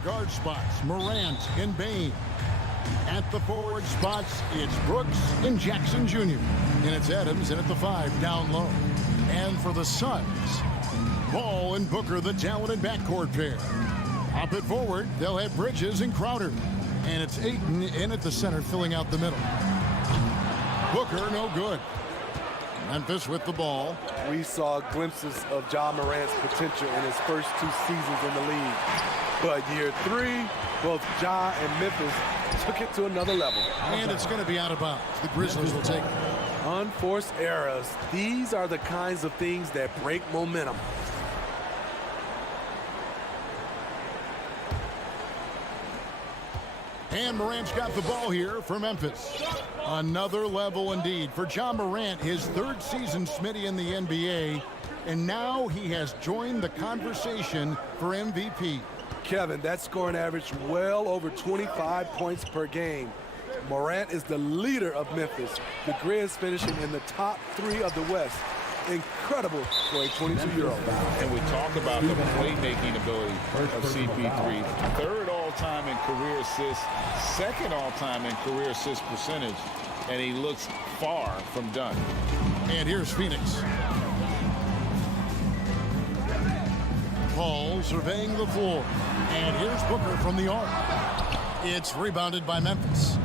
the guard spots, Morant and Bain. At the forward spots, it's Brooks and Jackson Jr. And it's Adams in at the 5 down low. And for the Suns, Ball and Booker, the talented backcourt pair. Up at forward, they'll have Bridges and Crowder. And it's Ayton in at the center, filling out the middle. Booker, no good. Memphis with the ball. We saw glimpses of Ja Morant's potential in his first 2 seasons in the league. But year 3, both Ja and Memphis took it to another level. And it's going to be out of bounds. The Grizzlies will take it. Unforced errors. These are the kinds of things that break momentum. And Morant's got the ball here for Memphis. Another level indeed for Ja Morant, his 3rd season, Smitty, in the NBA. And now he has joined the conversation for MVP. Kevin, that scoring average well over 25 points per game. Morant is the leader of Memphis. The Grizz finishing in the top 3 of the West. Incredible for a 22-year-old. And we talk about the playmaking ability of CP3. 3rd all-time in career assists, 2nd all-time in career assist percentage, and he looks far from done. And here's Phoenix. Paul surveying the floor. And here's Booker from the arc. It's rebounded by Memphis.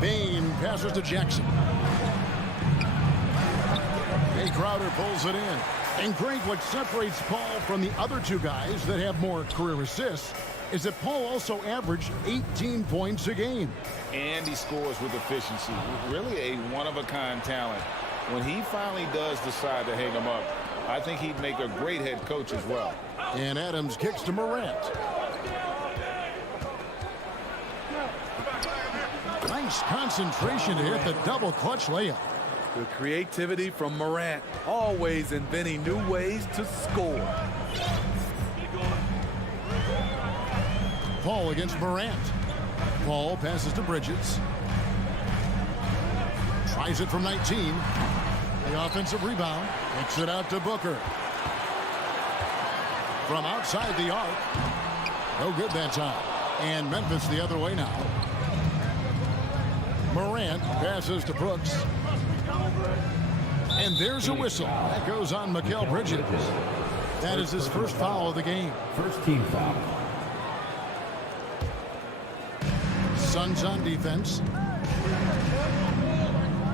Bain passes to Jackson. Hey, Crowder pulls it in. And Greg, what separates Paul from the other 2 guys that have more career assists is that Paul also averaged 18 points a game. And he scores with efficiency. Really a one-of-a-kind talent. When he finally does decide to hang him up, I think he'd make a great head coach as well. And Adams kicks to Morant. Nice concentration to hit the double clutch layup. The creativity from Morant, always inventing new ways to score. Paul against Morant. Paul passes to Bridges. Tries it from 19. The offensive rebound. Kicks it out to Booker. From outside the arc. No good that time. And Memphis the other way now. Morant passes to Brooks. And there's a whistle. That goes on Mikal Bridges. That is his first foul of the game. First team foul. Suns on defense.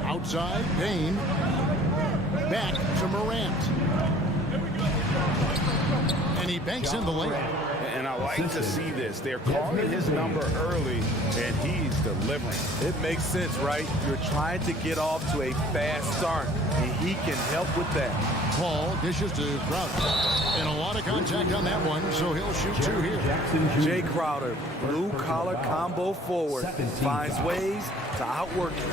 Outside, Bain. Back to Morant. And he banks in the layup. And I like to see this. They're calling his number early, and he's delivering. It makes sense, right? You're trying to get off to a fast start, and he can help with that. Paul dishes to Crowder. And a lot of contact on that one, so he'll shoot 2 here. Jay Crowder, blue-collar combo forward, finds ways to outwork him.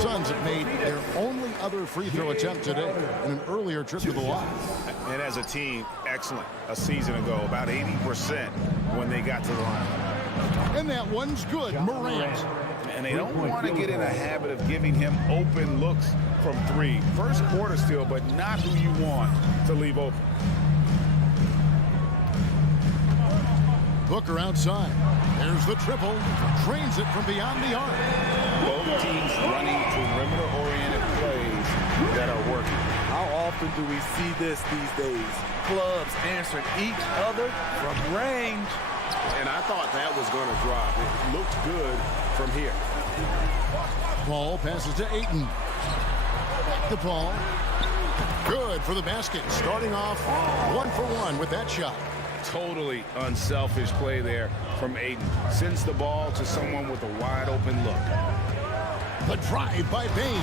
Suns have made their only other free throw attempt today in an earlier trip to the line. And as a team, excellent. A season ago, about 80% when they got to the line. And that one's good, Morant. And they don't want to get in a habit of giving him open looks from 3. First quarter still, but not who you want to leave open. Booker outside. There's the triple. Trains it from beyond the arc. Both teams running perimeter-oriented plays that are working. How often do we see this these days? Clubs answering each other from range. And I thought that was going to drop. It looked good from here. Paul passes to Ayton. Back to Paul. Good for the basket. Starting off 1 for 1 with that shot. Totally unselfish play there from Ayton. Sends the ball to someone with a wide open look. The drive by Bain.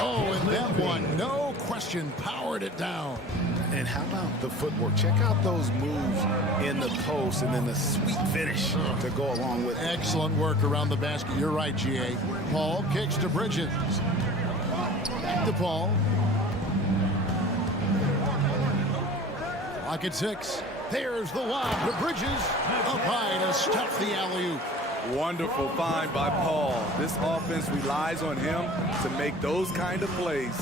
Oh, and that one, no question, powered it down. And how about the footwork? Check out those moves in the post and then the sweet finish to go along with it. Excellent work around the basket. You're right, G.A. Paul kicks to Bridges. Back to Paul. Clock at 6. There's the lob to Bridges. Up high to stuff the alley-oop. Wonderful find by Paul. This offense relies on him to make those kind of plays.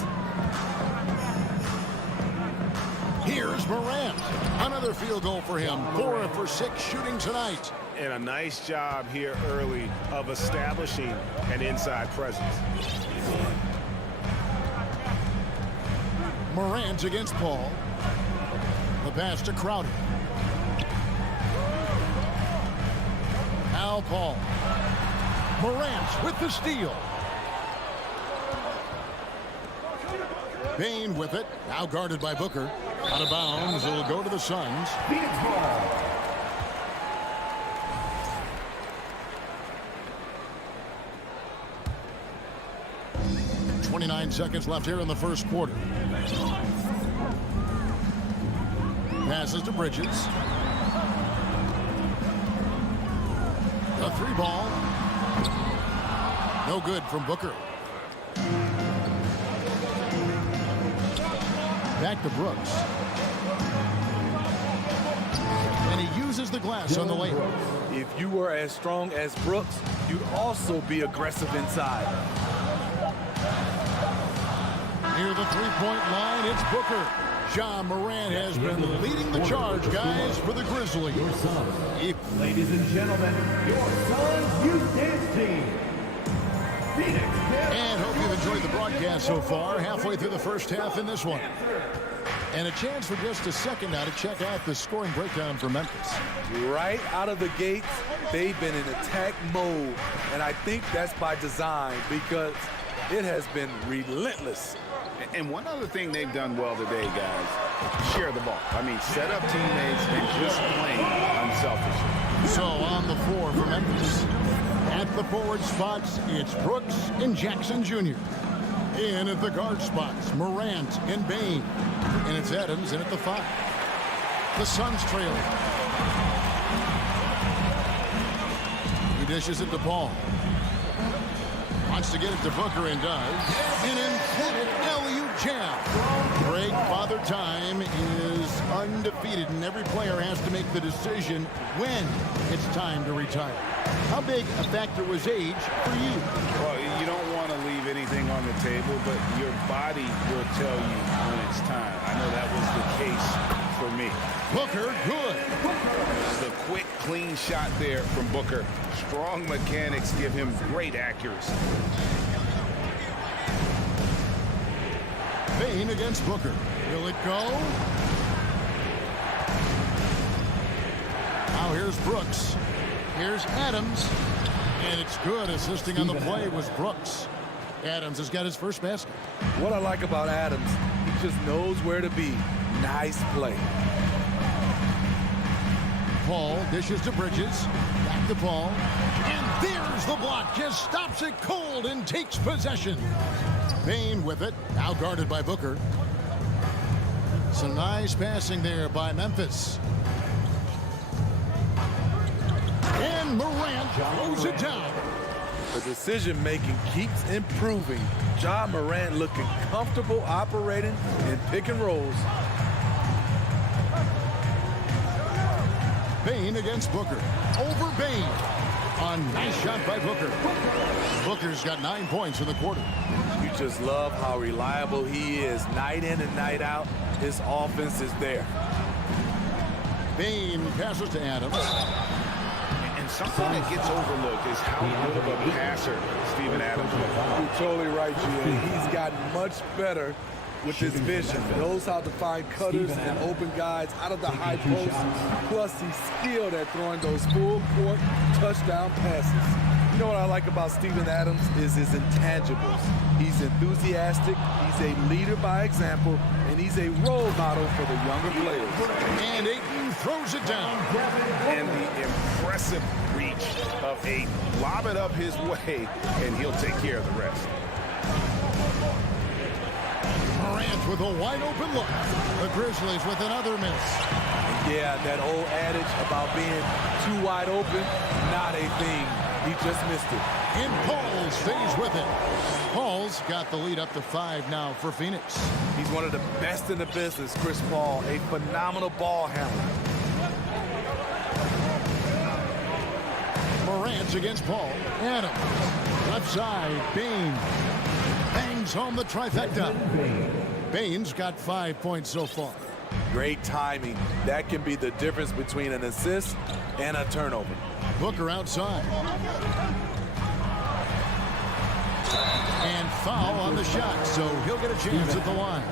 Here's Here's Morant. Another field goal for him. 4 for 6 shooting tonight. And a nice job here early of establishing an inside presence. Morant against Paul. The pass to Crowder. Now Paul. Morant with the steal. Bane with it. Now guarded by Booker. Out of bounds. It'll go to the Suns. 29 seconds left here in the first quarter. Passes to Bridges. A 3-ball. No good from Booker. Back to Brooks. And he uses the glass on the layup. If you were as strong as Brooks, you'd also be aggressive inside. Near the three-point line, it's Booker. John Morant has been leading the charge, guys, for the Grizzlies. Ladies and gentlemen, your Suns Youth Dance Team. And hope you've enjoyed the broadcast so far. Halfway through the first half in this one. And a chance for just a second now to check out the scoring breakdown for Memphis. Right out of the gates, they've been in attack mode. And I think that's by design because it has been relentless. And one other thing they've done well today, guys, share the ball. I mean, set up teammates and just play unselfishly. So on the floor for Memphis. At the forward spots, it's Brooks and Jackson Jr. In at the guard spots, Morant and Bane. And it's Adams in at the 5. The Suns trailing. He dishes it to Paul. Wants to get it to Booker and does. An emphatic LU jam. Greg Father Time is undefeated, and every player has to make the decision when it's time to retire. How big a factor was age for you? Well, you don't want to leave anything on the table, but your body will tell you when it's time. I know that was the case for me. Booker, good. The quick, clean shot there from Booker. Strong mechanics give him great accuracy. Bane against Booker. Will it go? Now here's Brooks. Here's Adams. And it's good. Assisting on the play was Brooks. Adams has got his first basket. What I like about Adams, he just knows where to be. Nice play. Paul dishes to Bridges. Back to Paul. And there's the block. Just stops it cold and takes possession. Bane with it. Now guarded by Booker. Some nice passing there by Memphis. And Morant throws it down. The decision-making keeps improving. Ja Morant looking comfortable operating in pick and rolls. Bane against Booker. Over Bane. A nice shot by Booker. Booker's got 9 points in the quarter. You just love how reliable he is night in and night out. His offense is there. Bane passes to Adams. And something that gets overlooked is how good of a passer Steven Adams is. You're totally right, G.A. He's gotten much better with his vision. Knows how to find cutters and open guys out of the high post. Plus, he's skilled at throwing those full-court touchdown passes. You know what I like about Steven Adams is his intangibles. He's enthusiastic, he's a leader by example, and he's a role model for the younger players. And Ayton throws it down. And the impressive reach of Ayton. Lob it up his way, and he'll take care of the rest. Morant with a wide open look. The Grizzlies with another miss. Yeah, that old adage about being too wide open, not a thing. He just missed it. And Paul stays with it. Paul's got the lead up to 5 now for Phoenix. He's one of the best in the business, Chris Paul, a phenomenal ball handler. Morant against Paul. Adams. Left side. Bane. Bangs home the trifecta. Bane's got 5 points so far. Great timing. That can be the difference between an assist and a turnover. Booker outside. And foul on the shot, so he'll get a chance at the line.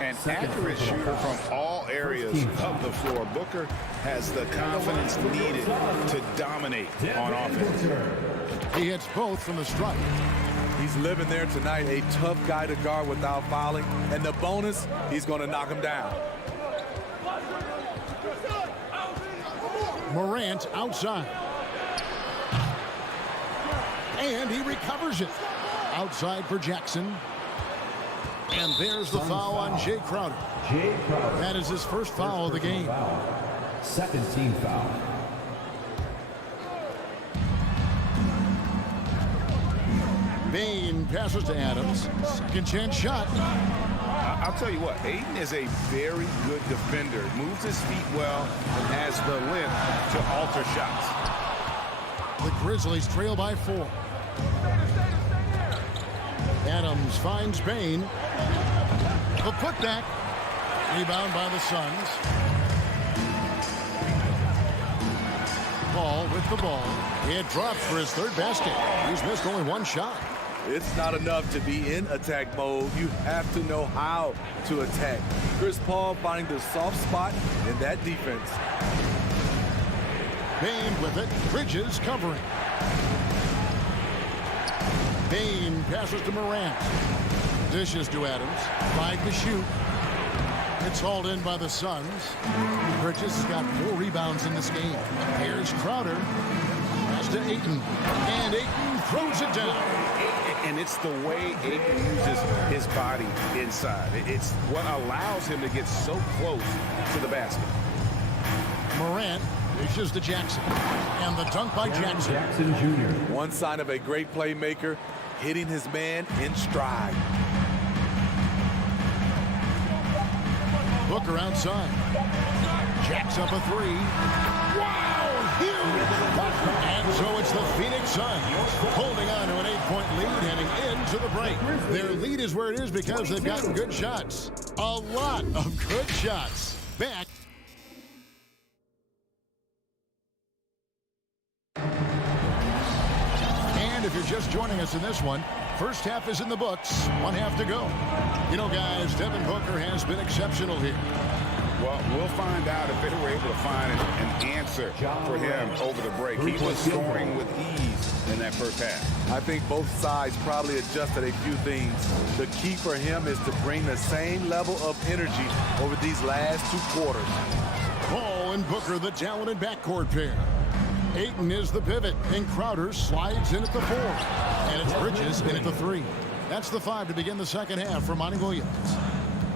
An accurate shooter from all areas of the floor. Booker has the confidence needed to dominate on offense. He hits both from the stripe. He's living there tonight, a tough guy to guard without fouling. And the bonus, he's going to knock him down. Morant outside. And he recovers it. Outside for Jackson. And there's the foul on Jay Crowder. That is his first foul of the game. Second team foul. Bain passes to Adams. Second chance shot. I'll tell you what, Ayton is a very good defender. Moves his feet well and has the length to alter shots. The Grizzlies trail by 4. Adams finds Bain. The putback. Rebound by the Suns. Ball with the ball. It drops for his third basket. He's missed only one shot. It's not enough to be in attack mode. You have to know how to attack. Chris Paul finding the soft spot in that defense. Bain with it. Bridges covering. Bain passes to Morant. Dishes to Adams. 5 to shoot. It's hauled in by the Suns. Bridges has got 4 rebounds in this game. Here's Crowder. Pass to Ayton. And Ayton throws it down. And it's the way Ayton uses his body inside. It's what allows him to get so close to the basket. Morant dishes to Jackson. And the dunk by Jackson. Jackson Jr. One sign of a great playmaker, hitting his man in stride. Booker outside. Jacks up a 3. Wow! Huge! And so it's the Phoenix Suns holding on to an 8-point lead heading into the break. Their lead is where it is because they've gotten good shots. A lot of good shots. Back. And if you're just joining us in this one, first half is in the books. 1 half to go. You know, guys, Devin Booker has been exceptional here. Well, we'll find out if they were able to find an answer for him over the break. He was scoring with ease in that first half. I think both sides probably adjusted a few things. The key for him is to bring the same level of energy over these last 2 quarters. Paul and Booker, the talented backcourt pair. Ayton is the pivot, and Crowder slides in at the 4. And it's Bridges in at the 3. That's the 5 to begin the second half for Monty Williams.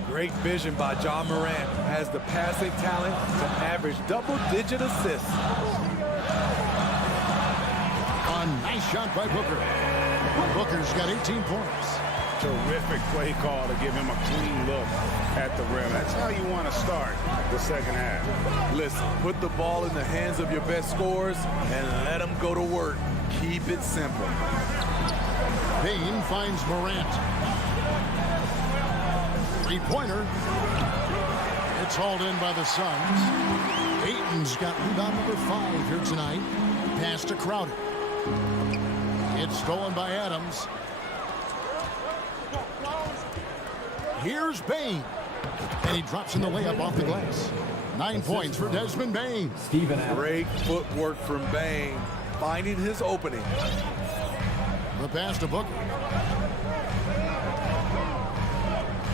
Great vision by John Morant. Has the passing talent to average double-digit assists. A nice shot by Booker. Booker's got 18 points. Terrific play call to give him a clean look at the rim. That's how you want to start the second half. Listen, put the ball in the hands of your best scorers and let them go to work. Keep it simple. Bain finds Morant. 3-pointer. It's hauled in by the Suns. Ayton's got rebound number 5 here tonight. Pass to Crowder. It's stolen by Adams. Here's Bain. And he drops in the layup off the glass. 9 points for Desmond Bain. Great footwork from Bain, finding his opening. The pass to Booker.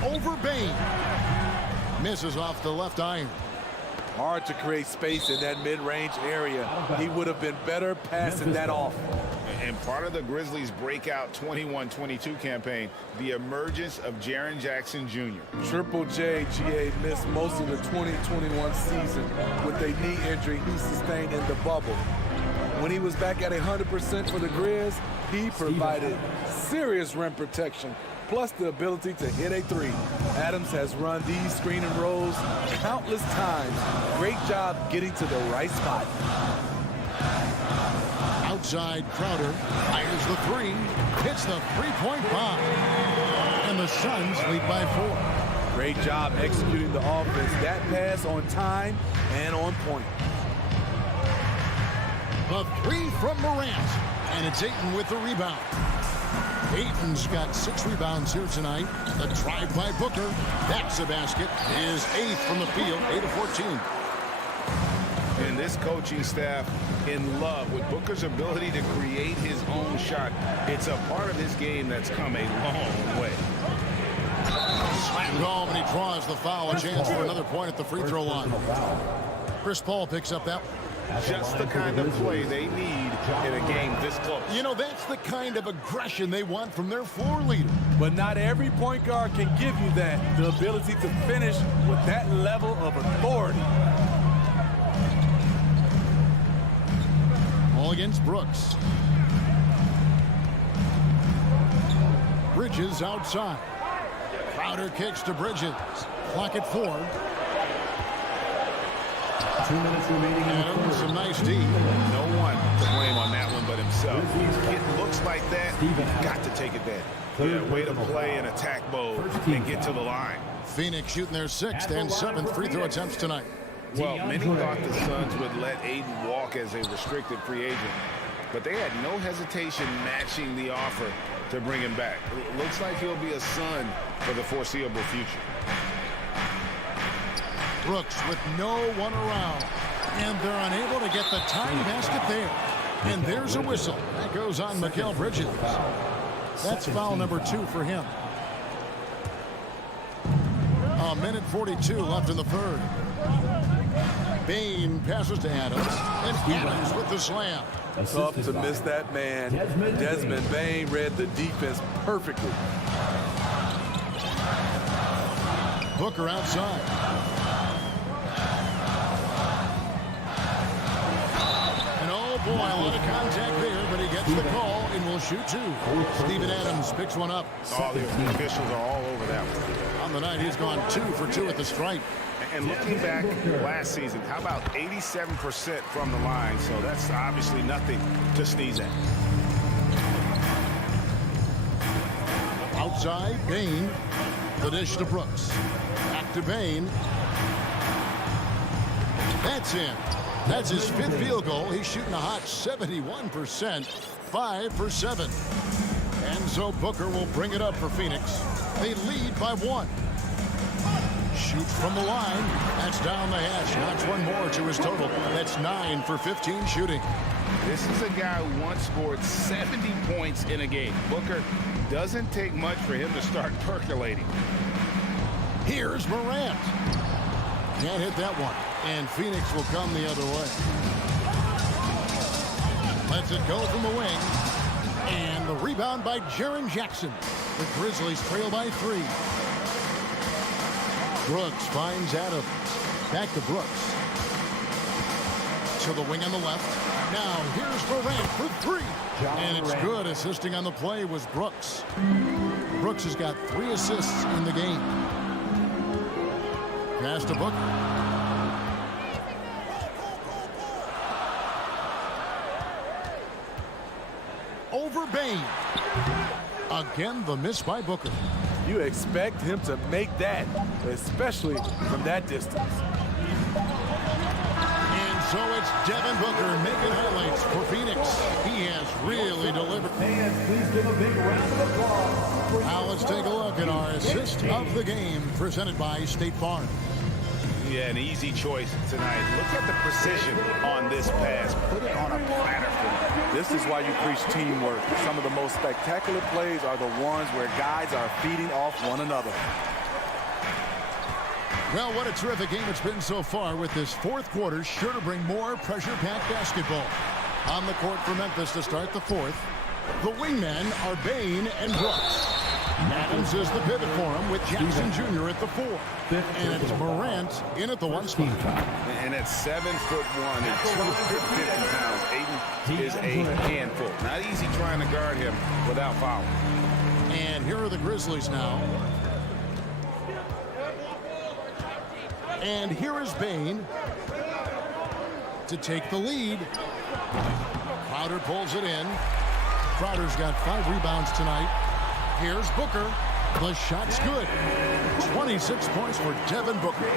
Over Bain. Misses off the left iron. Hard to create space in that mid-range area. He would have been better passing that off. And part of the Grizzlies' breakout 21-22 campaign, the emergence of Jaren Jackson Jr. Triple J, GA, missed most of the 2021 season with a knee injury he sustained in the bubble. When he was back at 100% for the Grizz, he provided serious rim protection, plus the ability to hit a 3. Adams has run these screen and rolls countless times. Great job getting to the right spot. Outside Crowder fires the 3, hits the 3-point bomb, and the Suns lead by 4. Great job executing the offense. That pass on time and on point. The three from Morant, and it's Ayton with the rebound. Ayton's got 6 rebounds here tonight. The drive by Booker. That's a basket. His 8th from the field, 8 of 14. And this coaching staff in love with Booker's ability to create his own shot. It's a part of his game that's come a long way. Slammed home, and he draws the foul. A chance for another point at the free throw line. Chris Paul picks up that. Just the kind of play they need in a game this close. You know, that's the kind of aggression they want from their floor leader. But not every point guard can give you that. The ability to finish with that level of authority. All against Brooks. Bridges outside. Crowder kicks to Bridges. Clock at 4. 2 minutes remaining. Adams, some nice D. No one to blame on that one but himself. It looks like that. You've got to take advantage. Yeah, way to play in attack mode and get to the line. Phoenix shooting their 6th and 7th free throw attempts tonight. Well, many thought the Suns would let Ayton walk as a restricted free agent, but they had no hesitation matching the offer to bring him back. It looks like he'll be a Sun for the foreseeable future. Brooks with no one around, and they're unable to get the tying basket there. And there's a whistle. That goes on Mikal Bridges. That's foul number 2 for him. A minute 42 left in the third. Bane passes to Adams, and Adams with the slam. Tough to miss that man. Desmond Bane read the defense perfectly. Booker outside. And oh boy, a lot of contact there, but he gets the call and will shoot 2. Steven Adams picks one up. Oh, the officials are all over that one. On the night, he's gone 2 for 2 at the stripe. And looking back last season, how about 87% from the line? So that's obviously nothing to sneeze at. Outside, Bane. The dish to Brooks. Back to Bane. That's in. That's his 5th field goal. He's shooting a hot 71%. 5 for 7. And so Booker will bring it up for Phoenix. They lead by 1. Shoots from the line. That's down the hatch. Knocks one more to his total. That's 9 for 15 shooting. This is a guy who once scored 70 points in a game. Booker doesn't take much for him to start percolating. Here's Morant. Can't hit that one. And Phoenix will come the other way. Lets it go from the wing. And the rebound by Jaren Jackson. The Grizzlies trail by 3. Brooks finds Adams. Back to Brooks. To the wing on the left. Now here's Morant for 3. And it's good. Assisting on the play was Brooks. Brooks has got 3 assists in the game. Pass to Booker. Over Bane. Again, the miss by Booker. You expect him to make that, especially from that distance. And so it's Devin Booker making highlights for Phoenix. He has really delivered. Fans, please give a big round of applause. Now let's take a look at our assist of the game presented by State Farm. Yeah, an easy choice tonight. Look at the precision on this pass. Put it on a platter for him. This is why you preach teamwork. Some of the most spectacular plays are the ones where guys are feeding off one another. Well, what a terrific game it's been so far, with this 4th quarter sure to bring more pressure-packed basketball. On the court for Memphis to start the 4th, the wingmen are Bane and Brooks. Adams is the pivot for him with Jackson Jr. at the 4. And it's Morant in at the 1 spot. And at 7'1" and 250 pounds, Ayton is a handful. Not easy trying to guard him without fouling. And here are the Grizzlies now. And here is Bane to take the lead. Crowder pulls it in. Crowder's got 5 rebounds tonight. Here's Booker. The shot's good. 26 points for Devin Booker.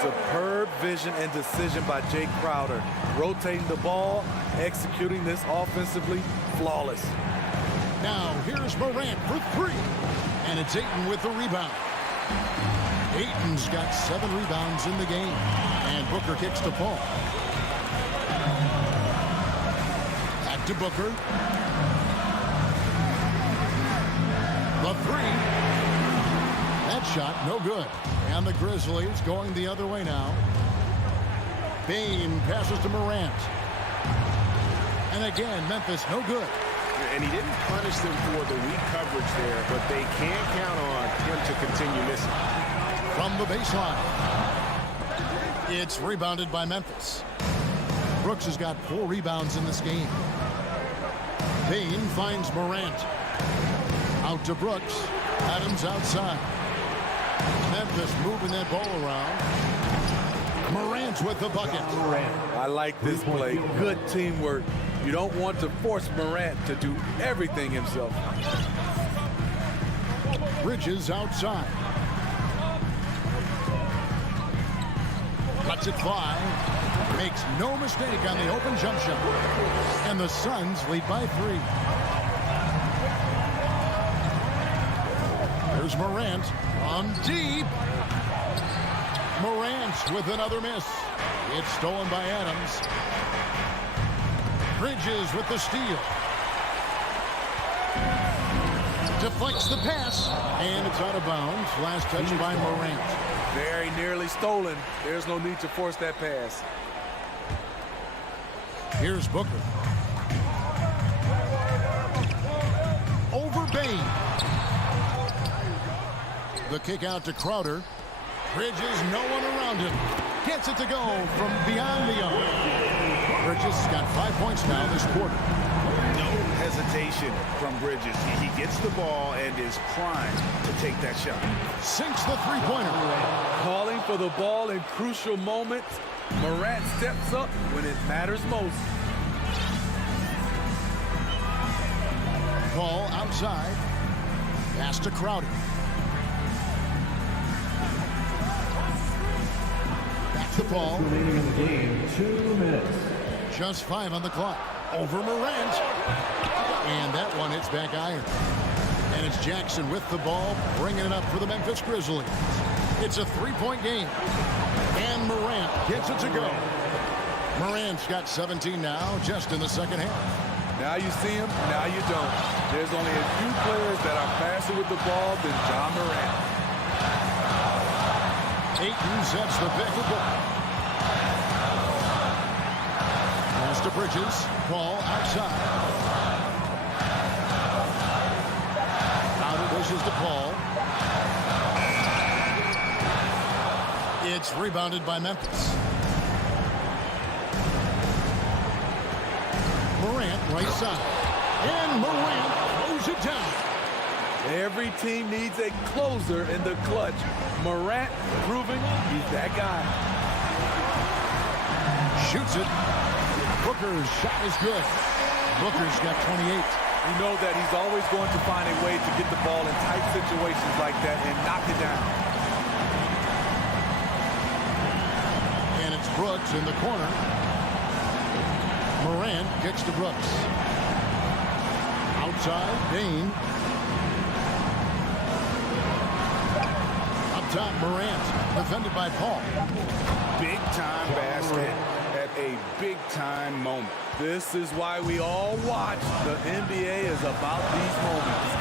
Superb vision and decision by Jake Crowder. Rotating the ball, executing this offensively, flawless. Now here's Morant for three. And it's Ayton with the rebound. Ayton's got 7 rebounds in the game. And Booker kicks to Paul. Back to Booker. The three. That shot, no good. And the Grizzlies going the other way now. Bane passes to Morant. And again, Memphis, no good. And he didn't punish them for the weak coverage there, but they can't count on him to continue missing. From the baseline. It's rebounded by Memphis. Brooks has got 4 rebounds in this game. Bane finds Morant. Out to Brooks. Adams outside. Memphis moving that ball around. Morant with the bucket. I like this play. Good teamwork. You don't want to force Morant to do everything himself. Bridges outside. Lets it fly. Makes no mistake on the open jump shot. And the Suns lead by 3. There's Morant on deep. Morant with another miss. It's stolen by Adams. Bridges with the steal. Deflects the pass. And it's out of bounds. Last touch by Morant. Very nearly stolen. There's no need to force that pass. Here's Booker. Over Bane. The kick out to Crowder. Bridges, no one around him. Gets it to go from beyond the arc. Bridges has got 5 points now this quarter. No hesitation from Bridges. He gets the ball and is primed to take that shot. Sinks the three-pointer. Calling for the ball in crucial moments. Morant steps up when it matters most. Ball outside. Pass to Crowder. Back to Paul. Remaining in the game, 2 minutes. Just 5 on the clock. Over Morant. And that one hits back iron. And it's Jackson with the ball, bringing it up for the Memphis Grizzlies. It's a 3-point game. And Morant gets it to go. Morant's got 17 now, just in the second half. Now you see him, now you don't. There's only a few players that are faster with the ball than John Morant. Ayton sets the pick for Booker. Pass to Bridges. Ball outside. Crowder pushes to Paul. It's rebounded by Memphis. Morant right side. And Morant throws it down. Every team needs a closer in the clutch. Morant proving he's that guy. Shoots it. Booker's shot is good. Booker's got 28. You know that he's always going to find a way to get the ball in tight situations like that and knock it down. And it's Brooks in the corner. Morant kicks to Brooks. Outside, Bane. Up top, Morant. Defended by Paul. Big-time basket at a big-time moment. This is why we all watch. The NBA is about these moments.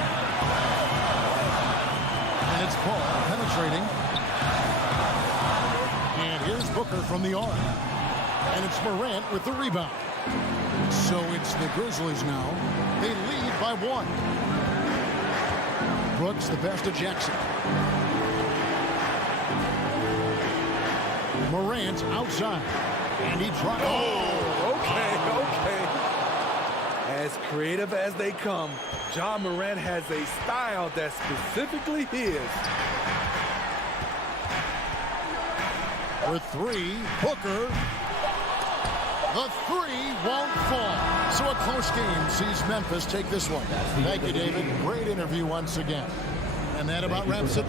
And it's Paul penetrating. And here's Booker from the arc. And it's Morant with the rebound. So it's the Grizzlies now. They lead by 1. Brooks the pass to Jackson. Morant outside. And he tries. Oh, okay. As creative as they come, John Morant has a style that's specifically his. For 3, Booker. The 3 won't fall. So a close game sees Memphis take this one. Thank you, David. Great interview once again. And that about wraps it.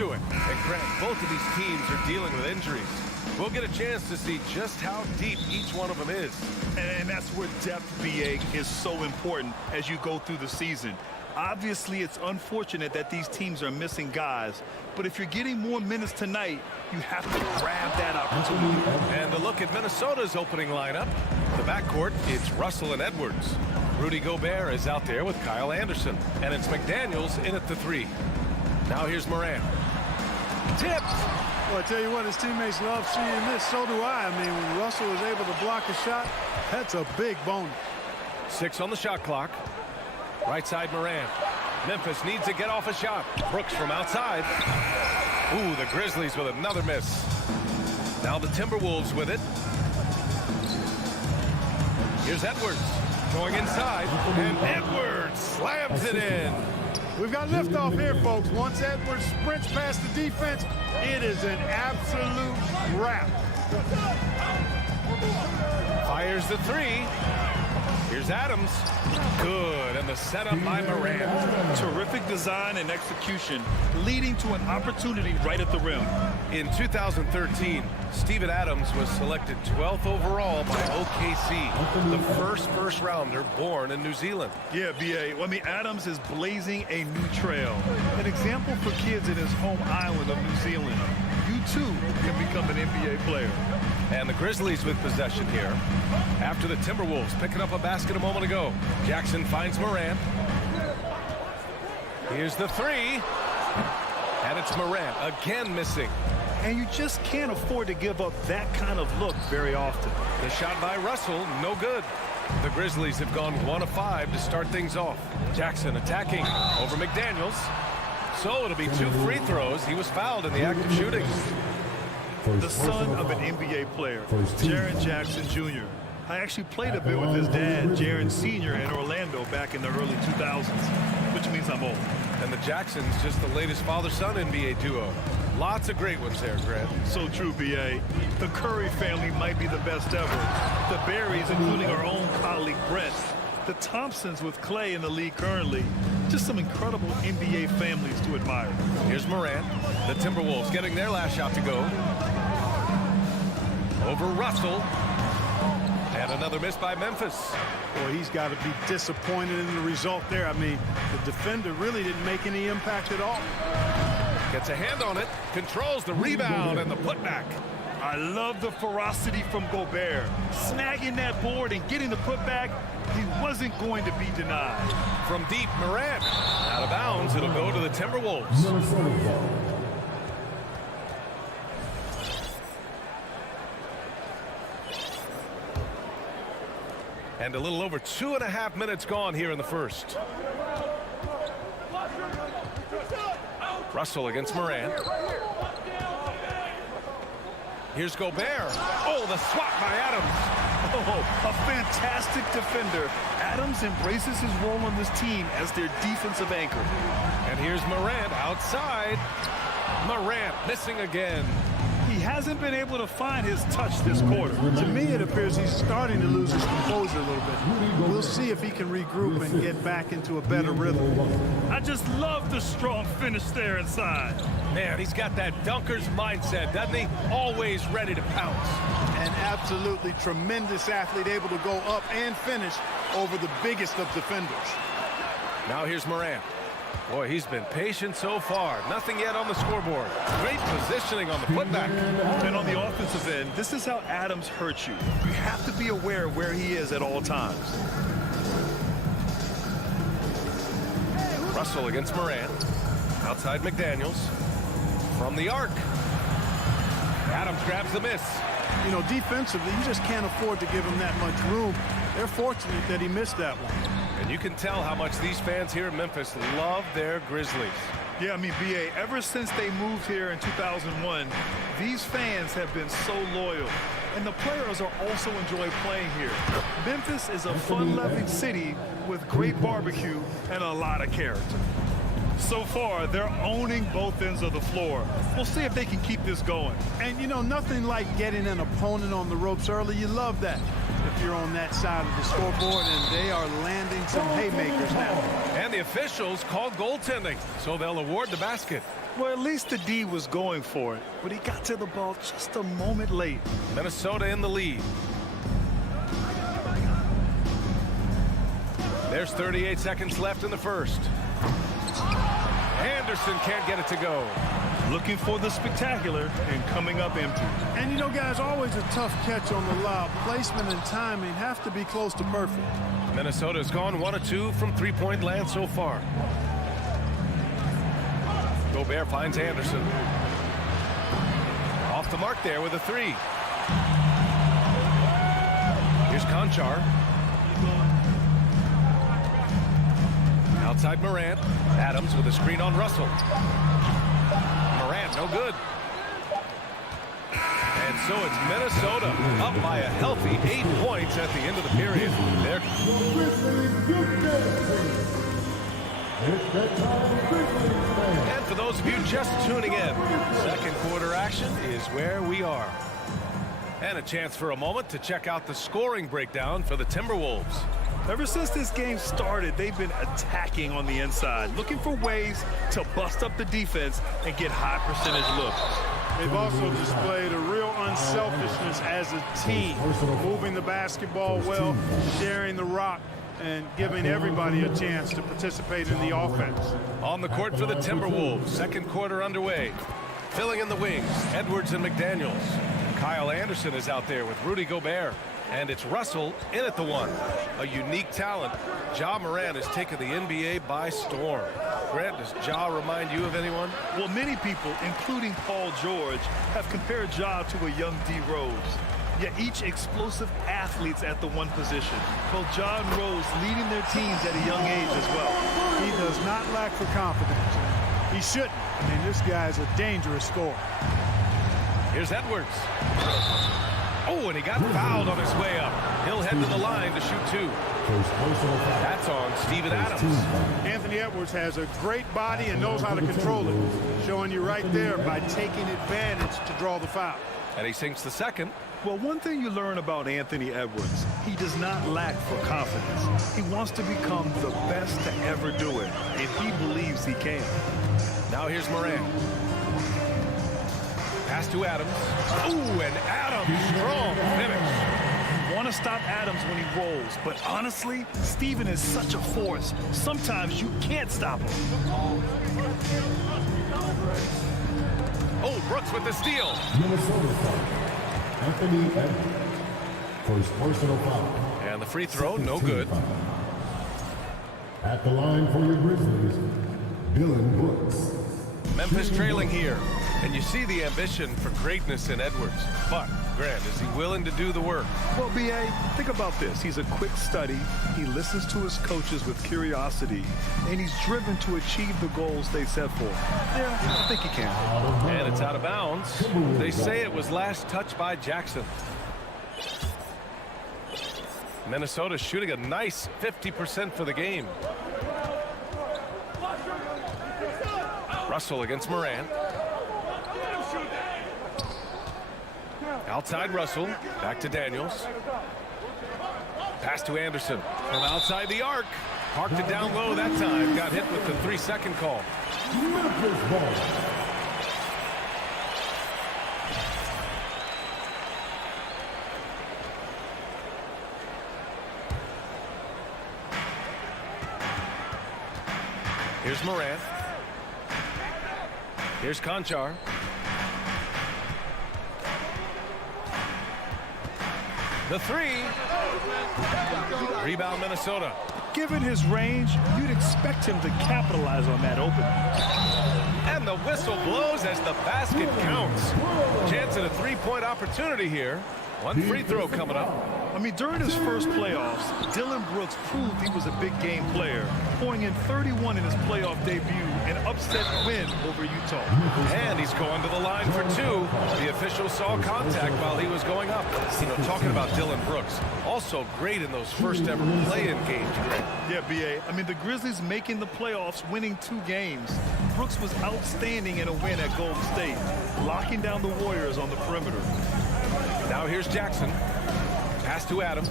to it. And Grant, both of these teams are dealing with injuries. We'll get a chance to see just how deep each one of them is. And that's where depth, BA, is so important as you go through the season. Obviously, it's unfortunate that these teams are missing guys, but if you're getting more minutes tonight, you have to grab that opportunity. And a look at Minnesota's opening lineup. The backcourt, it's Russell and Edwards. Rudy Gobert is out there with Kyle Anderson, and it's McDaniels in at the 3. Now here's Morant. Tipped. Well, I tell you what, his teammates love seeing this. So do I. I mean, when Russell is able to block a shot, that's a big bonus. 6 on the shot clock. Right side Morant. Memphis needs to get off a shot. Brooks from outside. Ooh, the Grizzlies with another miss. Now the Timberwolves with it. Here's Edwards going inside, and Edwards slams it in. We've got liftoff here, folks. Once Edwards sprints past the defense, it is an absolute wrap. Fires the 3. Here's Adams. Good, and the setup by Morant. Terrific design and execution, leading to an opportunity right at the rim. In 2013, Steven Adams was selected 12th overall by OKC, the first rounder born in New Zealand. Yeah, BA. Well, I mean, Adams is blazing a new trail. An example for kids in his home island of New Zealand. You, too, can become an NBA player. And the Grizzlies with possession here. After the Timberwolves picking up a basket a moment ago. Jackson finds Morant. Here's the 3. And it's Morant again missing. And you just can't afford to give up that kind of look very often. The shot by Russell, no good. The Grizzlies have gone 1 of 5 to start things off. Jackson attacking over McDaniels. So it'll be 2 free throws. He was fouled in the act of shooting. The son of an NBA player, Jaren Jackson Jr. I actually played a bit with his dad, Jaren Sr. in Orlando back in the early 2000s, which means I'm old. And the Jacksons, just the latest father-son NBA duo. Lots of great ones there, Grant. So true, B.A. The Curry family might be the best ever. The Berries, including our own colleague Brett. The Thompsons with Clay in the league currently. Just some incredible NBA families to admire. Here's Morant. The Timberwolves getting their last shot to go. Over Russell. And another miss by Memphis. Boy, he's got to be disappointed in the result there. I mean, the defender really didn't make any impact at all. Gets a hand on it, controls the rebound and the putback. I love the ferocity from Gobert. Snagging that board and getting the putback, he wasn't going to be denied. From deep, Morant. Out of bounds, it'll go to the Timberwolves. And a little over 2.5 minutes gone here in the first. Russell against Morant. Here's Gobert. Oh, the swat by Adams. Oh, a fantastic defender. Adams embraces his role on this team as their defensive anchor. And here's Morant outside. Morant missing again. He hasn't been able to find his touch this quarter. To me, it appears he's starting to lose his composure a little bit. We'll see if he can regroup and get back into a better rhythm. I just love the strong finish there inside. Man, he's got that dunker's mindset, doesn't he? Always ready to pounce. An absolutely tremendous athlete, able to go up and finish over the biggest of defenders. Now here's Morant. Boy, he's been patient so far. Nothing yet on the scoreboard. Great positioning on the putback. And on the offensive end, this is how Adams hurts you. You have to be aware of where he is at all times. Russell against Morant. Outside McDaniels. From the arc. Adams grabs the miss. You know, defensively, you just can't afford to give him that much room. They're fortunate that he missed that one. And you can tell how much these fans here in Memphis love their Grizzlies. Yeah, I mean, B.A., ever since they moved here in 2001, these fans have been so loyal. And the players are also enjoy playing here. Memphis is a fun-loving city with great barbecue and a lot of character. So far, they're owning both ends of the floor. We'll see if they can keep this going. And, you know, nothing like getting an opponent on the ropes early. You love that. if you're on that side of the scoreboard, and they are landing some haymakers now. And the officials called goaltending, so they'll award the basket. Well, at least the D was going for it, but he got to the ball just a moment late. Minnesota in the lead. There's 38 seconds left in the first. Anderson can't get it to go. Looking for the spectacular and coming up empty. And you know, guys, always a tough catch on the lob. Placement and timing have to be close to perfect. Minnesota's gone 1 of 2 from three-point land so far. Gobert finds Anderson. Off the mark there with a 3. Here's Conchar. Outside Morant. Adams with a screen on Russell. Morant, no good. And so it's Minnesota up by a healthy 8 points at the end of the period. There. And for those of you just tuning in, second quarter action is where we are. And a chance for a moment to check out the scoring breakdown for the Timberwolves. Ever since this game started, they've been attacking on the inside, looking for ways to bust up the defense and get high percentage looks. They've also displayed a real unselfishness as a team, moving the basketball well, sharing the rock, and giving everybody a chance to participate in the offense. On the court for the Timberwolves, second quarter underway. Filling in the wings, Edwards and McDaniels. Kyle Anderson is out there with Rudy Gobert. And it's Russell in at the 1. A unique talent. Ja Morant has taken the NBA by storm. Grant, does Ja remind you of anyone? Well, many people, including Paul George, have compared Ja to a young D. Rose. Yet each explosive athletes at the 1 position. Both Ja and Rose leading their teams at a young age as well. He does not lack for confidence. He shouldn't. I mean, this guy's a dangerous scorer. Here's Edwards. Oh, and he got fouled on his way up. He'll head to the line to shoot 2. That's on Steven Adams. Anthony Edwards has a great body and knows how to control it. Showing you right there by taking advantage to draw the foul. And he sinks the second. Well, one thing you learn about Anthony Edwards, he does not lack for confidence. He wants to become the best to ever do it, and he believes he can. Now here's Morant. Pass to Adams. Ooh, and Adams, strong finish. Want to stop Adams when he rolls, but honestly, Steven is such a force. Sometimes you can't stop him. Oh, Brooks with the steal. Anthony Edwards, first personal foul. And the free throw, no good. At the line for your Grizzlies, Dylan Brooks. Memphis trailing here. And you see the ambition for greatness in Edwards. But, Grant, is he willing to do the work? Well, B.A., think about this. He's a quick study. He listens to his coaches with curiosity. And he's driven to achieve the goals they set for him. Yeah, I think he can. And it's out of bounds. They say it was last touched by Jackson. Minnesota shooting a nice 50% for the game. Russell against Morant. Outside Russell, back to Daniels. Pass to Anderson from outside the arc. Parked it down low that time. Got hit with the 3-second call. Here's Morant. Here's Conchar. The 3. Rebound Minnesota. Given his range, you'd expect him to capitalize on that opening. And the whistle blows as the basket counts. Chance at a 3-point opportunity here. One free throw coming up. I mean, during his first playoffs, Dylan Brooks proved he was a big game player, pouring in 31 in his playoff debut, an upset win over Utah. And he's going to the line for 2. The official saw contact while he was going up. You know, talking about Dylan Brooks, also great in those first ever play-in games. Yeah, B.A. I mean, the Grizzlies making the playoffs, winning 2 games. Brooks was outstanding in a win at Golden State, locking down the Warriors on the perimeter. Now here's Jackson. Pass to Adams.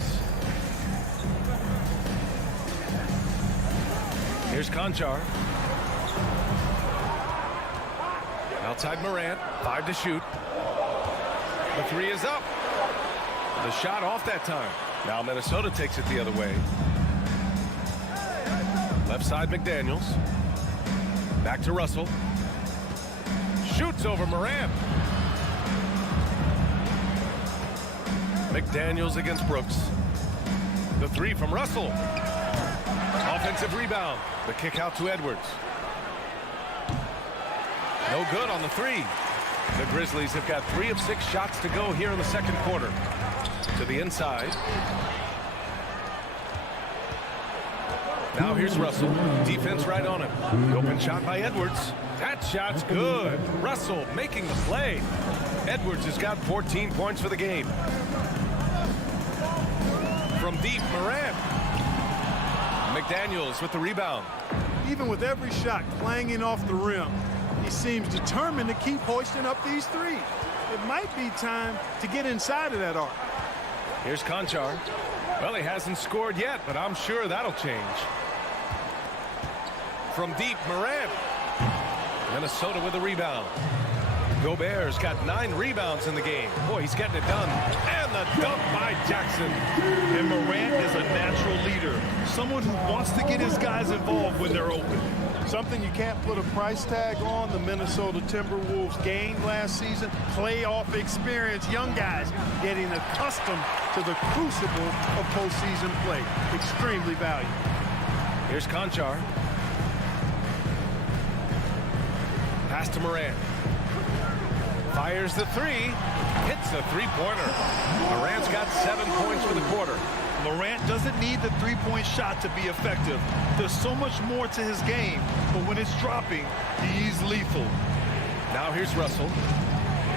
Here's Conchar. Outside Morant. 5 to shoot. The 3 is up. The shot off that time. Now Minnesota takes it the other way. Left side McDaniels. Back to Russell. Shoots over Morant. McDaniels against Brooks. The 3 from Russell. Offensive rebound. The kick out to Edwards. No good on the 3. The Grizzlies have got 3 of 6 shots to go here in the second quarter. To the inside. Now here's Russell. Defense right on him. The open shot by Edwards. That shot's good. Russell making the play. Edwards has got 14 points for the game. From deep, Morant. McDaniels with the rebound. Even with every shot clanging off the rim, he seems determined to keep hoisting up these threes. It might be time to get inside of that arc. Here's Conchar. Well, he hasn't scored yet, but I'm sure that'll change. From deep, Morant. Minnesota with a rebound. Gobert's got 9 rebounds in the game. Boy, he's getting it done. And the dunk by Jackson. And Morant is a natural leader. Someone who wants to get his guys involved when they're open. Something you can't put a price tag on. The Minnesota Timberwolves gained last season. Playoff experience. Young guys getting accustomed to the crucible of postseason play. Extremely valuable. Here's Conchar. Pass to Morant. Fires the 3. Hits a 3-pointer. Morant's got 7 points for the quarter. Morant doesn't need the three-point shot to be effective. There's so much more to his game, but when it's dropping, he's lethal. Now here's Russell.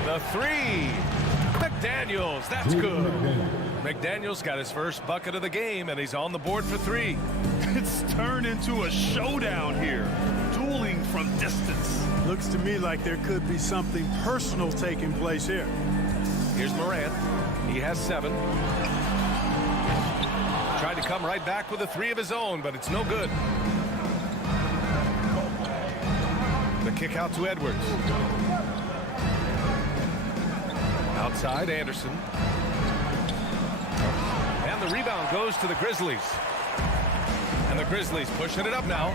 The 3. McDaniels, that's good. McDaniels got his first bucket of the game, and he's on the board for 3. It's turned into a showdown here. Dueling from distance. Looks to me like there could be something personal taking place here. Here's Morant. He has 7. Tried to come right back with a 3 of his own, but it's no good. The kick out to Edwards. Outside, Anderson. And the rebound goes to the Grizzlies. And the Grizzlies pushing it up now.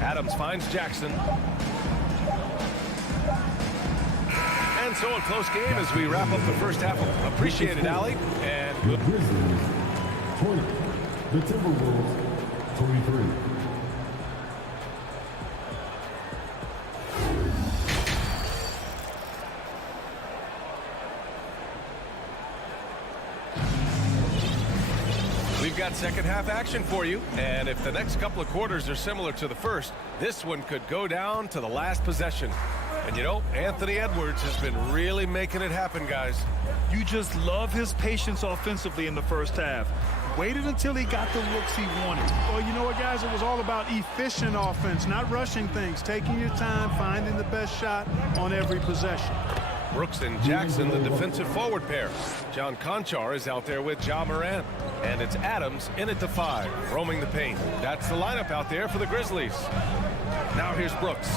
Adams finds Jackson. And so a close game as we wrap up the first half. Appreciate it, Allie. And The Grizzlies 20. The Timberwolves 23. we've got second half action for you. And if the next couple of quarters are similar to the first, this one could go down to the last possession. And you know, Anthony Edwards has been really making it happen, guys. You just love his patience offensively in the first half. Waited until he got the looks he wanted. Well, you know what, guys? It was all about efficient offense, not rushing things, taking your time, finding the best shot on every possession. Brooks and Jackson, the defensive forward pair. John Conchar is out there with Ja Morant. And it's Adams in at the 5, roaming the paint. That's the lineup out there for the Grizzlies. Now here's Brooks.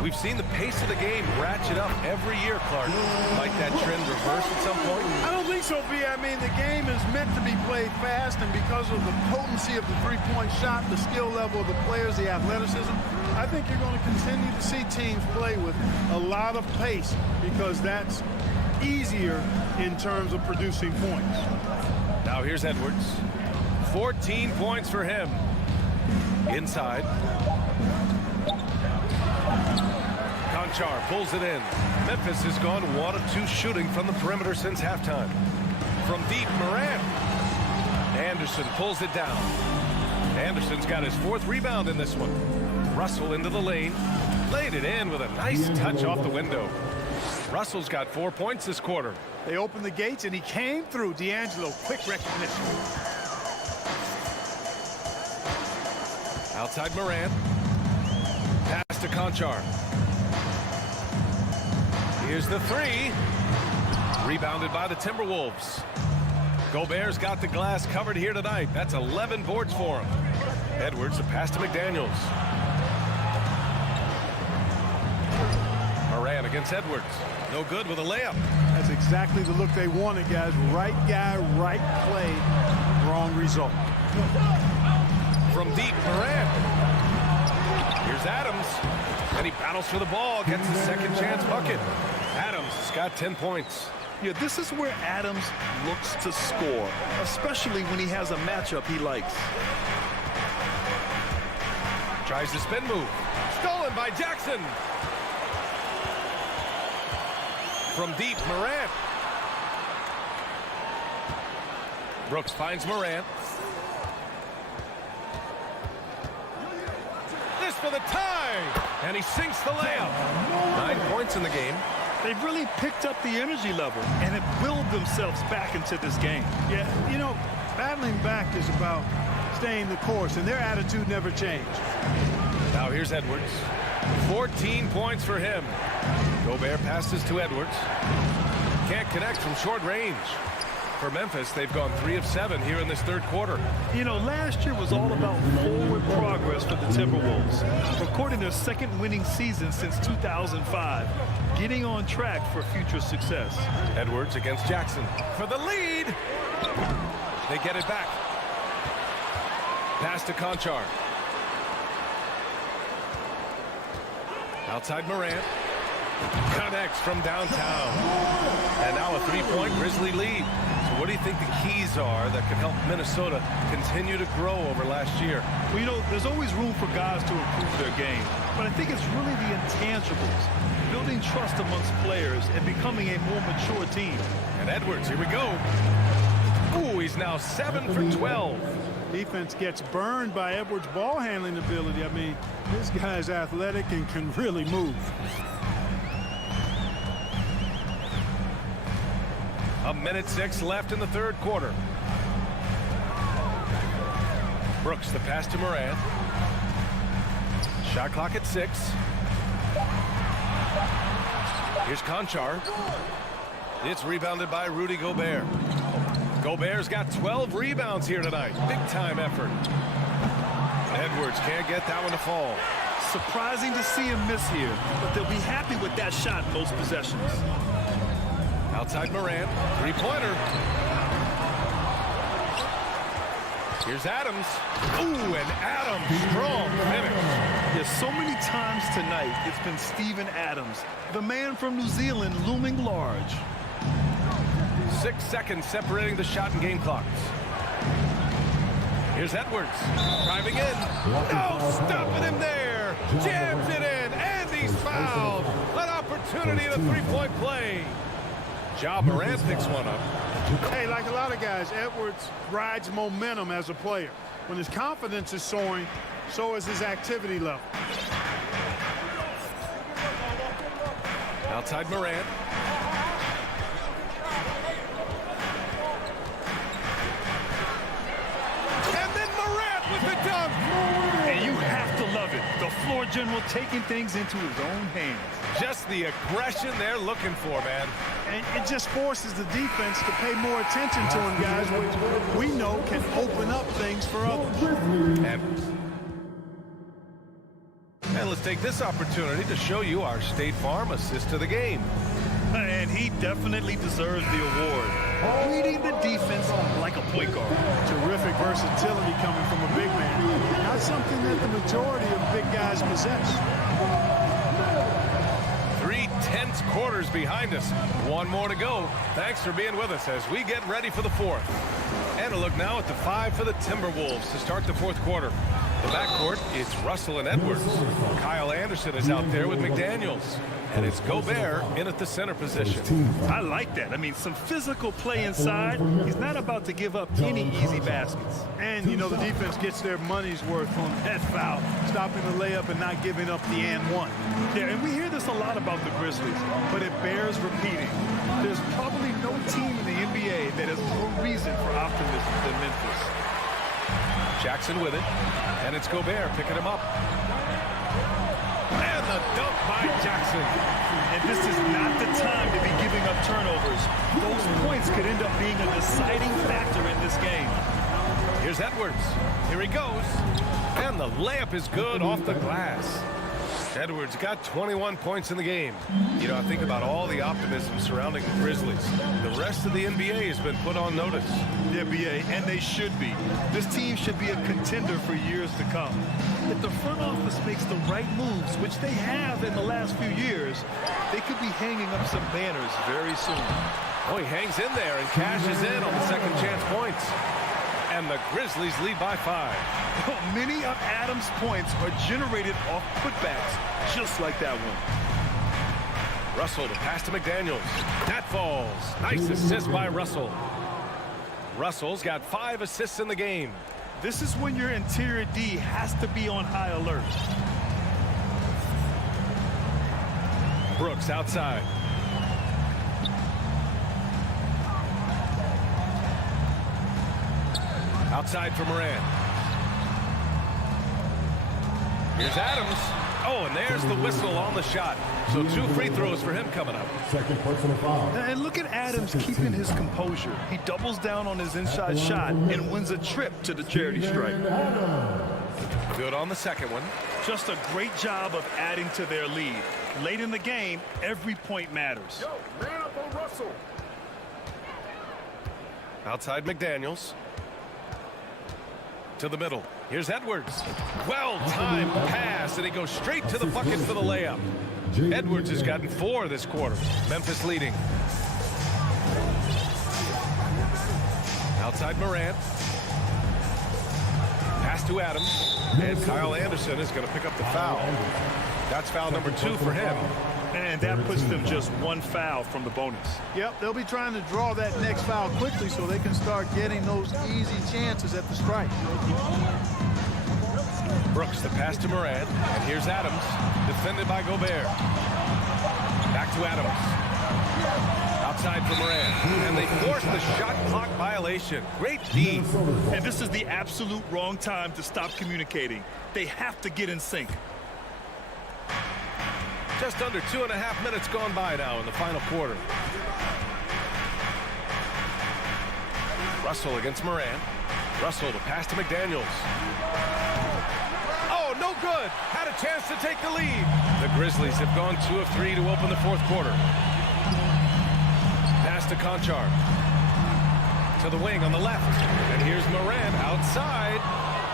We've seen the pace of the game ratchet up every year, Clark. Might that trend reverse at some point? I don't think so, B. I mean, the game is meant to be played fast, and because of the potency of the three-point shot, the skill level of the players, the athleticism, I think you're going to continue to see teams play with a lot of pace because that's easier in terms of producing points. Now here's Edwards. 14 points for him. Inside. Conchar pulls it in. Memphis has gone 1 of 2 shooting from the perimeter since halftime. From deep, Morant. Anderson pulls it down. Anderson's got his 4th rebound in this one. Russell into the lane. Laid it in with a nice touch off the window. Russell's got 4 points this quarter. They opened the gates, and he came through. D'Angelo, quick recognition. Outside Morant. Pass to Conchar. Here's the three. Rebounded by the Timberwolves. Gobert's got the glass covered here tonight. That's 11 boards for him. Edwards, a pass to McDaniels. Moran against Edwards. No good with a layup. That's exactly the look they wanted, guys. Right guy, right play, wrong result. From deep, Moran. Here's Adams. And he battles for the ball, gets a second chance bucket. Adams has got 10 points. Yeah, this is where Adams looks to score, especially when he has a matchup he likes. Tries the spin move. Stolen by Jackson. From deep, Morant. Brooks finds Morant. This for the tie. And he sinks the layup. 9 points in the game. They've really picked up the energy level and have willed themselves back into this game. Yeah, you know, battling back is about staying the course, and their attitude never changed. Now here's Edwards. 14 points for him. Gobert passes to Edwards. Can't connect from short range. For Memphis, they've gone 3 of 7 here in this third quarter. You know, last year was all about forward progress for the Timberwolves, recording their second winning season since 2005, getting on track for future success. Edwards against Jackson for the lead. They get it back. Pass to Conchar. Outside Morant. Connects from downtown. And now a 3-point Grizzly lead. So what do you think the keys are that could help Minnesota continue to grow over last year? Well, you know, there's always room for guys to improve their game. But I think it's really the intangibles, building trust amongst players and becoming a more mature team. And Edwards, here we go. Ooh, he's now 7 for 12. Defense gets burned by Edwards' ball handling ability. I mean, this guy's athletic and can really move. A minute 6 left in the third quarter. Brooks, the pass to Morant. Shot clock at 6. Here's Conchar. It's rebounded by Rudy Gobert. Gobert's got 12 rebounds here tonight. Big-time effort. Edwards can't get that one to fall. Surprising to see him miss here, but they'll be happy with that shot in most possessions. Outside Morant, 3-pointer. Here's Adams. Ooh, and Adams, strong finish. Yeah, so many times tonight, it's been Steven Adams, the man from New Zealand, looming large. 6 seconds separating the shot and game clocks. Here's Edwards, driving in. No, stopping him there. Jams it in, and he's fouled. An opportunity in a 3-point play. Ja Morant picks one up. Hey, like a lot of guys, Edwards rides momentum as a player. When his confidence is soaring, so is his activity level. Outside Morant. And then Morant with the dunk. And you have to love it. The floor general taking things into his own hands. Just the aggression they're looking for, man. And it just forces the defense to pay more attention to him, guys, which we know can open up things for others. And let's take this opportunity to show you our State Farm assist to the game. And he definitely deserves the award. Reading the defense like a point guard. Terrific versatility coming from a big man. Not something that the majority of big guys possess. 3 tense quarters behind us. One more to go. Thanks for being with us as we get ready for the fourth. And a look now at the 5 for the Timberwolves to start the fourth quarter. The backcourt, it's Russell and Edwards. Kyle Anderson is out there with McDaniels. And it's Gobert in at the center position. I like that. I mean, some physical play inside. He's not about to give up any easy baskets. And, you know, the defense gets their money's worth on that foul, stopping the layup and not giving up the and one. Yeah, and we hear this a lot about the Grizzlies, but it bears repeating. There's probably no team in the NBA that has more reason for optimism than Memphis. Jackson with it, and it's Gobert picking him up. And the dunk by Jackson. And this is not the time to be giving up turnovers. Those points could end up being a deciding factor in this game. Here's Edwards. Here he goes. And the layup is good off the glass. Edwards got 21 points in the game. You know, I think about all the optimism surrounding the Grizzlies. The rest of the NBA has been put on notice. The NBA, and they should be. This team should be a contender for years to come. If the front office makes the right moves, which they have in the last few years, they could be hanging up some banners very soon. Oh, he hangs in there and cashes in on the second chance points. And the Grizzlies lead by 5. Many of Adams' points are generated off putbacks, just like that one. Russell to pass to McDaniels. That falls. Nice assist by Russell. Russell's got 5 assists in the game. This is when your interior D has to be on high alert. Brooks outside. Outside for Moran. Here's Adams. Oh, and there's the whistle on the shot. So 2 free throws for him coming up. Second personal foul. And look at Adams keeping his composure. He doubles down on his inside shot and wins a trip to the charity stripe. Good on the second one. Just a great job of adding to their lead. Late in the game, every point matters. Yo, man up on Russell. Outside McDaniels. To the middle. Here's Edwards. Well-timed pass, and he goes straight to the bucket for the layup. Edwards has gotten 4 this quarter. Memphis leading. Outside Morant. Pass to Adams. And Kyle Anderson is going to pick up the foul. That's foul number 2 for him. And that puts them just 1 foul from the bonus. Yep, they'll be trying to draw that next foul quickly so they can start getting those easy chances at the strike. Brooks, the pass to Morant. And here's Adams, defended by Gobert. Back to Adams. Outside for Morant. And they force the shot clock violation. Great D. And this is the absolute wrong time to stop communicating. They have to get in sync. Just under 2.5 minutes gone by now in the final quarter. Russell against Moran. Russell to pass to McDaniels. Oh, no good. Had a chance to take the lead. The Grizzlies have gone 2 of 3 to open the 4th quarter. Pass to Conchar. To the wing on the left. And here's Moran outside.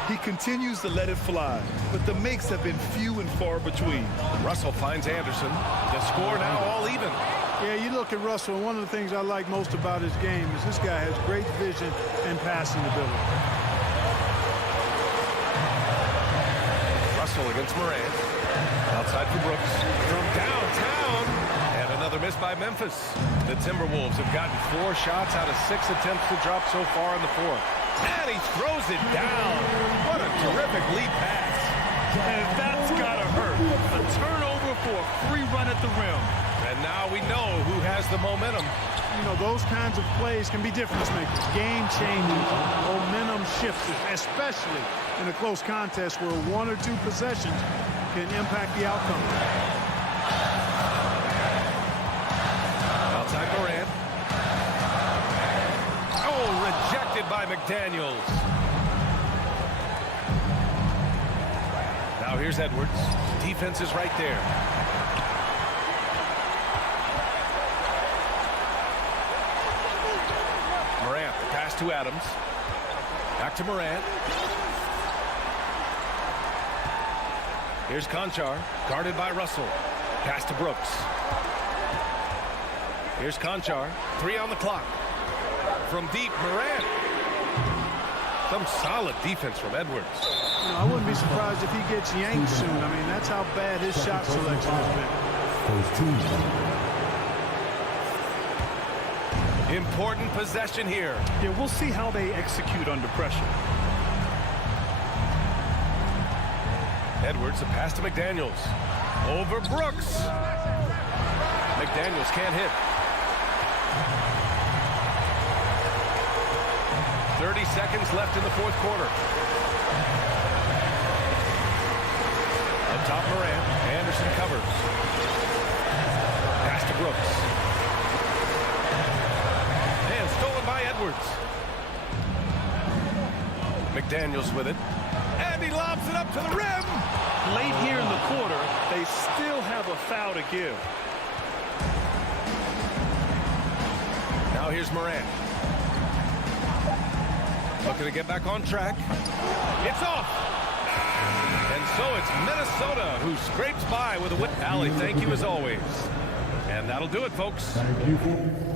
He continues to let it fly, but the makes have been few and far between. Russell finds Anderson. The score now all even. Yeah, you look at Russell, and one of the things I like most about his game is this guy has great vision and passing ability. Russell against Moran. Outside for Brooks. From downtown. And another miss by Memphis. The Timberwolves have gotten 4 shots out of 6 attempts to drop so far in the 4th. And he throws it down. What a terrific lead pass. And that's got to hurt. A turnover for a free run at the rim. And now we know who has the momentum. You know, those kinds of plays can be difference makers, game changing, momentum shifters, especially in a close contest where 1 or 2 possessions can impact the outcome. Outside Moran. Oh, rejected by McDaniels. Now here's Edwards. Defense is right there. Morant, the pass to Adams. Back to Morant. Here's Conchar, guarded by Russell. Pass to Brooks. Here's Conchar, 3 on the clock. From deep, Morant. Some solid defense from Edwards. You know, I wouldn't be surprised if he gets yanked soon. I mean, that's how bad his shot selection has been. Important possession here. Yeah, we'll see how they execute under pressure. Edwards, a pass to McDaniels. Over Brooks. McDaniels can't hit. 30 seconds left in the 4th quarter. Up top Morant, and Anderson covers. Pass to Brooks. And stolen by Edwards. McDaniels with it. And he lobs it up to the rim. Late here in the quarter, they still have a foul to give. Now here's Morant. Looking to get back on track. It's off. And so it's Minnesota who scrapes by with a win. Allie, thank you as always. And that'll do it, folks. Thank you for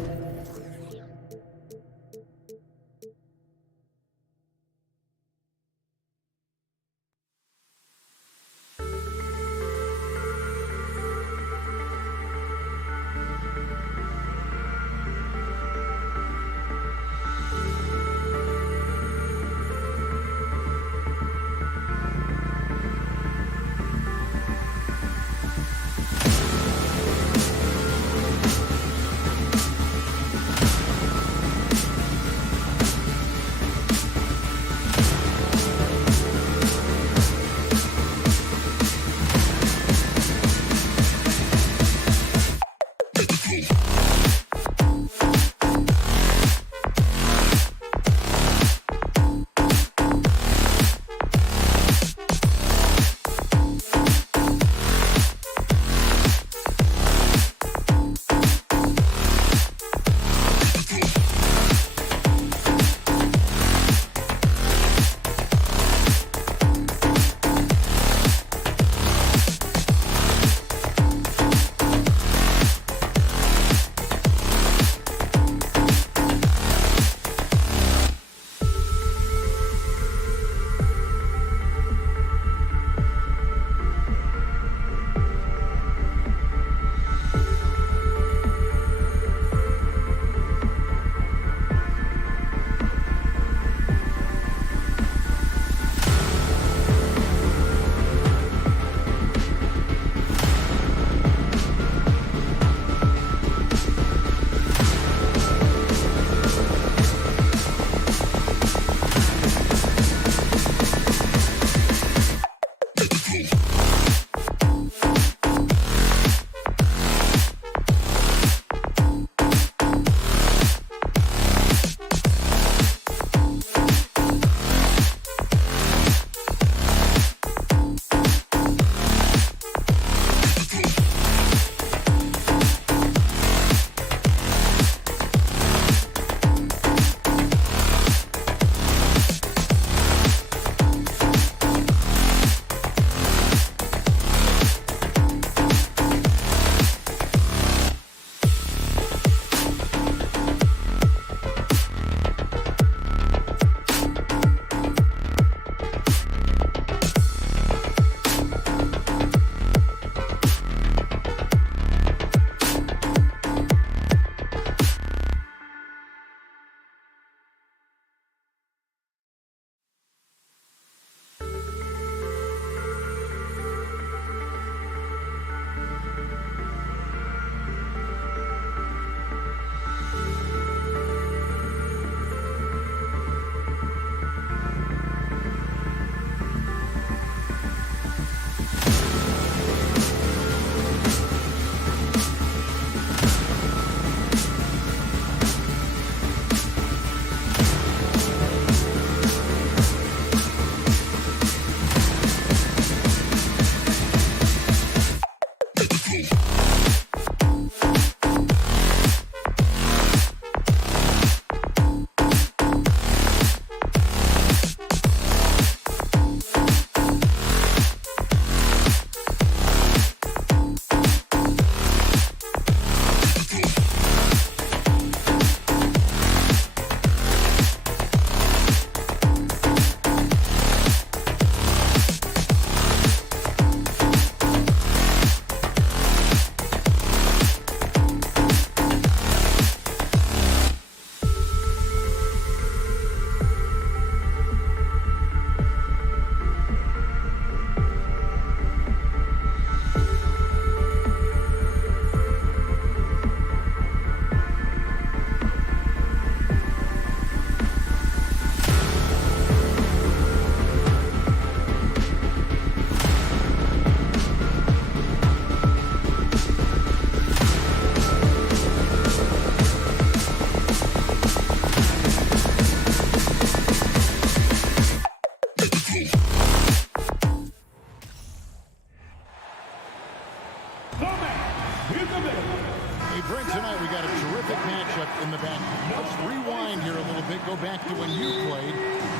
swept in the back. Let's rewind here a little bit. Go back to when you played.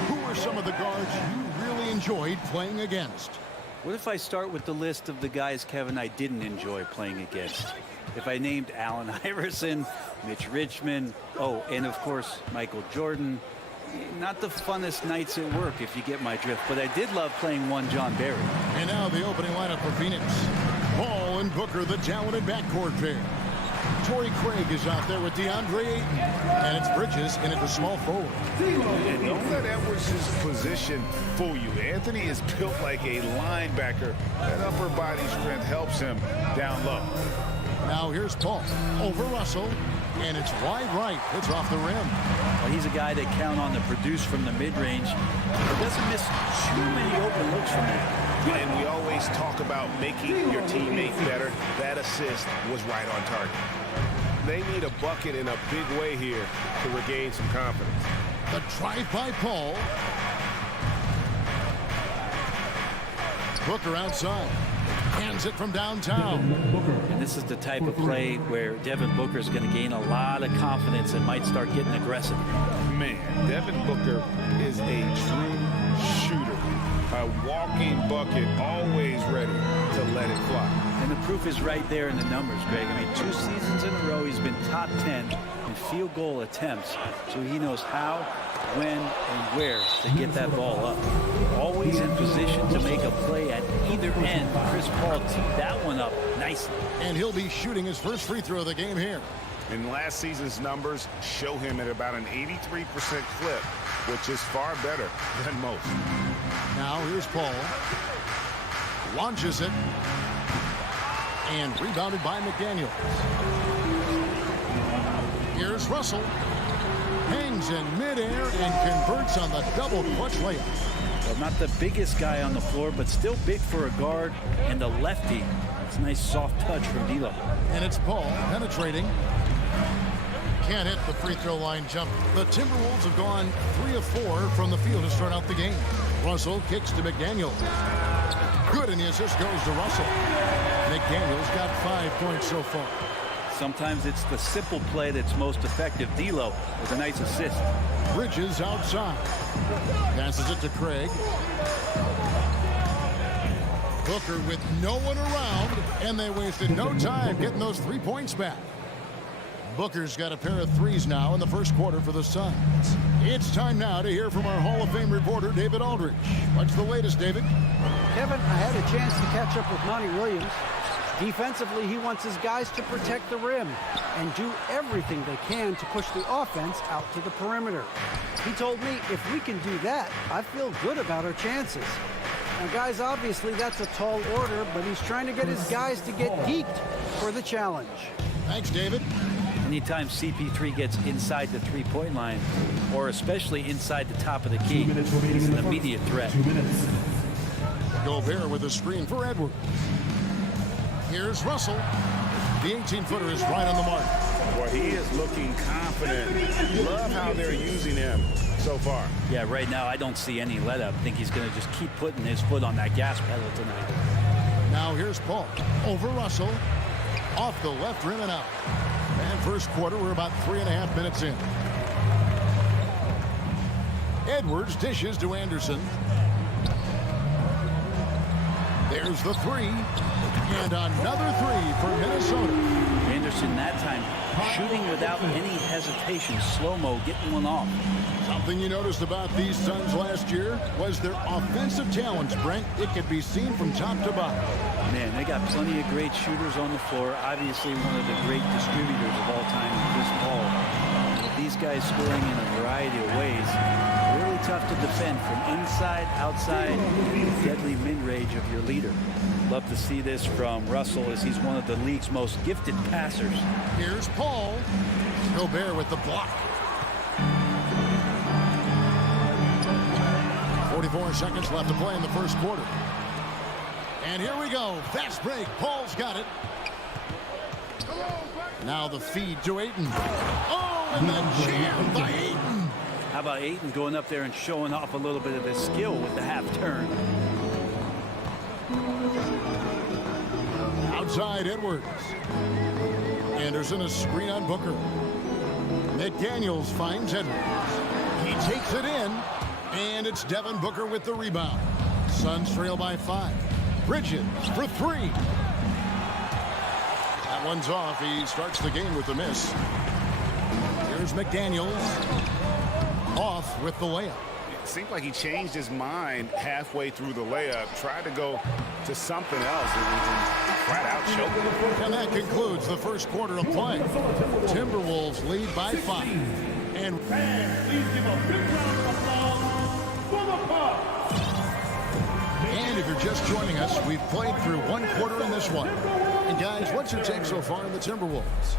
Who were some of the guards you really enjoyed playing against? What if I start with the list of the guys, Kevin, I didn't enjoy playing against? If I named Allen Iverson, Mitch Richmond, oh, and of course, Michael Jordan. Not the funnest nights at work, if you get my drift, but I did love playing one John Barry. And now the opening lineup for Phoenix. Ball and Booker, the talented backcourt pair. Torrey Craig is out there with DeAndre Ayton. And it's Bridges in at the small forward. And don't let Edwards' position fool you. Anthony is built like a linebacker. That upper body strength helps him down low. Now here's Paul over Russell. And it's wide right. It's off the rim. Well, he's a guy they count on to produce from the mid-range. He doesn't miss too many open looks from him. And we always talk about making your teammate better. That assist was right on target. They need a bucket in a big way here to regain some confidence. The drive by Paul. Booker outside. Hands it from downtown. And this is the type of play where Devin Booker is going to gain a lot of confidence and might start getting aggressive. Man, Devin Booker is a true shooter. A walking bucket, always ready to let it fly. And the proof is right there in the numbers, Greg. I mean, 2 seasons in a row, he's been top 10 in field goal attempts. So he knows how, when, and where to get that ball up. Always in position to make a play at either end. Chris Paul teed that one up nicely. And he'll be shooting his first free throw of the game here. And last season's numbers show him at about an 83% clip, which is far better than most. Now here's Paul. Launches it. And rebounded by McDaniel. Here's Russell. Hangs in midair and converts on the double clutch layup. Well, not the biggest guy on the floor, but still big for a guard and a lefty. It's a nice soft touch from D'Lo. And it's Paul penetrating. Can't hit the free throw line jump. The Timberwolves have gone 3 of 4 from the field to start out the game. Russell kicks to McDaniel. Good, and the assist goes to Russell. McDaniel's got 5 points so far. Sometimes it's the simple play that's most effective. D'Lo with a nice assist. Bridges outside. Passes it to Craig. Booker with no one around, and they wasted no time getting those 3 points back. Booker's got a pair of threes now in the first quarter for the Suns. It's time now to hear from our Hall of Fame reporter, David Aldridge. What's the latest, David? Kevin, I had a chance to catch up with Monty Williams. Defensively, he wants his guys to protect the rim and do everything they can to push the offense out to the perimeter. He told me if we can do that, I feel good about our chances. Now, guys, obviously that's a tall order, but he's trying to get his guys to get geeked for the challenge. Thanks, David. Anytime CP3 gets inside the three-point line, or especially inside the top of the key, he's an immediate threat. Gobert with a screen for Edwards. Here's Russell. The 18-footer is right on the mark. Boy, he is looking confident. Love how they're using him so far. Yeah, right now I don't see any let-up. I think he's going to just keep putting his foot on that gas pedal tonight. Now here's Paul. Over Russell. Off the left rim and out. And first quarter, we're about 3.5 minutes in. Edwards dishes to Anderson. There's the three. And another three for Minnesota. Anderson that time shooting without any hesitation. Slow-mo, getting one off. Something you noticed about these Suns last year was their offensive talents, Brent. It could be seen from top to bottom. Man, they got plenty of great shooters on the floor. Obviously, one of the great distributors of all time, Chris Paul. With these guys scoring in a variety of ways, really tough to defend from inside, outside, deadly mid-range of your leader. Love to see this from Russell as he's one of the league's most gifted passers. Here's Paul. Gobert with the block. 44 seconds left to play in the first quarter. And here we go. Fast break. Paul's got it. Now the feed to Ayton. Oh, and the jam by Ayton. How about Ayton going up there and showing off a little bit of his skill with the half turn? Outside Edwards. Anderson a screen on Booker. McDaniels finds Edwards. He takes it in, and it's Devin Booker with the rebound. Suns trail by 5. Bridges for 3. That one's off. He starts the game with a miss. Here's McDaniels. Off with the layup. It seemed like he changed his mind halfway through the layup, tried to go to something else, and flat out choked him. And that concludes the first quarter of play. Timberwolves lead by 5. And please give a big round of applause for the Bucks. And if you're just joining us, we've played through one quarter in this one. And guys, what's your take so far on the Timberwolves?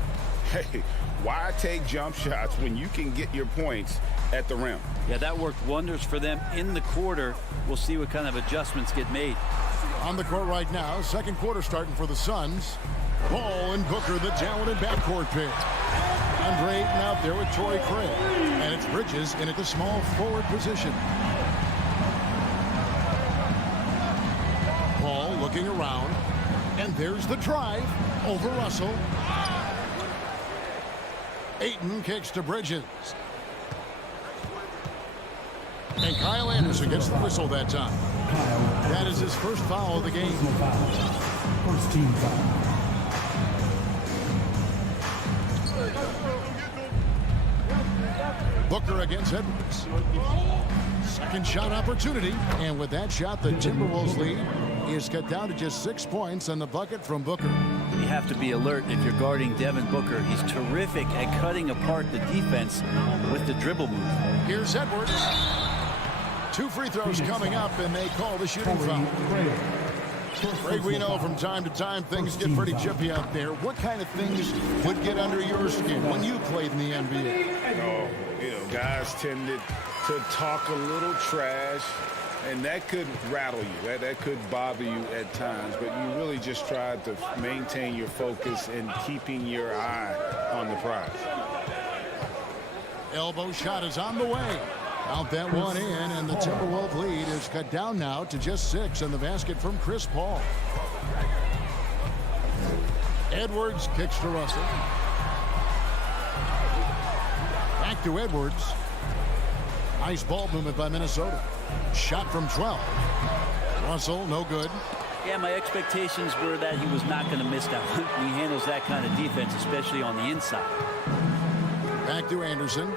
Hey, why take jump shots when you can get your points at the rim? Yeah, that worked wonders for them in the quarter. We'll see what kind of adjustments get made. On the court right now, second quarter starting for the Suns. Ball and Booker, the talented backcourt pick. Andre Ayton out there with Torrey Craig. And it's Bridges in at the small forward position. Ball looking around. And there's the drive over Russell. Ayton kicks to Bridges. And Kyle Anderson gets the whistle that time. That is his first foul of the game. First team foul. Booker against Edwards. Second shot opportunity. And with that shot, the Timberwolves lead is cut down to just 6 points on the bucket from Booker. You have to be alert if you're guarding Devin Booker. He's terrific at cutting apart the defense with the dribble move. Here's Edwards. 2 free throws coming up, and they call the shooting foul. Craig, we know from time to time things get pretty chippy out there. What kind of things would get under your skin when you played in the NBA? Oh, guys tended to talk a little trash, and that could rattle you. That could bother you at times, but you really just tried to maintain your focus and keeping your eye on the prize. Elbow shot is on the way. Out that one in, and the Timberwolves lead is cut down now to just 6 in the basket from Chris Paul. Edwards kicks to Russell. Back to Edwards. Nice ball movement by Minnesota. Shot from 12. Russell, no good. Yeah, my expectations were that he was not going to miss that one. He handles that kind of defense, especially on the inside. Back to Anderson.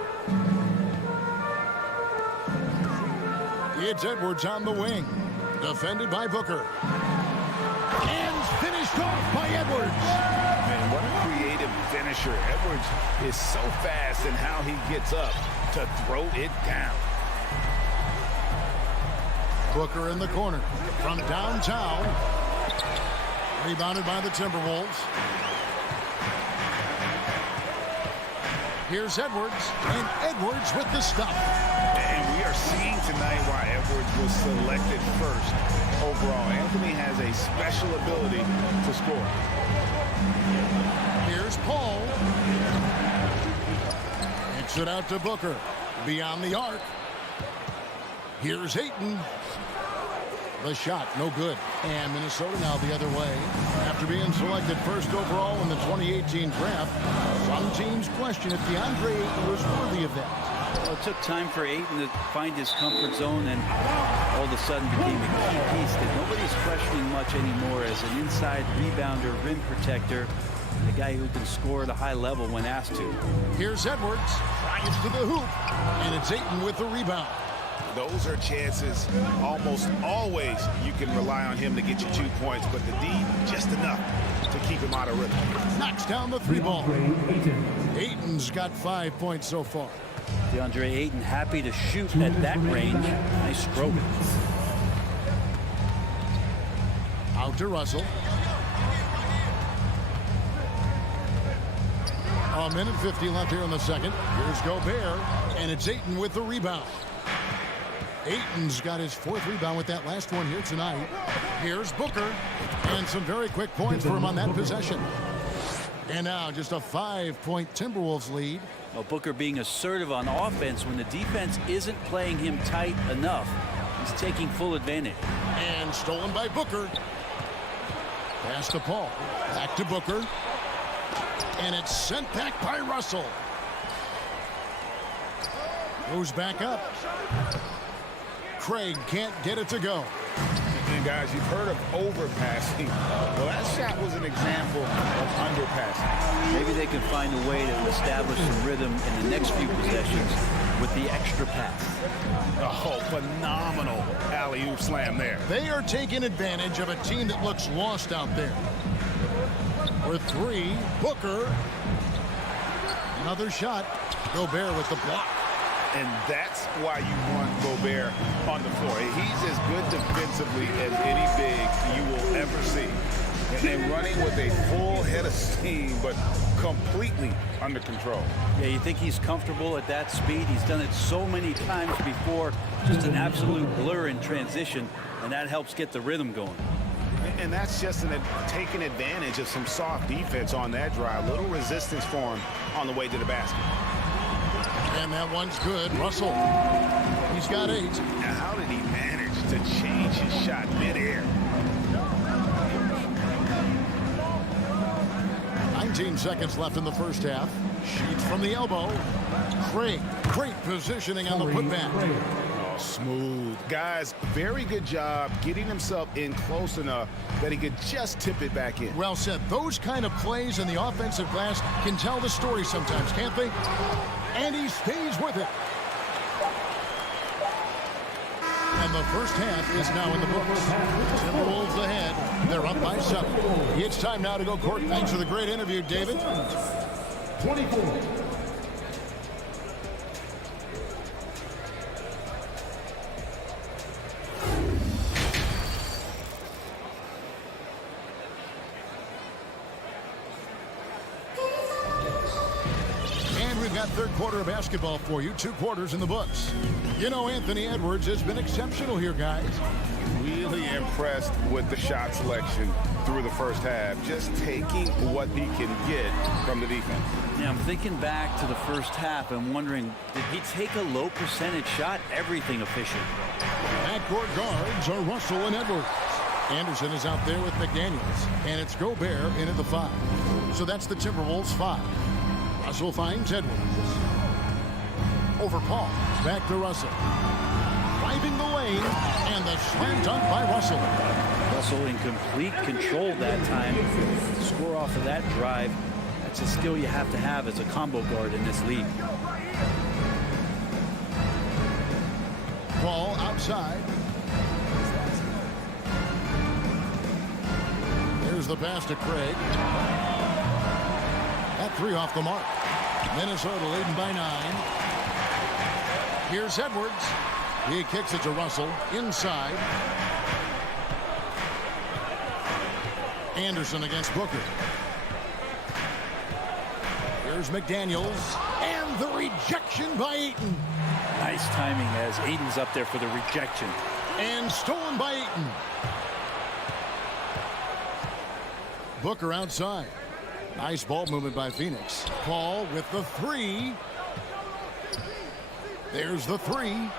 It's Edwards on the wing. Defended by Booker. And finished off by Edwards. Man, what a creative finisher. Edwards is so fast in how he gets up to throw it down. Booker in the corner from downtown. Rebounded by the Timberwolves. Here's Edwards, and Edwards with the stop. And we are seeing tonight why Edwards was selected first overall. Anthony has a special ability to score. Here's Paul. Kicks it out to Booker. Beyond the arc. Here's Ayton. The shot, no good. And Minnesota now the other way. After being selected first overall in the 2018 draft, some teams question if DeAndre Ayton was worthy of that. Well, it took time for Ayton to find his comfort zone, and all of a sudden became a key piece that nobody's questioning much anymore as an inside rebounder, rim protector, a guy who can score at a high level when asked to. Here's Edwards. Drives to the hoop. And it's Ayton with the rebound. Those are chances almost always you can rely on him to get you 2 points, but the D just enough to keep him out of rhythm. Knocks down the 3-ball. Ayton's got 5 points so far. DeAndre Ayton happy to shoot at that range. Nice stroke. Out to Russell. A minute 50 left here in the second. Here's Gobert, and it's Ayton with the rebound. Ayton's got his 4th rebound with that last one here tonight. Here's Booker, and some very quick points for him on that possession. And now just a 5-point Timberwolves lead. Well, Booker being assertive on offense when the defense isn't playing him tight enough. He's taking full advantage. And stolen by Booker. Pass to Paul. Back to Booker. And it's sent back by Russell. Goes back up. Craig can't get it to go. And guys, you've heard of overpassing. Well, that shot was an example of underpassing. Maybe they can find a way to establish some rhythm in the next few possessions with the extra pass. Oh, phenomenal alley-oop slam there. They are taking advantage of a team that looks lost out there. For three, Booker. Another shot. Gobert with the block. And that's why you want Gobert on the floor. He's as good defensively as any big you will ever see. And running with a full head of steam, but completely under control. Yeah, you think he's comfortable at that speed? He's done it so many times before. Just an absolute blur in transition, and that helps get the rhythm going. And that's just taking advantage of some soft defense on that drive. Little resistance for him on the way to the basket. And that one's good. Russell, he's got 8. Now, how did he manage to change his shot midair? 19 seconds left in the first half. Shoots from the elbow. Craig, great positioning on the putback. Oh, smooth. Guys, very good job getting himself in close enough that he could just tip it back in. Well said. Those kind of plays in the offensive glass can tell the story sometimes, can't they? And he stays with it. And the first half is now in the books. Timberwolves ahead. They're up by 7. It's time now to go court. Thanks for the great interview, David. 24. Third quarter of basketball for you. 2 quarters in the books. You know, Anthony Edwards has been exceptional here, guys. Really impressed with the shot selection through the first half. Just taking what he can get from the defense. Yeah, I'm thinking back to the first half and wondering, did he take a low percentage shot? Everything efficient. Backcourt guards are Russell and Edwards. Anderson is out there with McDaniels. And it's Gobert in at the 5. So that's the Timberwolves 5. Russell finds Edwards. Over Paul. Back to Russell. Driving the lane. And the slam dunk by Russell. Russell in complete control that time. Score off of that drive. That's a skill you have to have as a combo guard in this league. Ball outside. There's the pass to Craig. That 3 off the mark. Minnesota leading by 9. Here's Edwards. He kicks it to Russell. Inside. Anderson against Booker. Here's McDaniels. And the rejection by Ayton. Nice timing as Ayton's up there for the rejection. And stolen by Ayton. Booker outside. Nice ball movement by Phoenix. Paul with the 3. There's the 3.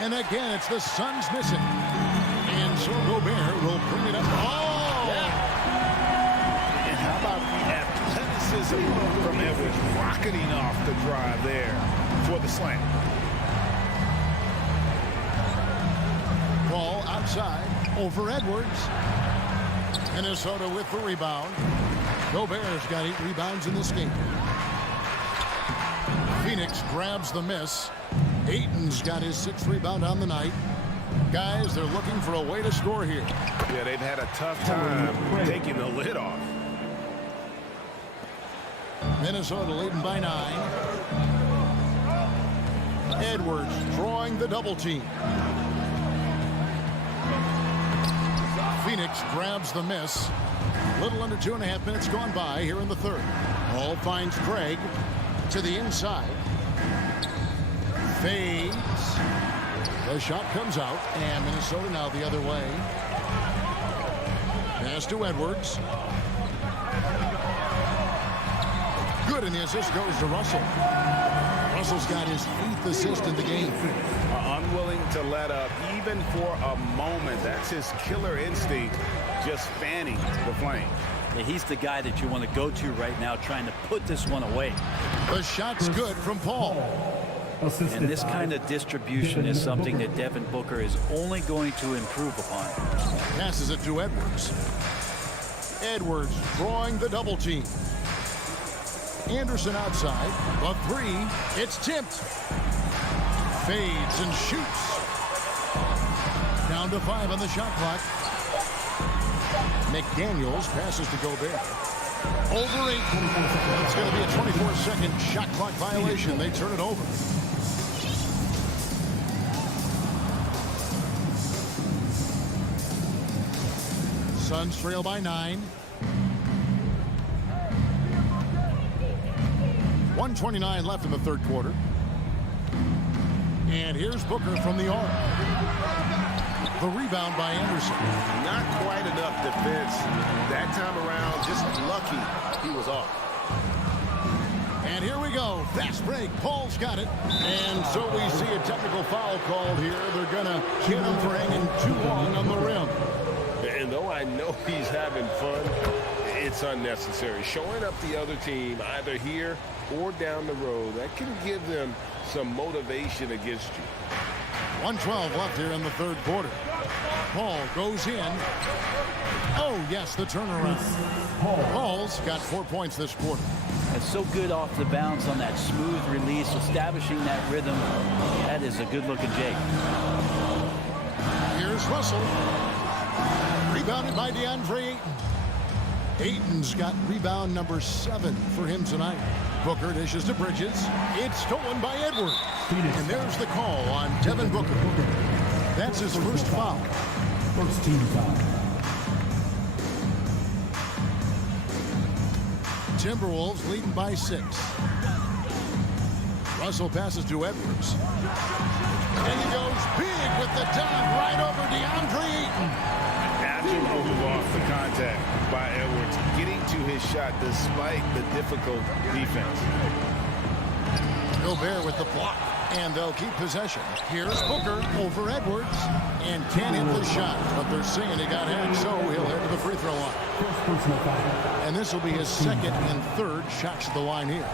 And again, it's the Suns missing. And so Gobert will bring it up. Oh! Yeah. And how about the athleticism from Edwards rocketing off the drive there for the slam. Ball outside over Edwards. Minnesota with the rebound. Gobert's got 8 rebounds in this game. Phoenix grabs the miss. Ayton's got his 6th rebound on the night. Guys, they're looking for a way to score here. Yeah, they've had a tough time taking the lid off. Minnesota leading by 9. Edwards drawing the double team. Phoenix grabs the miss. Little under 2.5 minutes gone by here in the third. Ball finds Craig to the inside. Fades. The shot comes out, and Minnesota now the other way. Pass to Edwards. Good, and the assist goes to Russell. Russell's got his 8th assist in the game. Unwilling to let up even for a moment. That's his killer instinct, just fanning the flame. Yeah, he's the guy that you want to go to right now, trying to put this one away. The shot's good from Paul. And this kind of distribution is something that Devin Booker is only going to improve upon. Passes it to Edwards. Edwards drawing the double team. Anderson outside. The three. It's tipped. Fades and shoots. Down to 5 on the shot clock. McDaniels passes to Gobert. Over 8. It's going to be a 24-second shot clock violation. They turn it over. Suns trail by 9. 1:29 left in the third quarter. And here's Booker from the arc. The rebound by Anderson. Not quite enough defense that time around. Just lucky he was off. And here we go. Fast break. Paul's got it. And so we see a technical foul called here. They're going to hit him for hanging too long on the rim. And though I know he's having fun, it's unnecessary. Showing up the other team either here or down the road, that can give them some motivation against you. 1:12 left here in the third quarter. Paul goes in. Oh, yes, the turnaround. Paul's got 4 points this quarter. It's so good off the bounce on that smooth release, establishing that rhythm. That is a good-looking Jake. Here's Russell. Rebounded by DeAndre Ayton. Ayton's got rebound number 7 for him tonight. Booker dishes to Bridges. It's stolen by Edwards. And there's the call on Devin Booker. That's his first foul. First team foul. Timberwolves leading by 6. Russell passes to Edwards. And he goes big with the dunk right over DeAndre Ayton. Natural move off the contact by Edwards, getting to his shot despite the difficult defense. Gobert with the block, and they'll keep possession. Here's Booker over Edwards, and can't hit the shot, but they're saying he got hacked, so he'll head to the free throw line. And this will be his second and third shots at the line here.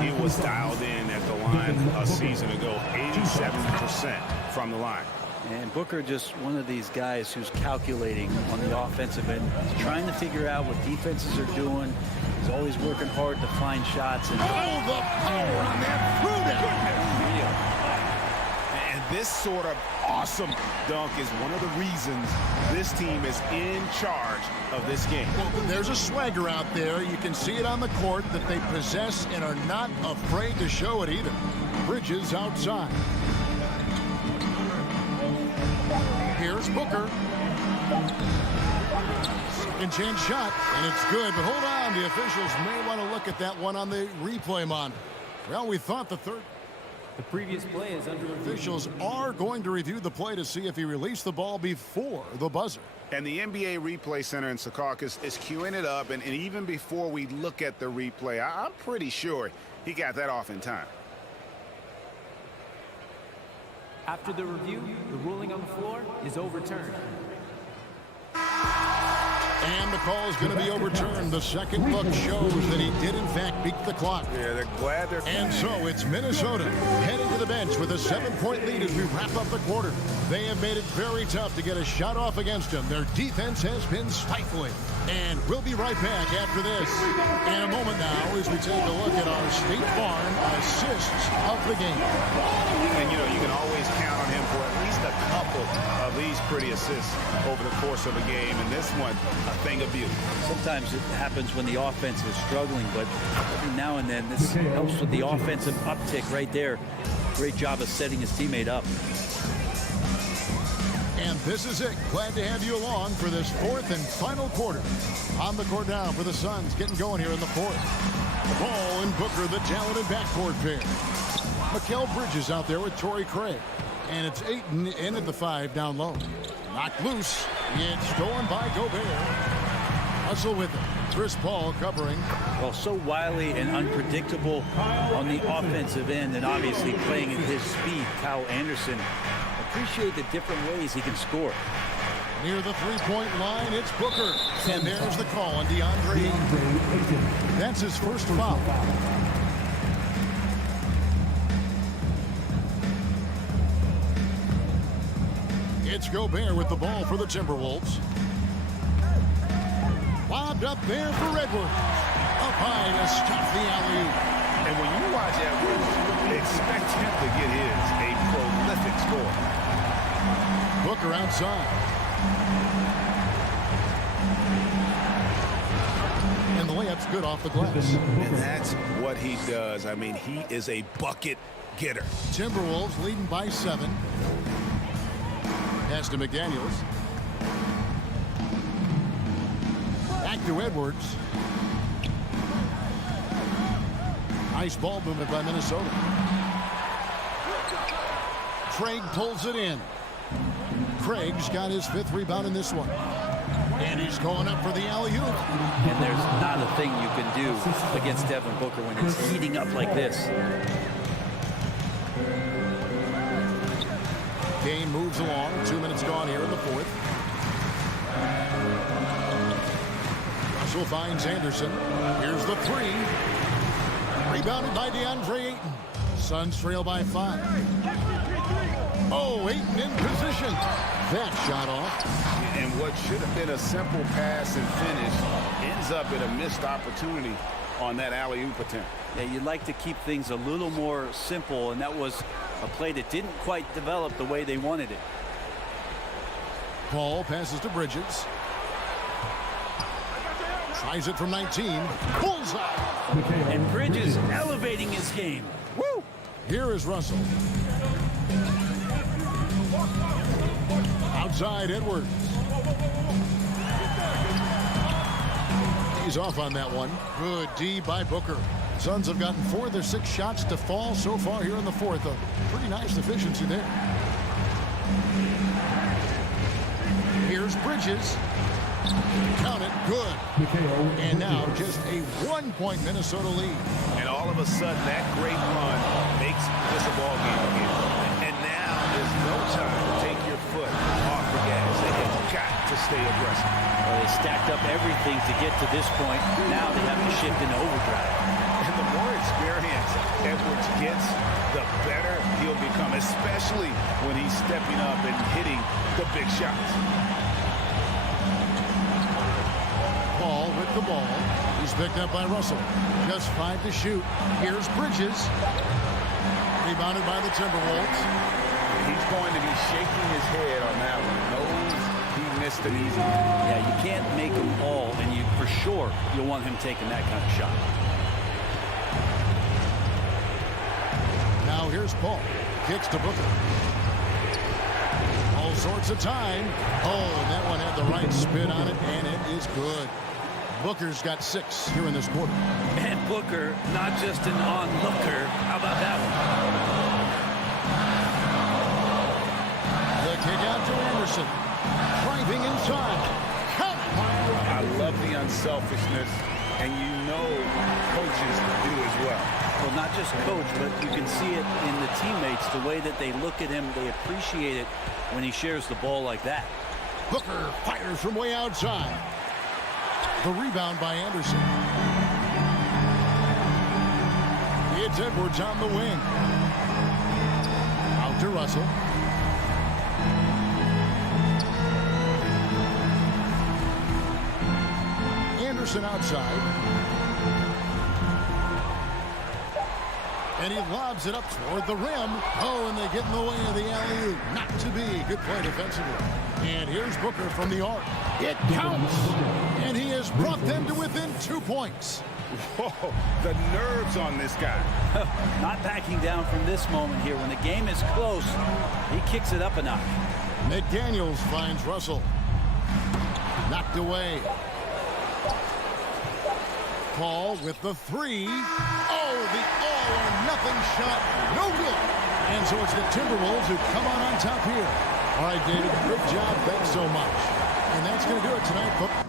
He was dialed in at the line a season ago, 87% from the line. And Booker just one of these guys who's calculating on the offensive end. He's trying to figure out what defenses are doing. He's always working hard to find shots. And oh, the power on that through And this sort of awesome dunk is one of the reasons this team is in charge of this game. Well, there's a swagger out there. You can see it on the court that they possess and are not afraid to show it either. Bridges outside. Here's Booker. Second chance shot, and it's good, but hold on. The officials may want to look at that one on the replay monitor. Well, we thought the third. The previous play is under review. Officials are going to review the play to see if he released the ball before the buzzer. And the NBA Replay Center in Secaucus is queuing it up, and even before we look at the replay, I'm pretty sure he got that off in time. After the review, the ruling on the floor is overturned. And the call is going to be overturned. The second look shows that he did, in fact, beat the clock. Yeah, they're glad they're... And so it's Minnesota heading to the bench with a 7-point lead as we wrap up the quarter. They have made it very tough to get a shot off against them. Their defense has been stifling. And we'll be right back after this. In a moment now as we take a look at our State Farm assists of the game. And, you know, you can always count on him for at least a couple of these pretty assists over the course of a game. And this one, a thing of beauty. Sometimes it happens when the offense is struggling, but every now and then this helps with the offensive uptick right there. Great job of setting his teammate up. And this is it. Glad to have you along for this fourth and final quarter. On the court now for the Suns, getting going here in the fourth. Ball and Booker, the talented backcourt pair. Mikal Bridges out there with Torrey Craig. And it's Ayton in at the 5 down low. Knocked loose. It's stolen by Gobert. Russell with it. Chris Paul covering. Well, so wily and unpredictable on the offensive end, and obviously playing at his speed. Kyle Anderson, appreciate the different ways he can score. Near the three-point line, it's Booker. And there's the call on DeAndre Ayton. That's his first foul. It's Gobert with the ball for the Timberwolves. Lobbed up there for Edwards. Up high to stop the alley-oop. And when you watch Edwards, expect him to get his, a prolific score. Booker outside. And the layup's good off the glass. And that's what he does. I mean, he is a bucket getter. Timberwolves leading by 7. Pass to McDaniels. Back to Edwards. Nice ball movement by Minnesota. Craig pulls it in. Craig's got his 5th rebound in this one. And he's going up for the alley-oop. And there's not a thing you can do against Devin Booker when it's heating up like this. Game moves along. 2 minutes gone here in the 4th. Russell finds Anderson. Here's the 3. Rebounded by DeAndre Ayton. Suns trail by 5. Oh, Ayton in position. That shot off. And what should have been a simple pass and finish ends up in a missed opportunity on that alley-oop attempt. Yeah, you'd like to keep things a little more simple, and that was a play that didn't quite develop the way they wanted it. Paul passes to Bridges. Tries it from 19. Pulls up. And Bridges elevating his game. Woo! Here is Russell. Outside Edwards. He's off on that one. Good D by Booker. Suns have gotten 4 of their 6 shots to fall so far here in the 4th. A pretty nice efficiency there. Here's Bridges. Count it. Good. And now just a 1-point Minnesota lead. And all of a sudden, that great run makes this a ball game again. And now there's no time to take your foot off the gas. They have got to stay aggressive. Well, they stacked up everything to get to this point. Now they have to shift into overdrive. And the more experience Edwards gets, the better he'll become, especially when he's stepping up and hitting the big shots. Paul with the ball. He's picked up by Russell. Just 5 to shoot. Here's Bridges. Rebounded by the Timberwolves. He's going to be shaking his head on that one. Knows he missed an easy one. Yeah, you can't make them all, and you for sure you'll want him taking that kind of shot. Now here's Paul. Kicks to Booker. All sorts of time. Oh, and that one had the right spin on it, and it is good. Booker's got 6 here in this quarter. And Booker, not just an onlooker. How about that one? The kick out to Anderson. Driving inside. I love the unselfishness, and you know coaches do as well. Well, not just coach, but you can see it in the teammates, the way that they look at him. They appreciate it when he shares the ball like that. Booker fires from way outside. The rebound by Anderson. It's Edwards on the wing. Out to Russell. Anderson outside. And he lobs it up toward the rim. Oh, and they get in the way of the alley-oop. Not to be. Good play defensively. And here's Booker from the arc. It counts. And he has brought them to within 2 points. Whoa, the nerves on this guy. Not backing down from this moment here. When the game is close, he kicks it up a notch. McDaniels finds Russell. Knocked away. Paul with the 3. Oh, the all-or-nothing shot. No good. And so it's the Timberwolves who come on top here. All right, David, good job. Thanks so much. And that's going to do it tonight, folks.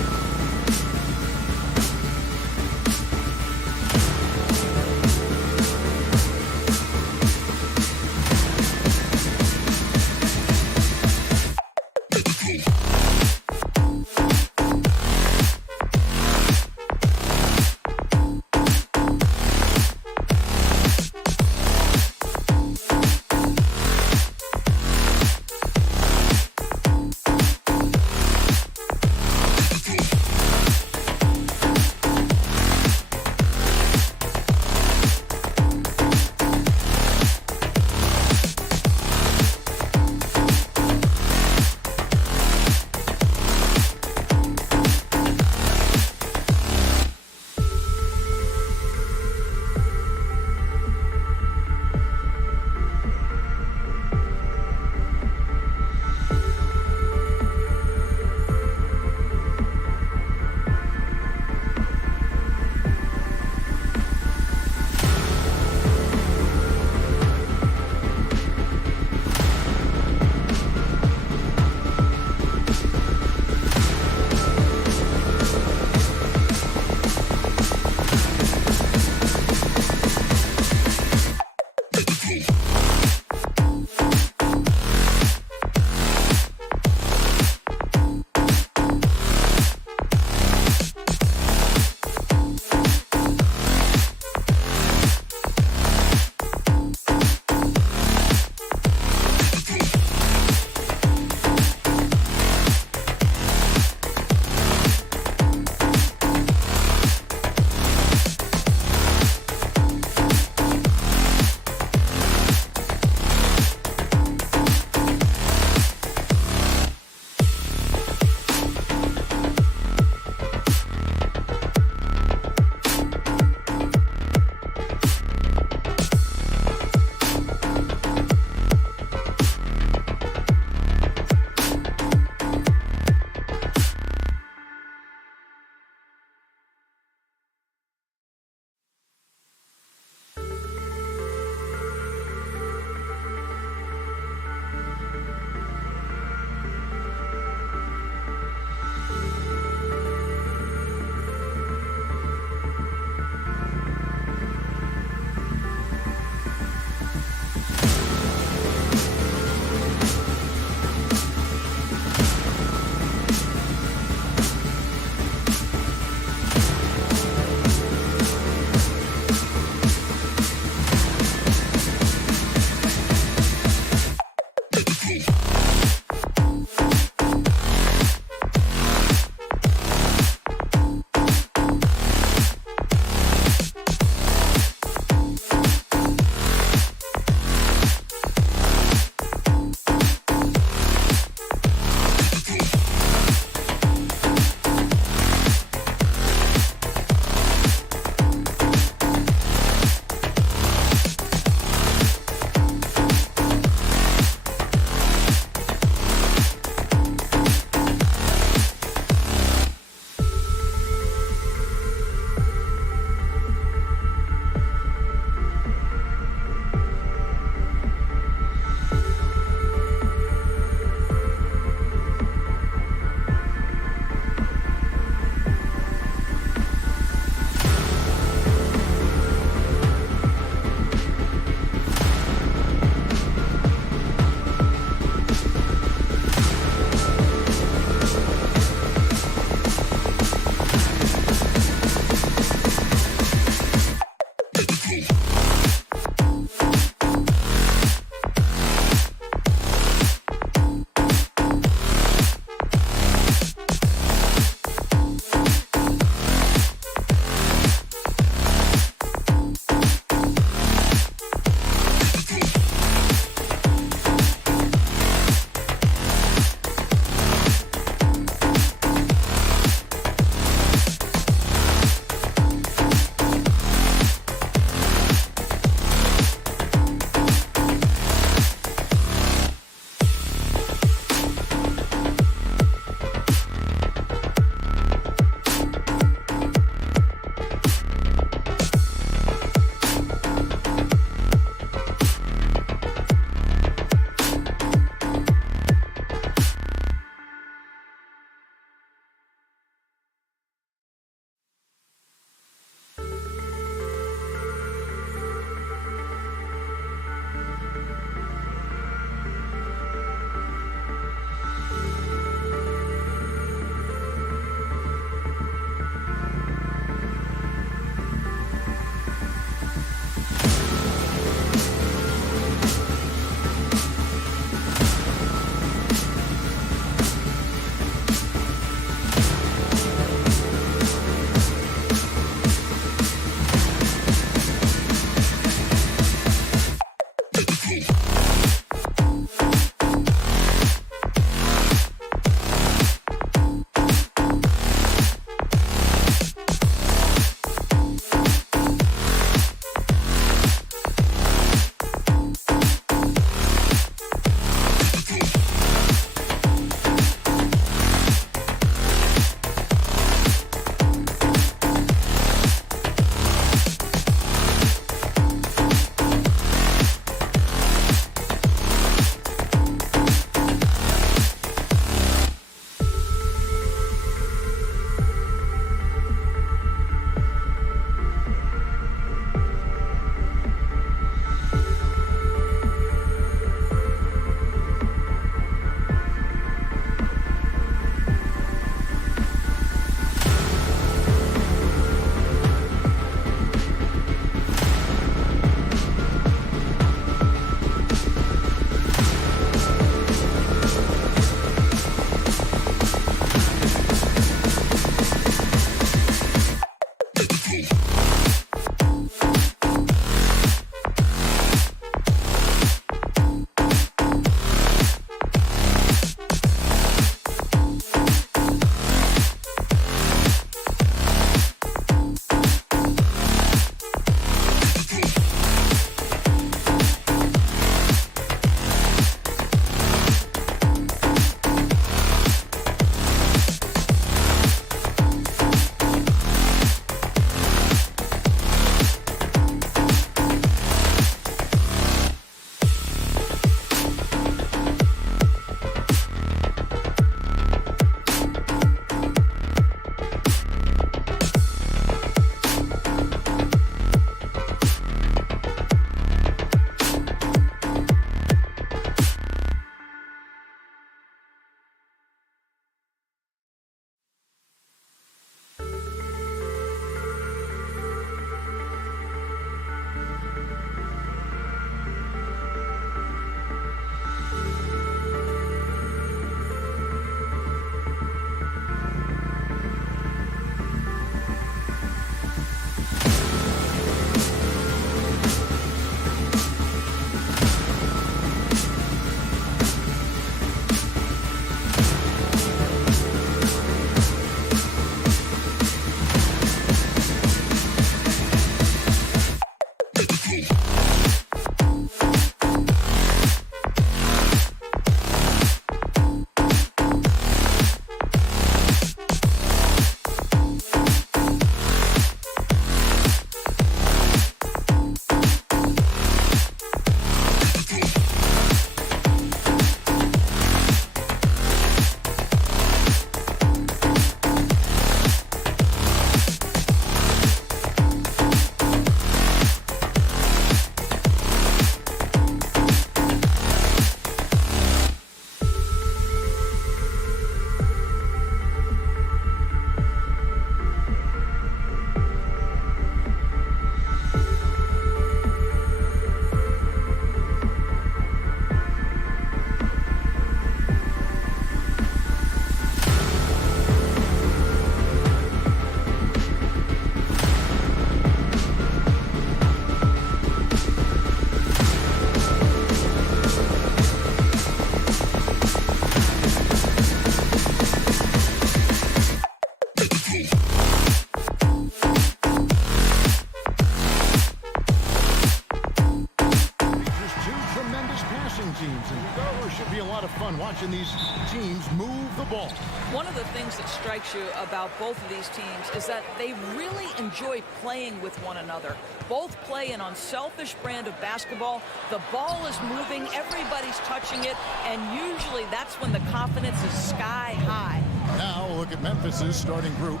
these passing teams, and there should be a lot of fun watching these teams move the ball. One of the things that strikes you about both of these teams is that they really enjoy playing with one another. Both play an unselfish brand of basketball. The ball is moving, everybody's touching it, and usually that's when the confidence is sky high. Now look at Memphis's starting group.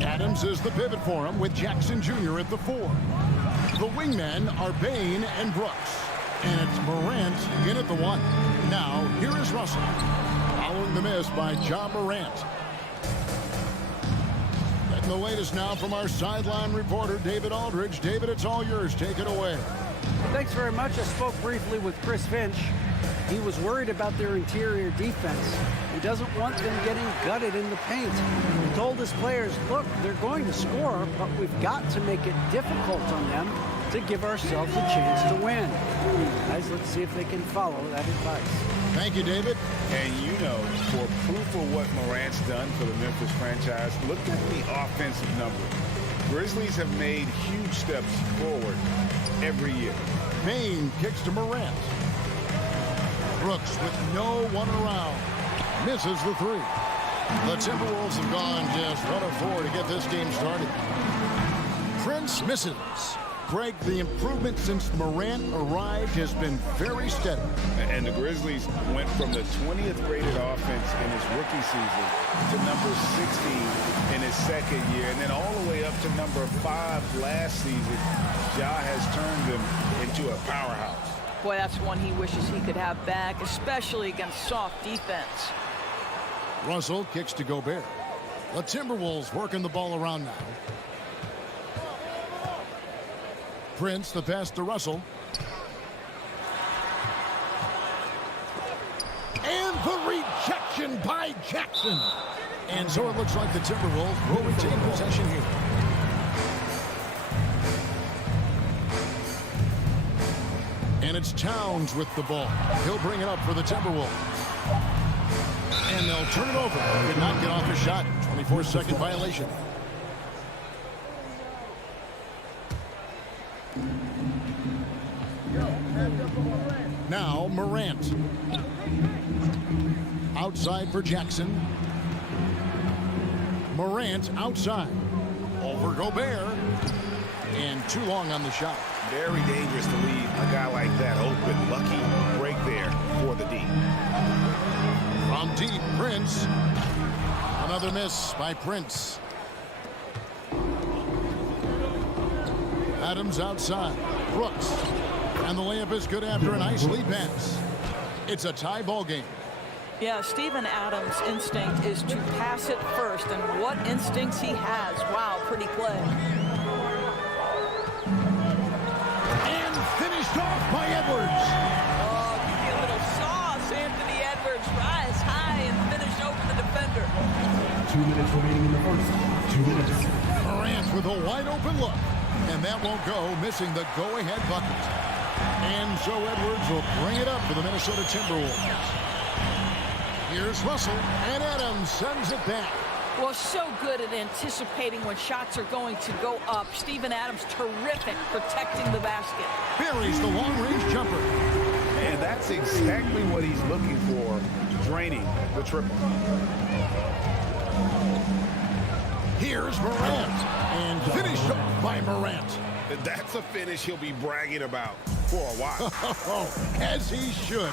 Adams is the pivot for him with Jackson Jr. at the 4. The wingmen are Bain and Brooks. And it's Morant in at the 1. Now, here is Russell. Following the miss by Ja Morant. Getting the latest now from our sideline reporter, David Aldridge. David, it's all yours. Take it away. Thanks very much. I spoke briefly with Chris Finch. He was worried about their interior defense. He doesn't want them getting gutted in the paint. He told his players, look, they're going to score, but we've got to make it difficult on them to give ourselves a chance to win. Guys, let's see if they can follow that advice. Thank you, David. And you know, for proof of what Morant's done for the Memphis franchise, look at the offensive numbers. Grizzlies have made huge steps forward every year. Bain kicks to Morant. Brooks with no one around. Misses the 3. The Timberwolves have gone just 1 of 4 to get this game started. Prince misses. Greg, the improvement since Morant arrived has been very steady. And the Grizzlies went from the 20th rated offense in his rookie season to number 16 in his second year, and then all the way up to number 5 last season. Ja has turned them into a powerhouse. Boy, that's one he wishes he could have back, especially against soft defense. Russell kicks to Gobert. The Timberwolves working the ball around now. Prince, the pass to Russell. And the rejection by Jackson. And so it looks like the Timberwolves will retain possession here. And it's Towns with the ball. He'll bring it up for the Timberwolves. And they'll turn it over. Did not get off the shot. 24-second violation. Now Morant. Outside for Jackson. Morant outside. Over Gobert. And too long on the shot. Very dangerous to leave a guy like that open. Lucky break there for the D. From deep, Prince. Another miss by Prince. Adams outside. Brooks. And the layup is good after a nice lead pass. It's a tie ball game. Yeah, Steven Adams' instinct is to pass it first, and what instincts he has. Wow, pretty play. And finished off by Edwards. Oh, give me a little sauce. Anthony Edwards rise high and finish over the defender. 2 minutes remaining in the first. 2 minutes. Morant with a wide open look. And that won't go, missing the go-ahead bucket. And so Edwards will bring it up for the Minnesota Timberwolves. Here's Russell, and Adams sends it back. Well, so good at anticipating when shots are going to go up. Steven Adams, terrific protecting the basket. Buries the long-range jumper. And that's exactly what he's looking for, draining the triple. Here's Morant, and finished off by Morant. That's a finish he'll be bragging about for a while. As he should.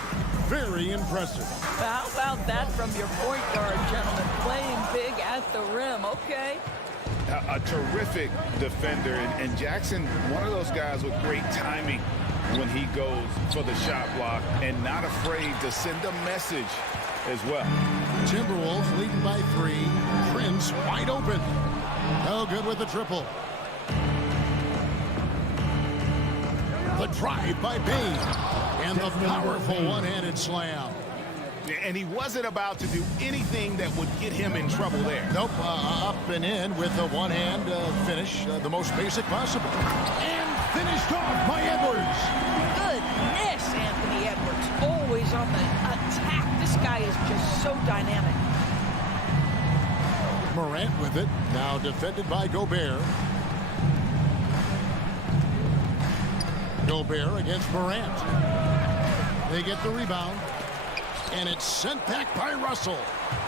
Very impressive. How about that from your point guard, gentlemen? Playing big at the rim. Okay. A terrific defender. And Jackson, one of those guys with great timing when he goes for the shot block and not afraid to send a message as well. Timberwolves leading by 3. Prince wide open. No good with the triple. The drive by Bain. And the powerful one-handed slam. And he wasn't about to do anything that would get him in trouble there. Nope, up and in with a one-hand finish, the most basic possible. And finished off by Edwards. Goodness, Anthony Edwards, always on the attack. This guy is just so dynamic. Morant with it, now defended by Gobert. Gobert against Morant. They get the rebound, and it's sent back by Russell.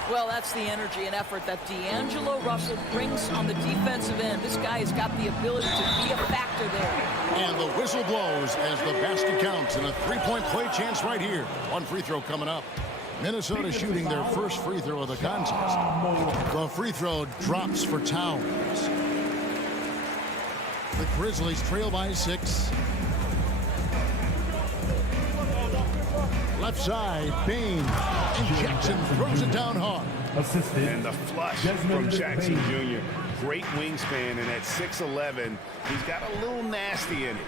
Well, that's the energy and effort that D'Angelo Russell brings on the defensive end. This guy has got the ability to be a factor there. And the whistle blows as the basket counts, and a three-point play chance right here. One free throw coming up. Minnesota shooting their first free throw of the contest. The free throw drops for Towns. The Grizzlies trail by 6. Left side, Bain. And Jackson throws it down hard. And the flush from Jackson Jr. Great wingspan, and at 6'11", he's got a little nasty in it.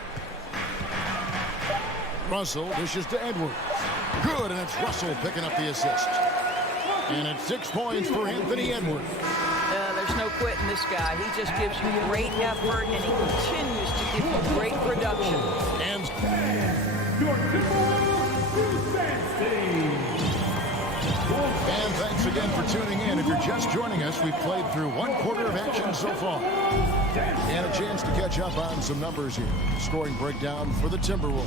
Russell dishes to Edwards. Good, and it's Russell picking up the assist. And it's 6 points for Anthony Edwards. There's no quitting this guy. He just gives you great effort, and he continues to give you great production. And thanks again for tuning in. If you're just joining us, we've played through 1 quarter of action so far. And a chance to catch up on some numbers here. Scoring breakdown for the Timberwolves.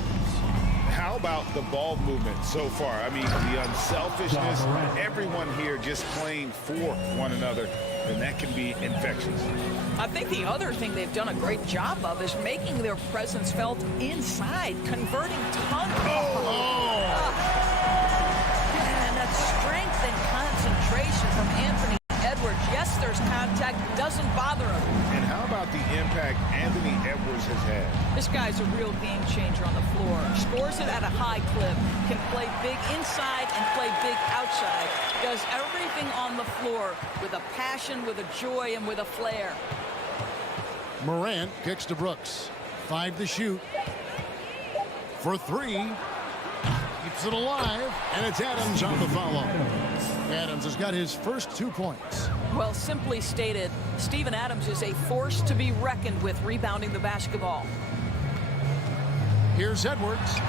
How about the ball movement so far? I mean, the unselfishness, everyone here just playing for one another, and that can be infectious. I think the other thing they've done a great job of is making their presence felt inside, converting tons. And that strength and concentration from Anthony Edwards. Yes, there's contact, doesn't bother him. And how about the impact Anthony Edwards has had? This guy's a real game changer on the floor. Scores it at a high clip, can play big inside and play big outside. Does everything on the floor with a passion, with a joy, and with a flair. Morant kicks to Brooks. 5 to shoot. For 3. Keeps it alive, and it's Adams on the follow. Adams has got his first 2 points. Well, simply stated, Steven Adams is a force to be reckoned with rebounding the basketball. Here's Edwards.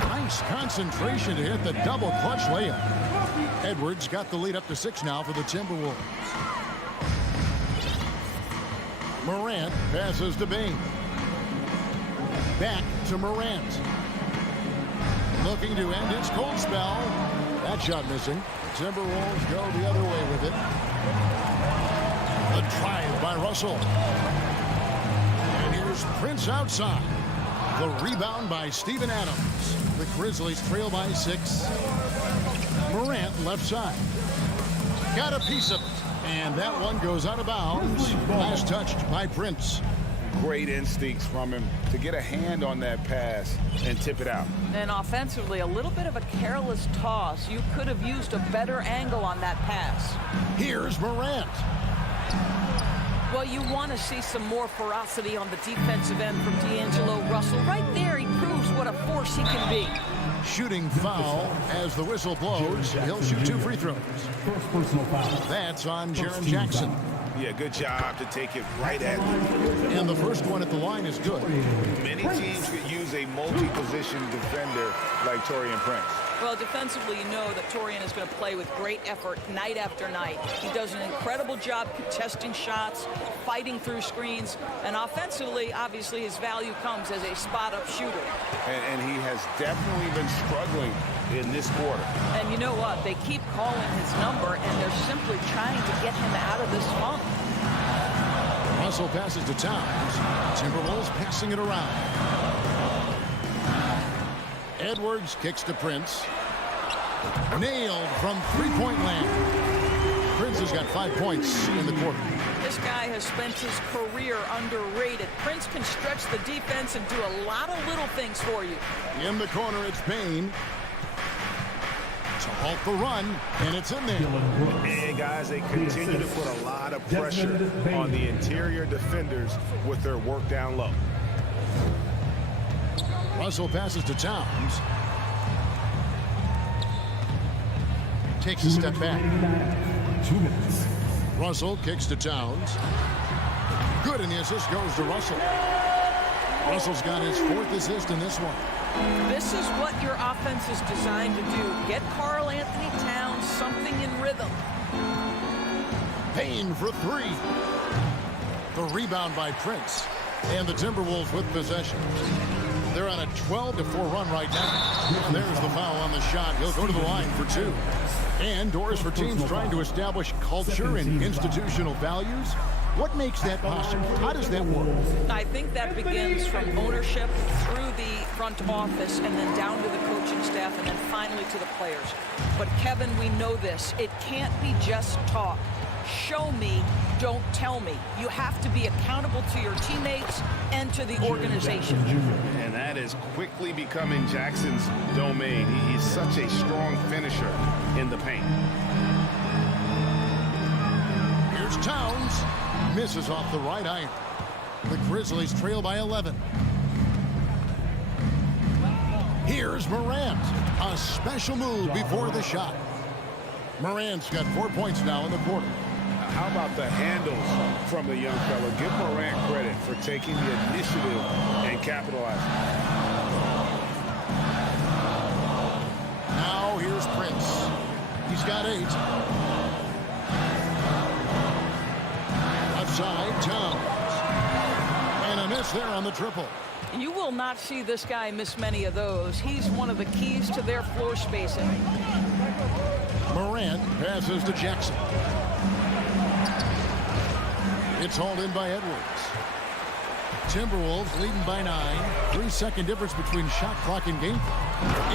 Nice concentration to hit the double clutch layup. Edwards got the lead up to 6 now for the Timberwolves. Morant passes to Bain. Back to Morant. Looking to end its cold spell. That shot missing. The Timberwolves go the other way with it. The drive by Russell. And here's Prince outside. The rebound by Steven Adams. The Grizzlies trail by 6. Morant left side. Got a piece of it. And that one goes out of bounds. Last touched by Prince. Great instincts from him to get a hand on that pass and tip it out. And offensively, a little bit of a careless toss. You could have used a better angle on that pass. Here's Morant. Well, you want to see some more ferocity on the defensive end from D'Angelo Russell. Right there, he proves what a force he can be. Shooting foul as the whistle blows. He'll shoot 2 free throws. First personal foul. That's on Jaren Jackson. Yeah, good job to take it right at him. And the first one at the line is good. Many teams could use a multi-position defender like Taurean Prince. Well, defensively, you know that Taurean is going to play with great effort night after night. He does an incredible job contesting shots, fighting through screens, and offensively, obviously, his value comes as a spot-up shooter. And he has definitely been struggling in this quarter. And you know what? They keep calling his number, and they're simply trying to get him out of this funk. Russell passes to Towns. Timberwolves passing it around. Edwards kicks to Prince. Nailed from three-point land. Prince has got 5 points in the quarter. This guy has spent his career underrated. Prince can stretch the defense and do a lot of little things for you. In the corner, it's Bain. To halt the run, and it's in there. And guys, they continue to put a lot of pressure on the interior defenders with their work down low. Russell passes to Towns. Takes a step back. 2 minutes. Russell kicks to Towns. Good, and the assist goes to Russell. Russell's got his 4th assist in this one. This is what your offense is designed to do. Get Karl Anthony Towns something in rhythm. Payne for 3. The rebound by Prince. And the Timberwolves with possession. They're on a 12-4 run right now. And there's the foul on the shot. He'll go to the line for 2. And doors for teams trying to establish culture and institutional values. What makes that possible? How does that work? I think that begins from ownership through the front office and then down to the coaching staff and then finally to the players. But Kevin, we know this. It can't be just talk. Show me, don't tell me. You have to be accountable to your teammates and to the organization. And that is quickly becoming Jackson's domain. He's such a strong finisher in the paint. Here's Towns. Misses off the right iron. The Grizzlies trail by 11. Here's Morant. A special move before the shot. Morant's got 4 points now in the quarter. How about the handles from the young fella? Give Morant credit for taking the initiative and capitalizing. Now here's Prince. He's got 8. Left side, Towns. And a miss there on the triple. You will not see this guy miss many of those. He's one of the keys to their floor spacing. Morant passes to Jackson. It's hauled in by Edwards. Timberwolves leading by 9. 3-second difference between shot clock and game.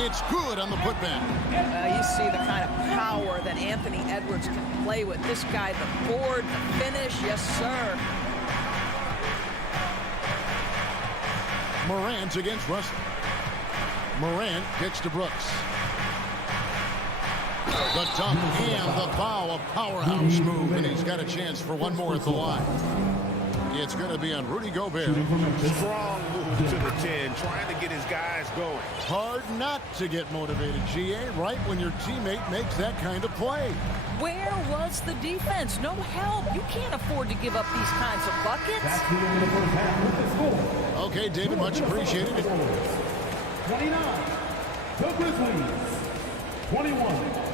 It's good on the putback. You see the kind of power that Anthony Edwards can play with. This guy, the board, the finish, yes, sir. Morant against Russell. Morant gets to Brooks. The dunk and the foul, a powerhouse move, and he's got a chance for one more at the line. It's going to be on Rudy Gobert. Strong move to the 10, trying to get his guys going. Hard not to get motivated, GA, right when your teammate makes that kind of play. Where was the defense? No help. You can't afford to give up these kinds of buckets. That's the end of the first half with the score. Okay, David, much appreciated. 29. The Grizzlies. 21.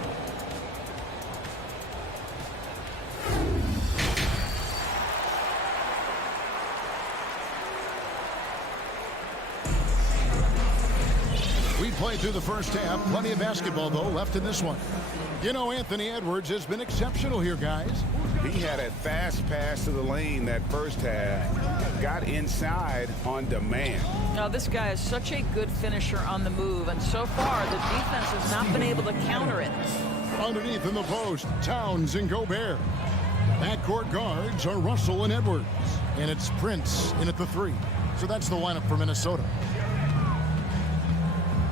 We played through the first half. Plenty of basketball, though, left in this one. You know, Anthony Edwards has been exceptional here, guys. He had a fast pass to the lane that first half. Got inside on demand. Now, this guy is such a good finisher on the move, and so far the defense has not been able to counter it. Underneath in the post, Towns and Gobert. Backcourt guards are Russell and Edwards. And it's Prince in at the 3. So that's the lineup for Minnesota.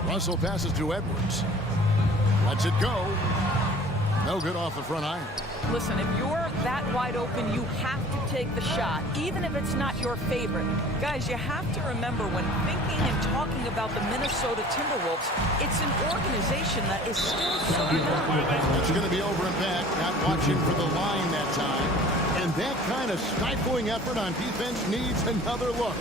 Russell passes to Edwards. Lets it go. No good off the front iron. Listen, if you're that wide open, you have to take the shot, even if it's not your favorite. Guys, you have to remember when thinking and talking about the Minnesota Timberwolves, it's an organization that is still so young. It's going to be over and back, not watching for the line that time. And that kind of stifling effort on defense needs another look.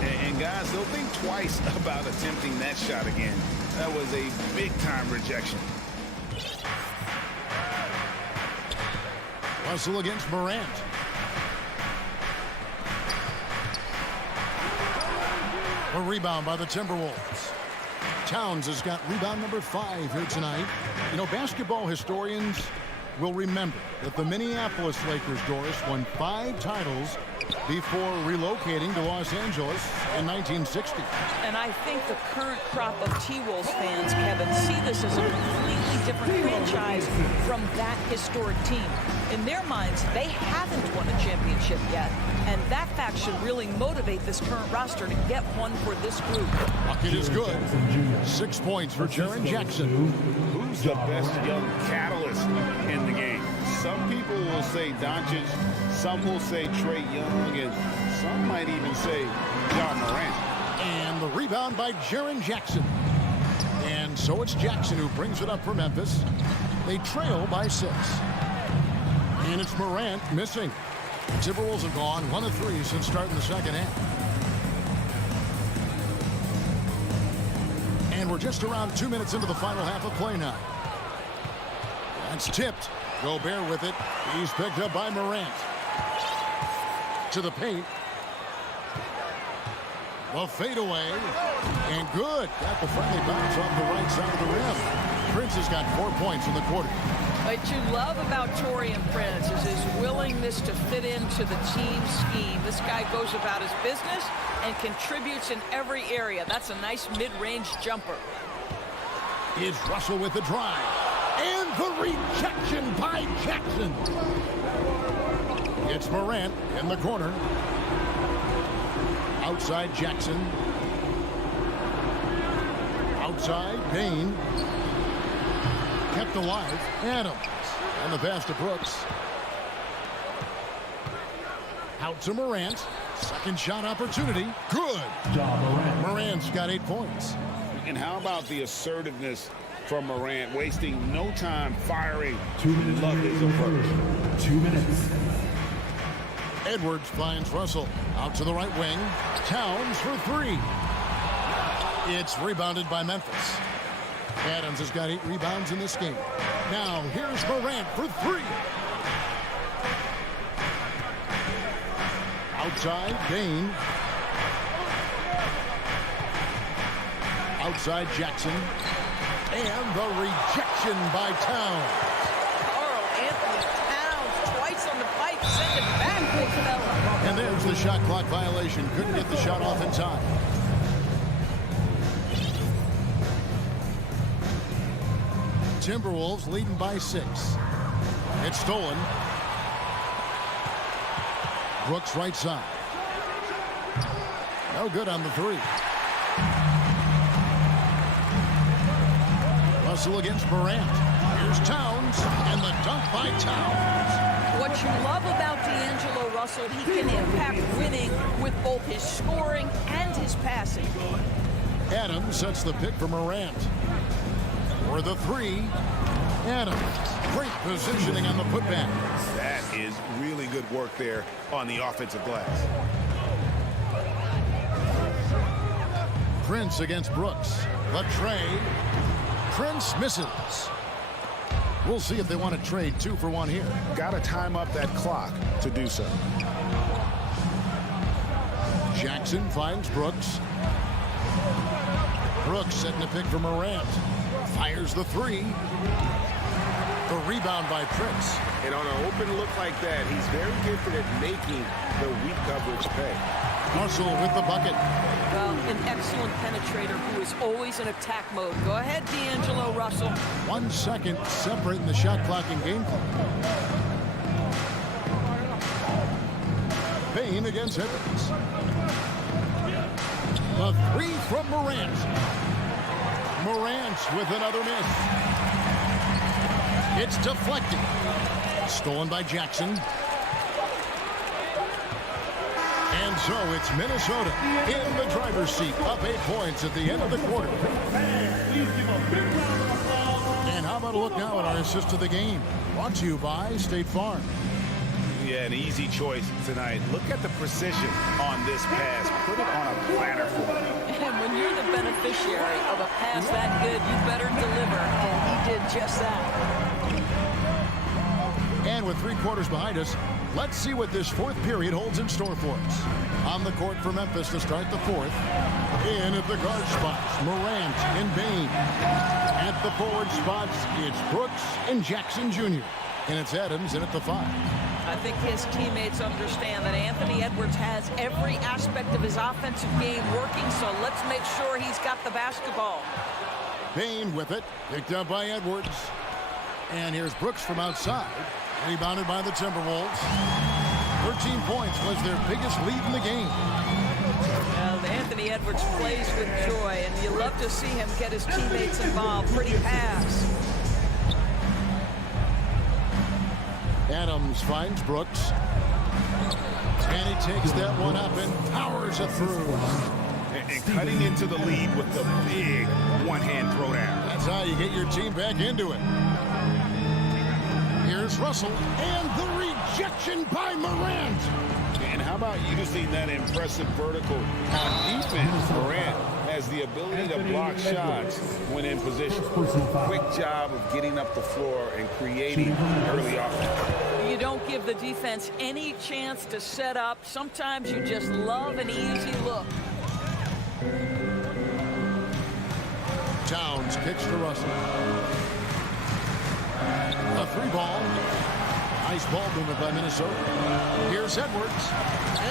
And guys, they'll think twice about attempting that shot again. That was a big-time rejection. Russell against Morant. A rebound by the Timberwolves. Towns has got rebound number 5 here tonight. You know, basketball historians will remember that the Minneapolis Lakers, Doris, won 5 titles before relocating to Los Angeles in 1960. And I think the current crop of T-Wolves fans, Kevin, see this as a completely different franchise from that historic team. In their minds, they haven't won a championship yet, and that fact should really motivate this current roster to get one for this group. Bucket is good. 6 points for Jaren Jackson. Who's the best young catalyst in the game? Some people will say Doncic, some will say Trae Young, and some might even say John Morant. And the rebound by Jaren Jackson. And so it's Jackson who brings it up for Memphis. They trail by 6. And it's Morant missing. Timberwolves have gone 1 of 3 since starting the second half. And we're just around 2 minutes into the final half of play now. That's tipped. Gobert with it. He's picked up by Morant. To the paint. The fadeaway. And good. Got the friendly bounce off the right side of the rim. Prince has got 4 points in the quarter. What you love about Taurean Prince is his willingness to fit into the team scheme. This guy goes about his business and contributes in every area. That's a nice mid-range jumper. Is Russell with the drive. And the rejection by Jackson. It's Morant in the corner. Outside Jackson. Outside Bain. Kept alive. Adams. And the pass to Brooks. Out to Morant. Second shot opportunity. Good. Morant's got 8 points. And how about the assertiveness from Morant, wasting no time firing. Love his approach. 2 minutes. Edwards finds Russell out to the right wing. Towns for 3. It's rebounded by Memphis. Adams has got 8 rebounds in this game. Now here's Morant for 3. Outside Bain. Outside Jackson. And the rejection by Towns. Carl Anthony Towns twice on the pipe. Send it back, big fella. And there's the shot clock violation. Couldn't get the shot off in time. Timberwolves leading by 6. It's stolen. Brooks right side. No good on the 3. Russell against Morant. Here's Towns, and the dunk by Towns. What you love about D'Angelo Russell, he can impact winning with both his scoring and his passing. Adams sets the pick for Morant. For the 3, Adams. Great positioning on the putback. That is really good work there on the offensive glass. Prince against Brooks. The trade. Prince misses. We'll see if they want to trade 2 for 1 here. Got to time up that clock to do so. Jackson finds Brooks. Brooks setting a pick for Morant. Fires the 3. The rebound by Prince. And on an open look like that, he's very gifted at making the weak coverage pay. Russell with the bucket. Well, an excellent penetrator who is always in attack mode. Go ahead, D'Angelo Russell. 1 second separating the shot clock and game clock. Bain against Edwards. The 3 from Morant. Morant with another miss. It's deflected. Stolen by Jackson. And so it's Minnesota in the driver's seat, up 8 points at the end of the quarter. And how about a look now at our assist of the game? Brought to you by State Farm. Yeah, an easy choice tonight. Look at the precision on this pass. Put it on a platter for him. And when you're the beneficiary of a pass that good, you better deliver. And he did just that. And with 3 quarters behind us, let's see what this 4th period holds in store for us. On the court for Memphis to start the 4th. In at the guard spots, Morant and Bain. At the forward spots, it's Brooks and Jackson Jr. And it's Adams in at the 5. I think his teammates understand that Anthony Edwards has every aspect of his offensive game working, so let's make sure he's got the basketball. Bain with it, picked up by Edwards. And here's Brooks from outside. Rebounded by the Timberwolves. 13 points was their biggest lead in the game. Well, Anthony Edwards plays with joy, and you love to see him get his teammates involved. Pretty pass. Adams finds Brooks. And he takes that one up and powers it through. And cutting into the lead with the big one-hand throwdown. That's how you get your team back into it. Here's Russell, and the rejection by Morant. And how about using that impressive vertical on defense? Morant has the ability to block shots when in position. Quick job of getting up the floor and creating early offense. You don't give the defense any chance to set up. Sometimes you just love an easy look. Edwards kicks to Russell. A 3-ball. Nice ball movement by Minnesota. Here's Edwards.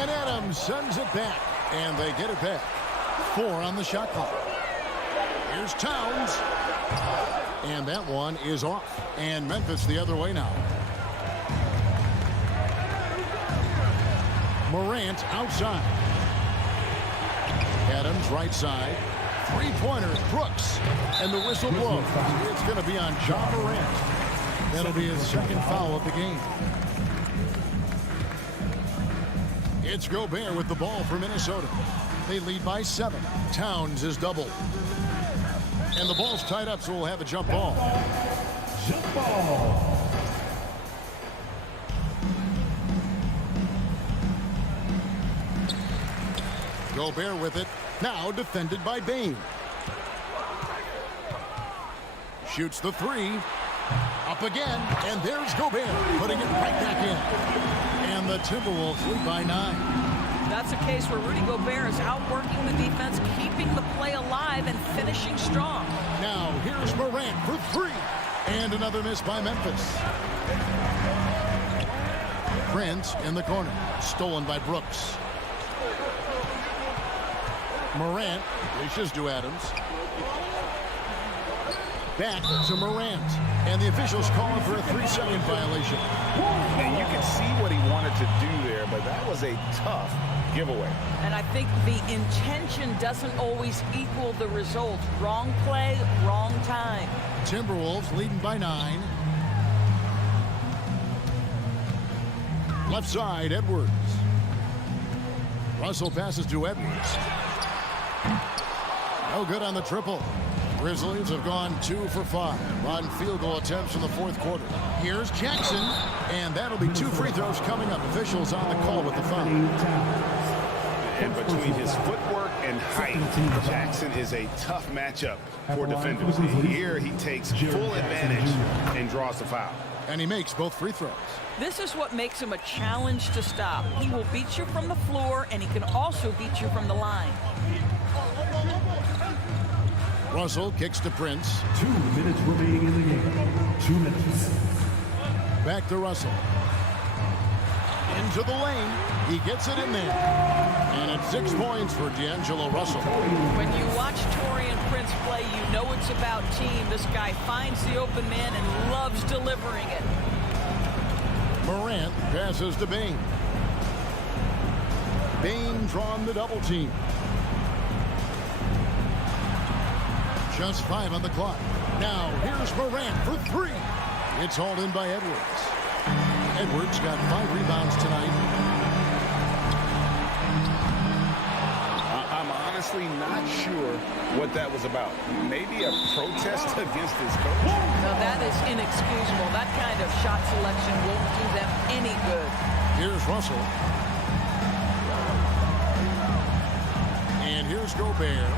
And Adams sends it back. And they get it back. 4 on the shot clock. Here's Towns. And that one is off. And Memphis the other way now. Morant outside. Adams right side. 3-pointer, Brooks. And the whistle blows. It's going to be on Ja Morant. That'll be his second foul of the game. It's Gobert with the ball for Minnesota. They lead by 7. Towns is doubled. And the ball's tied up, so we'll have a jump ball. Jump ball. Gobert with it. Now defended by Bane. Shoots the 3. Up again. And there's Gobert putting it right back in. And the Timberwolves lead by 9. That's a case where Rudy Gobert is outworking the defense, keeping the play alive and finishing strong. Now here's Morant for 3. And another miss by Memphis. Prince in the corner. Stolen by Brooks. Morant dishes to Adams. Back to Morant. And the officials calling for a 3-second violation. And you can see what he wanted to do there, but that was a tough giveaway. And I think the intention doesn't always equal the result. Wrong play, wrong time. Timberwolves leading by 9. Left side, Edwards. Russell passes to Edwards. No good on the triple. Grizzlies have gone 2 for 5 on field goal attempts in the fourth quarter. Here's Jackson, and that'll be 2 free throws coming up. Officials on the call with the foul. And between his footwork and height, Jackson is a tough matchup for defenders. Here he takes full advantage and draws the foul. And he makes both free throws. This is what makes him a challenge to stop. He will beat you from the floor, and he can also beat you from the line. Russell kicks to Prince. 2 minutes remaining in the game. 2 minutes. Back to Russell. Into the lane. He gets it in there. And it's 6 points for D'Angelo Russell. When you watch Taurean Prince play, you know it's about team. This guy finds the open man and loves delivering it. Morant passes to Bane. Bane drawn the double team. Just 5 on the clock. Now here's Morant for 3. It's hauled in by Edwards. Edwards got 5 rebounds tonight. I'm honestly not sure what that was about. Maybe a protest against his coach. No, that is inexcusable. That kind of shot selection won't do them any good. Here's Russell. And here's Gobert.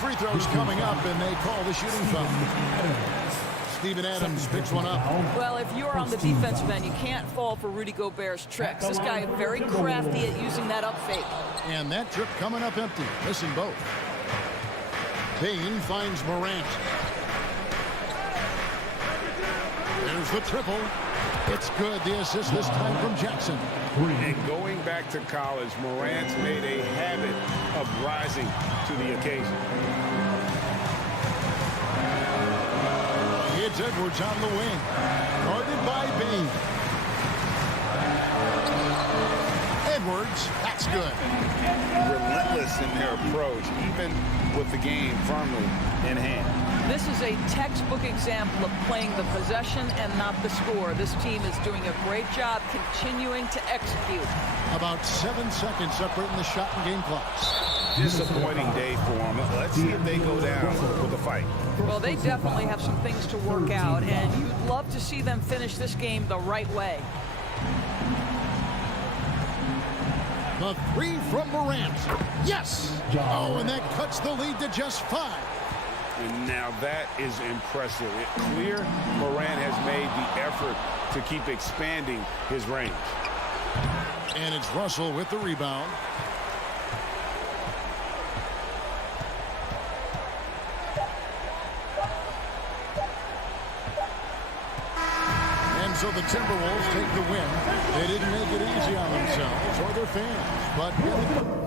Free throws coming up, and they call the shooting foul. Steven Adams picks one up. Well, if you're on the defensive end, you can't fall for Rudy Gobert's tricks. This guy is very crafty at using that up fake. And that trip coming up empty, missing both. Bane finds Morant. There's the triple. It's good. The assist this time from Jackson. And going back to college, Morant's made a habit of rising to the occasion. It's Edwards on the wing. Guarded by Bane. Edwards, that's good. Relentless in their approach, even with the game firmly in hand. This is a textbook example of playing the possession and not the score. This team is doing a great job continuing to execute. About 7 seconds separating the shot and game clocks. Disappointing day for them. Let's see if they go down with a fight. Well, they definitely have some things to work out, and you'd love to see them finish this game the right way. The 3 from Morant. Yes! Oh, and that cuts the lead to just 5. And now that is impressive. It's clear Morant has made the effort to keep expanding his range. And it's Russell with the rebound. And so the Timberwolves take the win. They didn't make it easy on themselves or their fans, but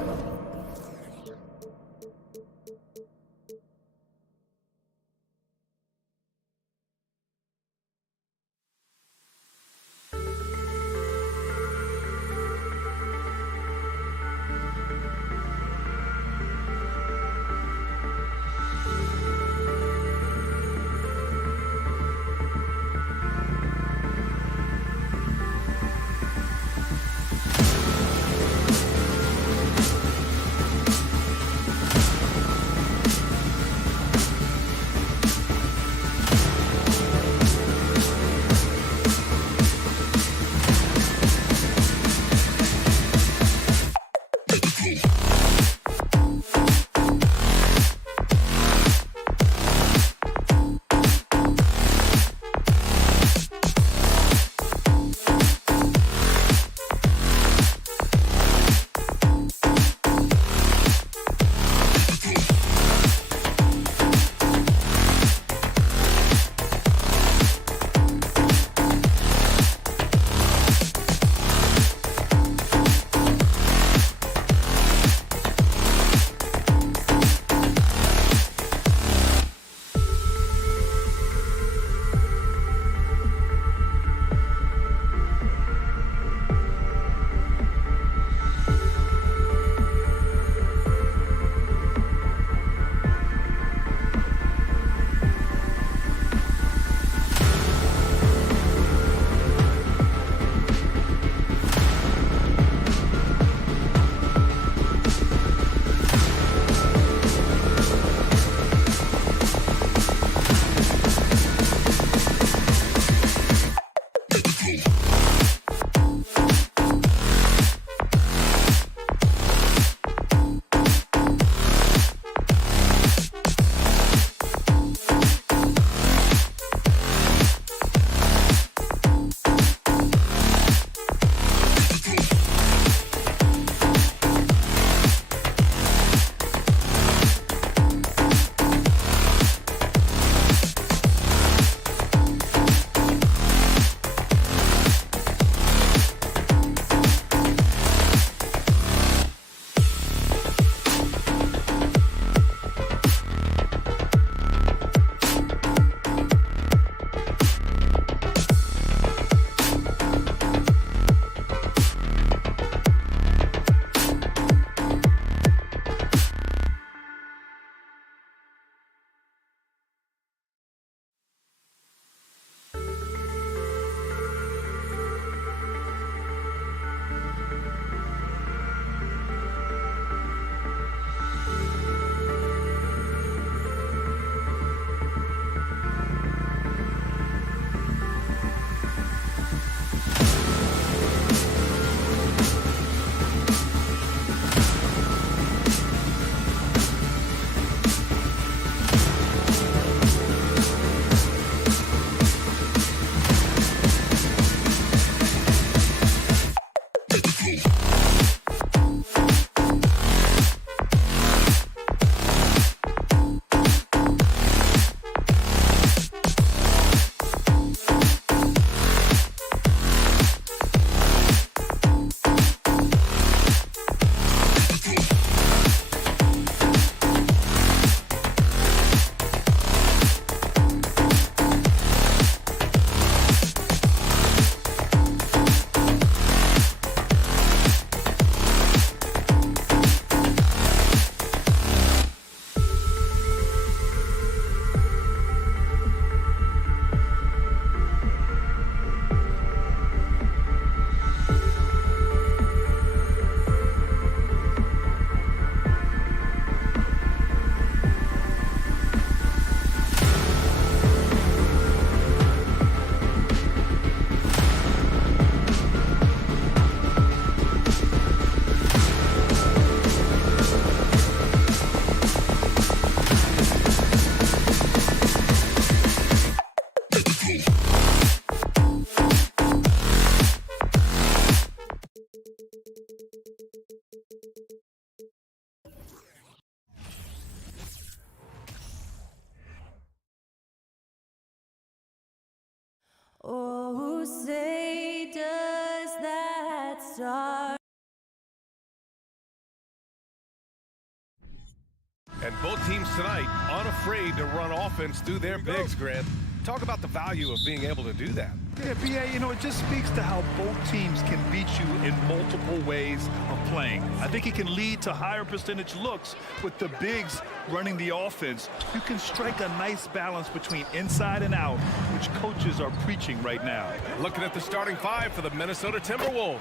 And both teams tonight unafraid to run offense through their bigs, Grant. Talk about the value of being able to do that. Yeah, B.A., you know, it just speaks to how both teams can beat you in multiple ways of playing. I think it can lead to higher percentage looks with the bigs running the offense. You can strike a nice balance between inside and out, which coaches are preaching right now. Looking at the starting five for the Minnesota Timberwolves.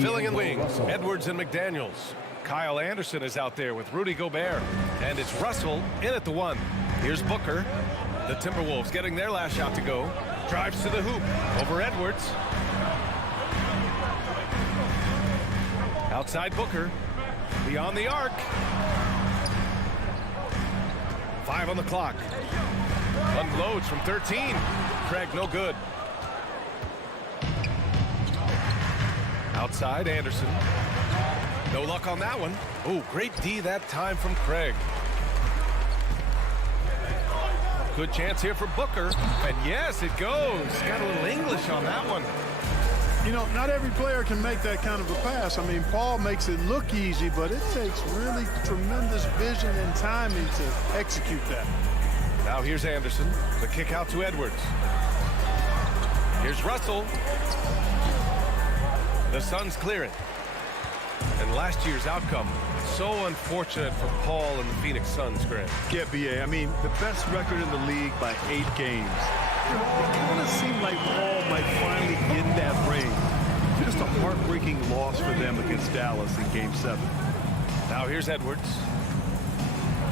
Filling in wings, Edwards and McDaniels. Kyle Anderson is out there with Rudy Gobert. And it's Russell in at the 1. Here's Booker. The Timberwolves getting their last shot to go. Drives to the hoop over Edwards. Outside Booker. Beyond the arc. 5 on the clock. Unloads from 13. Craig, no good. Outside Anderson. No luck on that one. Oh, great D that time from Craig. Good chance here for Booker. And yes, it goes. Got a little English on that one. You know, not every player can make that kind of a pass. I mean, Paul makes it look easy, but it takes really tremendous vision and timing to execute that. Now here's Anderson. The kick out to Edwards. Here's Russell. The Suns clear it. And last year's outcome, so unfortunate for Paul and the Phoenix Suns, Grant. Yeah, B.A., I mean, the best record in the league by 8 games. It kind of seemed like Paul might finally get that ring. Just a heartbreaking loss for them against Dallas in Game 7. Now here's Edwards.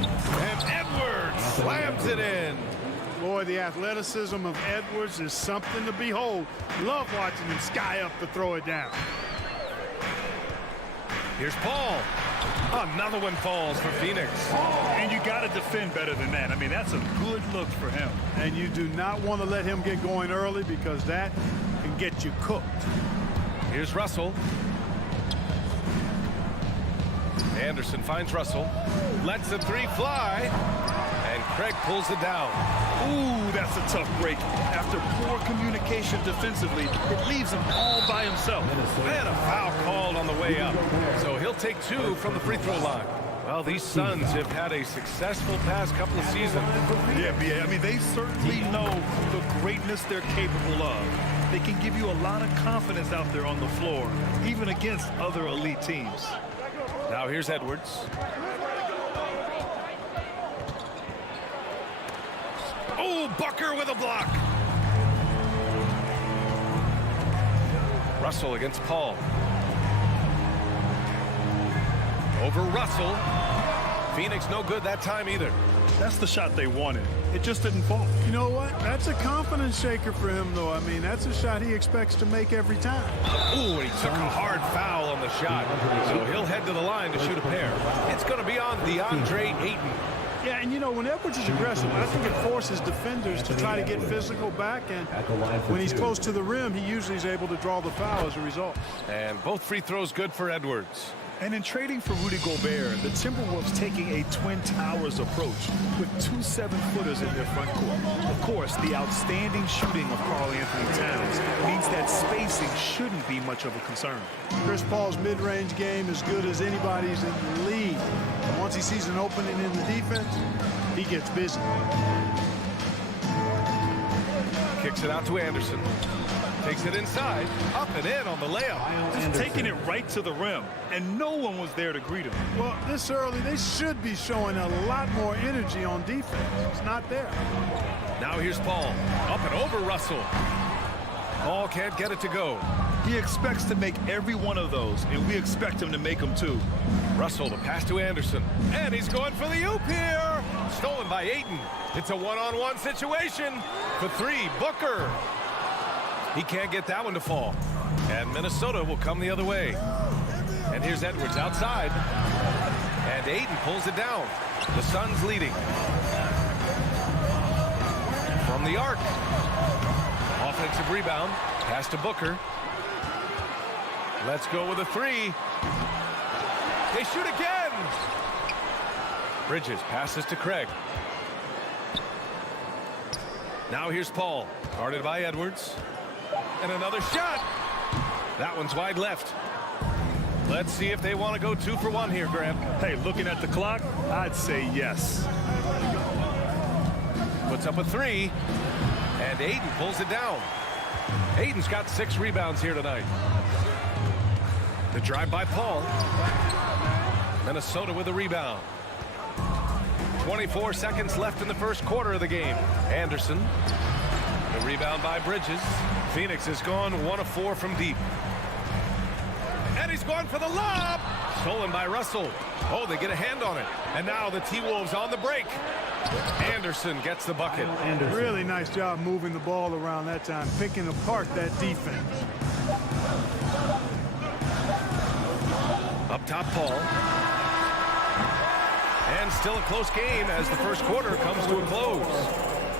And Edwards slams it in. Boy, the athleticism of Edwards is something to behold. Love watching him sky up to throw it down. Here's Paul. Another one falls for Phoenix. And you got to defend better than that. I mean, that's a good look for him. And you do not want to let him get going early because that can get you cooked. Here's Russell. Anderson finds Russell. Lets the 3 fly. And Craig pulls it down. Ooh, that's a tough break. After poor communication defensively, it leaves him all by himself. And a foul called on the way up. So he'll take 2 from the free throw line. Well, these Suns have had a successful past couple of seasons. Yeah, B.A., I mean, they certainly know the greatness they're capable of. They can give you a lot of confidence out there on the floor, even against other elite teams. Now here's Edwards. Oh, Booker with a block. Russell against Paul. Over Russell. Phoenix no good that time either. That's the shot they wanted. It just didn't fall. You know what? That's a confidence shaker for him, though. I mean, that's a shot he expects to make every time. Ooh, he took a hard foul on the shot. So he'll head to the line to shoot a pair. It's going to be on DeAndre Ayton. Yeah, and you know, when Edwards is aggressive, I think it forces defenders to try to get physical back, and when he's close to the rim, he usually is able to draw the foul as a result. And both free throws good for Edwards. And in trading for Rudy Gobert, the Timberwolves taking a Twin Towers approach with 2 7-footers in their front court. Of course, the outstanding shooting of Karl-Anthony Towns means that spacing shouldn't be much of a concern. Chris Paul's mid-range game is good as anybody's in the league. And once he sees an opening in the defense, he gets busy. Kicks it out to Anderson. Takes it inside, up and in on the layup. Just taking it right to the rim, and no one was there to greet him. Well, this early, they should be showing a lot more energy on defense. It's not there. Now here's Paul. Up and over Russell. Paul can't get it to go. He expects to make every one of those, and we expect him to make them too. Russell to pass to Anderson. And he's going for the oop here. Stolen by Ayton. It's a one-on-one situation. For 3, Booker. He can't get that one to fall. And Minnesota will come the other way. And here's Edwards outside. And Ayton pulls it down. The Suns leading. From the arc. Offensive rebound. Pass to Booker. Let's go with a 3. They shoot again. Bridges passes to Craig. Now here's Paul. Guarded by Edwards. And another shot. That one's wide left. Let's see if they want to go 2 for 1 here, Grant. Hey, looking at the clock, I'd say yes. Puts up a 3, and Aiden pulls it down. Aiden's got 6 rebounds here tonight. The drive by Paul. Minnesota with a rebound. 24 seconds left in the first quarter of the game. Anderson. The rebound by Bridges. Phoenix has gone 1 of 4 from deep. And he's going for the lob. Stolen by Russell. Oh, they get a hand on it. And now the T-Wolves on the break. Anderson gets the bucket. Really nice job moving the ball around that time, picking apart that defense. Up top, Paul. And still a close game as the first quarter comes to a close.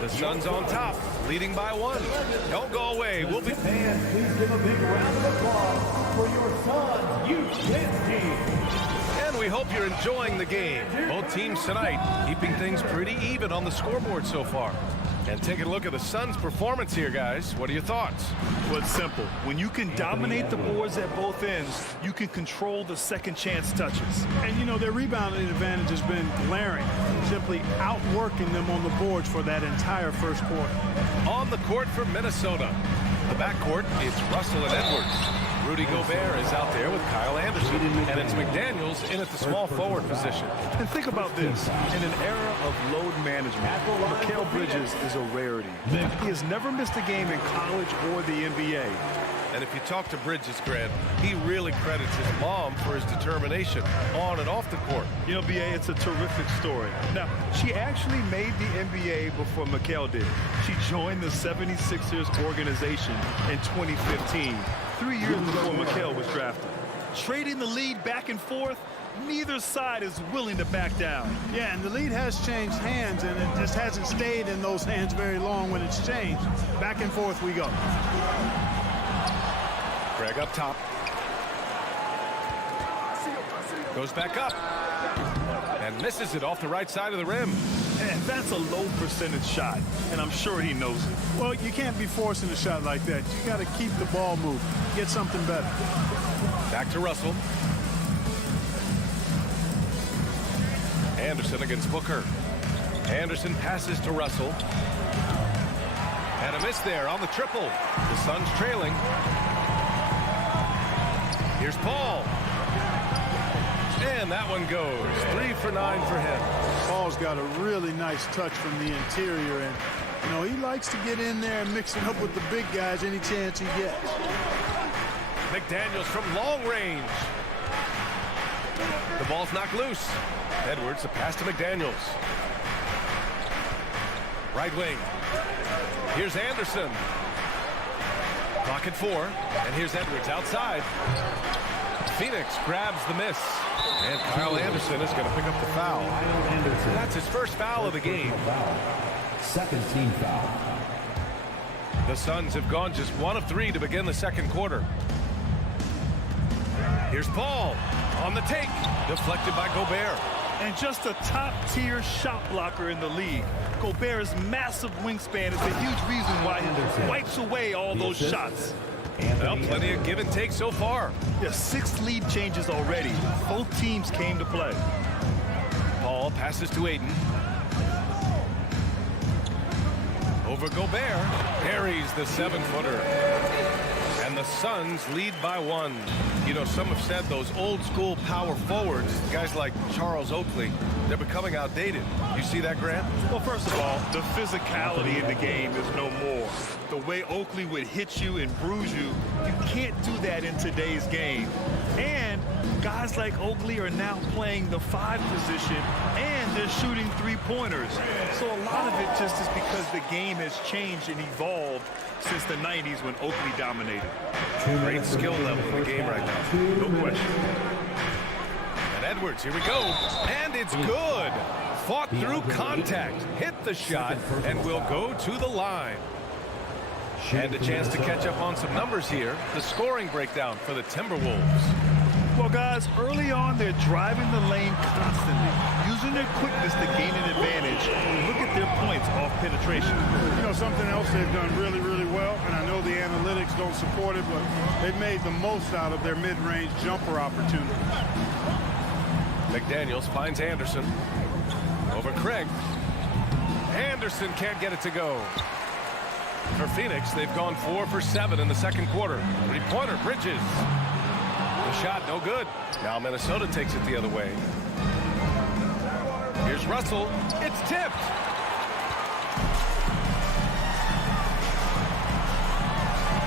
The Suns on top, leading by 1. Don't go away. We'll be... Fans, please give a big round of applause for your Suns Youth team. And we hope you're enjoying the game. Both teams tonight keeping things pretty even on the scoreboard so far. And taking a look at the Suns' performance here, guys. What are your thoughts? Well, it's simple. When you can dominate the boards at both ends, you can control the second chance touches. And, you know, their rebounding advantage has been glaring, simply outworking them on the boards for that entire first quarter. On the court for Minnesota. The backcourt, it's Russell and Edwards. Rudy Gobert is out there with Kyle Anderson. And it's McDaniels in at the small forward position. And think about this. In an era of load management, Mikal Bridges is a rarity. He has never missed a game in college or the NBA. And if you talk to Bridges, Grant, he really credits his mom for his determination on and off the court. You know, B.A., it's a terrific story. Now, she actually made the NBA before Mikal did. She joined the 76ers organization in 2015, 3 years before Mikal was drafted. Trading the lead back and forth, neither side is willing to back down. Yeah, and the lead has changed hands, and it just hasn't stayed in those hands very long when it's changed. Back and forth we go. Craig up top. Goes back up. And misses it off the right side of the rim. And that's a low percentage shot, and I'm sure he knows it. Well, you can't be forcing a shot like that. You got to keep the ball moving. Get something better. Back to Russell. Anderson against Booker. Anderson passes to Russell. And a miss there on the triple. The Suns trailing. Here's Paul. And that one goes. 3 for 9 for him. Paul's got a really nice touch from the interior, and you know, he likes to get in there and mix it up with the big guys any chance he gets. McDaniels from long range. The ball's knocked loose. Edwards, the pass to McDaniels. Right wing. Here's Anderson. Clock at 4. And here's Edwards outside. Phoenix grabs the miss. And Kyle Anderson is going to pick up the foul. That's his first foul of the game. Second team foul. The Suns have gone just 1 of 3 to begin the second quarter. Here's Paul on the take. Deflected by Gobert. And just a top-tier shot blocker in the league. Gobert's massive wingspan is a huge reason why he wipes away all those shots. Well, plenty of give and take so far. Yeah, 6 lead changes already. Both teams came to play. Paul passes to Aiden. Over Gobert. Carries the 7-footer. And the Suns lead by 1. You know, some have said those old-school power forwards, guys like Charles Oakley, they're becoming outdated. You see that, Grant? Well, first of all, the physicality in the game is no more. The way Oakley would hit you and bruise you, you can't do that in today's game. And guys like Oakley are now playing the 5 position, and they're shooting 3-pointers. So a lot of it just is because the game has changed and evolved since the 90s when Oakley dominated. Great skill level in the game right now. No question. And Edwards, here we go. And it's good. Fought through contact. Hit the shot and will go to the line. And a chance to catch up on some numbers here. The scoring breakdown for the Timberwolves. Well, guys, because early on they're driving the lane constantly, using their quickness to gain an advantage. Look at their points off penetration. You know, something else they've done really, really well, and I know the analytics don't support it, but they've made the most out of their mid-range jumper opportunity. McDaniels finds Anderson. Over Craig. Anderson can't get it to go. For Phoenix, they've gone 4 for 7 in the second quarter. Three-pointer, Bridges. The shot, no good. Now Minnesota takes it the other way. Here's Russell. It's tipped.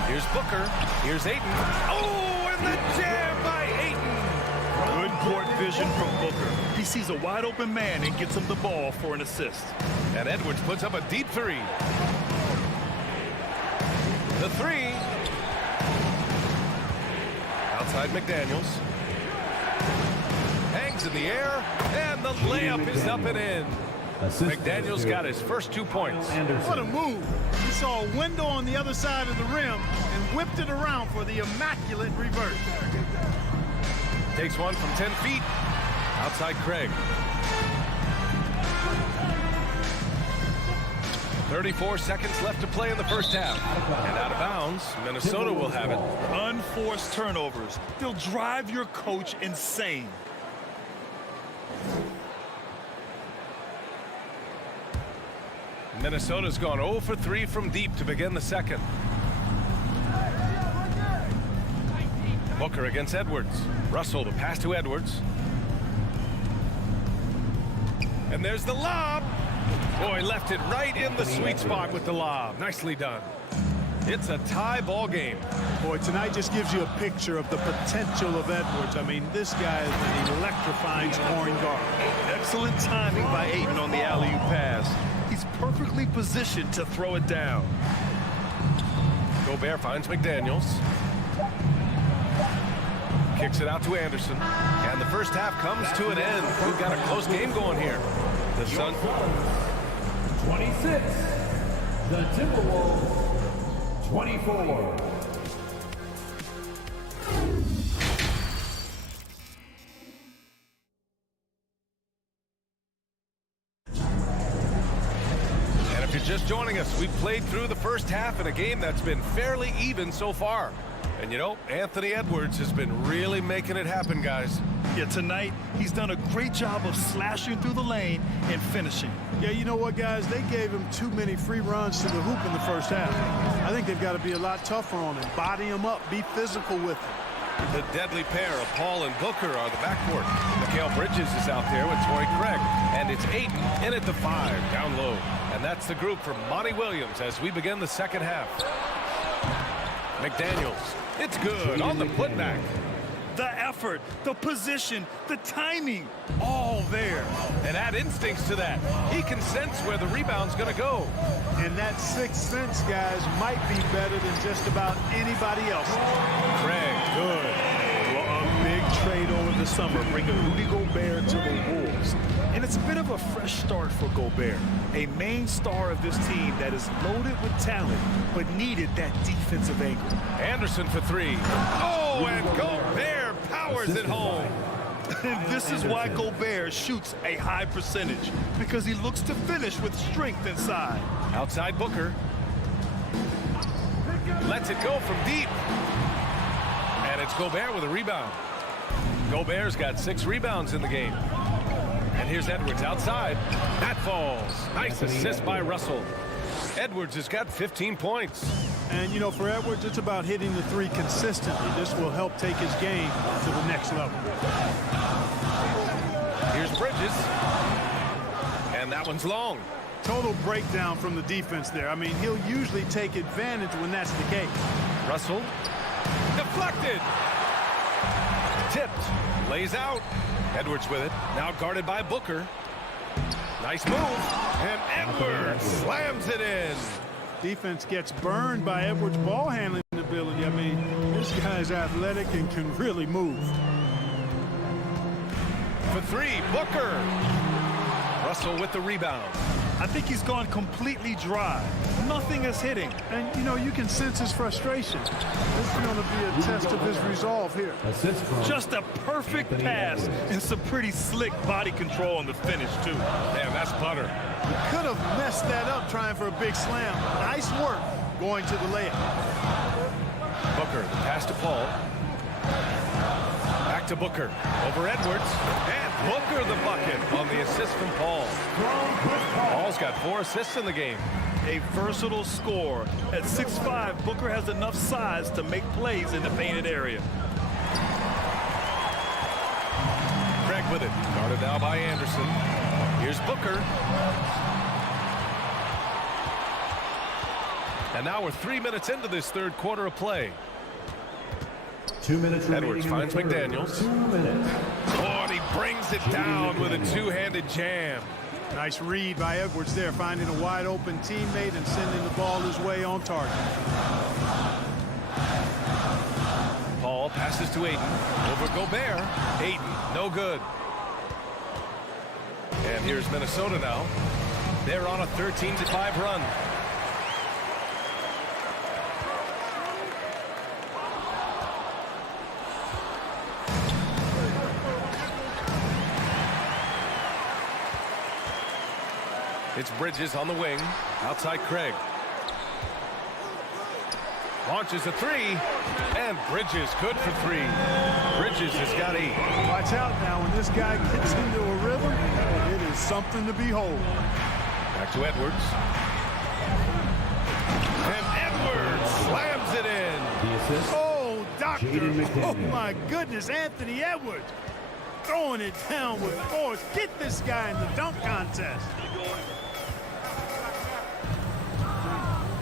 Here's Booker. Here's Ayton. Oh, and the jam by Ayton. Good court vision from Booker. He sees a wide open man and gets him the ball for an assist. And Edwards puts up a deep three. The three. Outside McDaniels. Hangs in the air. And the layup is up and in. McDaniels got his first 2 points. What a move. He saw a window on the other side of the rim and whipped it around for the immaculate reverse. Takes one from 10 feet. Outside Craig. 34 seconds left to play in the first half. And out of bounds, Minnesota will have it. Unforced turnovers. They'll drive your coach insane. Minnesota's gone 0 for 3 from deep to begin the second. Booker against Edwards. Russell, the pass to Edwards. And there's the lob. Boy, left it right in the sweet spot with the lob. Nicely done. It's a tie ball game. Boy, tonight just gives you a picture of the potential of Edwards. I mean, this guy is an electrifying scoring guard. Excellent timing by Ayton on the alley-oop pass. He's perfectly positioned to throw it down. Gobert finds McDaniels. Kicks it out to Anderson. And the first half comes to an end. We've got a close game going here. The Suns. 26. The Timberwolves. 24. And if you're just joining us, we've played through the first half in a game that's been fairly even so far. And you know, Anthony Edwards has been really making it happen, guys. Yeah, tonight, he's done a great job of slashing through the lane and finishing. Yeah, you know what, guys? They gave him too many free runs to the hoop in the first half. I think they've got to be a lot tougher on him. Body him up. Be physical with him. The deadly pair of Paul and Booker are the backcourt. Mikal Bridges is out there with Torrey Craig. And it's Ayton in at the 5, down low. And that's the group from Monty Williams as we begin the second half. McDaniels. It's good on the putback. The effort, the position, the timing, all there. And add instincts to that. He can sense where the rebound's going to go. And that sixth sense, guys, might be better than just about anybody else. Craig, good. Well, a big trade over the summer, bringing Rudy Gobert to the Wolves. And it's a bit of a fresh start for Gobert, a main star of this team that is loaded with talent, but needed that defensive angle. Anderson for 3. Oh, and Gobert powers it home. And this is why Gobert shoots a high percentage, because he looks to finish with strength inside. Outside Booker. Lets it go from deep. And it's Gobert with a rebound. Gobert's got 6 rebounds in the game. And here's Edwards outside. That falls. Nice assist by Russell. Edwards has got 15 points. And, you know, for Edwards, it's about hitting the 3 consistently. This will help take his game to the next level. Here's Bridges. And that one's long. Total breakdown from the defense there. I mean, he'll usually take advantage when that's the case. Russell. Deflected. Tipped. Lays out. Edwards with it. Now guarded by Booker. Nice move. And Edwards slams it in. Defense gets burned by Edwards' ball handling ability. I mean, this guy's athletic and can really move. For 3, Booker. Russell with the rebound. I think he's gone completely dry. Nothing is hitting. And, you know, you can sense his frustration. This is going to be a test of his resolve here. Just a perfect pass and some pretty slick body control on the finish, too. Man, that's butter. He could have messed that up trying for a big slam. Nice work going to the layup. Booker, the pass to Paul. Back to Booker. Over Edwards. And Booker the bucket on the assist from Paul. Paul's got 4 assists in the game. A versatile scorer. At 6'5", Booker has enough size to make plays in the painted area. Craig with it. Guarded now by Anderson. Here's Booker. And now we're 3 minutes into this third quarter of play. 2 minutes Edwards remaining. finds McDaniels. 2 minutes. Oh, and he brings it down with a two-handed jam. Nice read by Edwards there, finding a wide open teammate and sending the ball his way on target. Paul passes to Ayton. Over Gobert. Ayton, no good. And here's Minnesota now. They're on a 13-5 run. It's Bridges on the wing. Outside Craig. Launches a 3. And Bridges good for 3. Bridges has got 8. Watch out now. When this guy gets into a rhythm, it is something to behold. Back to Edwards. And Edwards slams it in. The assist. Oh, doctor. Jaden Oh, McDaniels. my goodness. Anthony Edwards throwing it down with force. Get this guy in the dunk contest.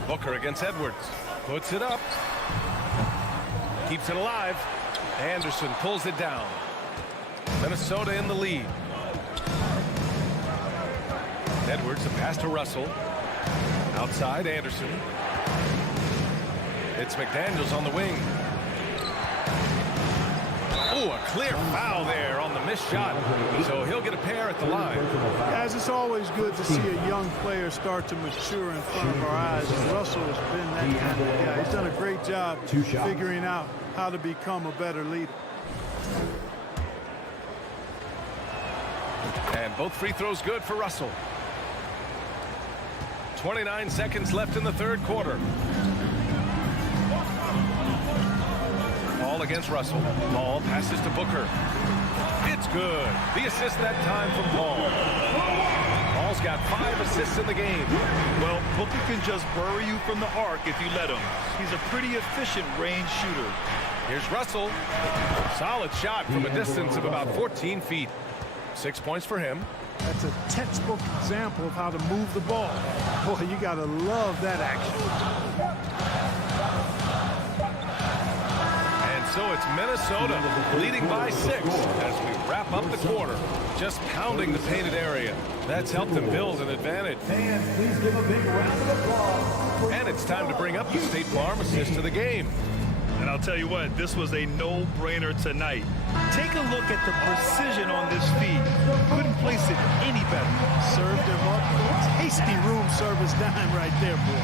Booker against Edwards. Puts it up. Keeps it alive. Anderson pulls it down. Minnesota in the lead. Edwards, a pass to Russell. Outside, Anderson. It's McDaniels on the wing. Oh, a clear foul there on the missed shot. So he'll get a pair at the line. Guys, it's always good to see a young player start to mature in front of our eyes. And Russell has been that kind of guy. He's done a great job figuring out how to become a better leader. And both free throws good for Russell. 29 seconds left in the third quarter. Paul against Russell. Paul passes to Booker. It's good. The assist that time from Paul. Paul's got 5 assists in the game. Well, Booker can just bury you from the arc if you let him. He's a pretty efficient range shooter. Here's Russell. Solid shot from a distance of about 14 feet. 6 points for him. That's a textbook example of how to move the ball. Boy, you got to love that action. So it's Minnesota leading by 6 as we wrap up the quarter. Just pounding the painted area. That's helped them build an advantage. Fans, please give a big round of applause. And it's time to bring up the State Farm assist to the game. And I'll tell you what, this was a no-brainer tonight. Take a look at the precision on this feed. Couldn't place it any better. Served him up. Tasty room service dime right there, boy.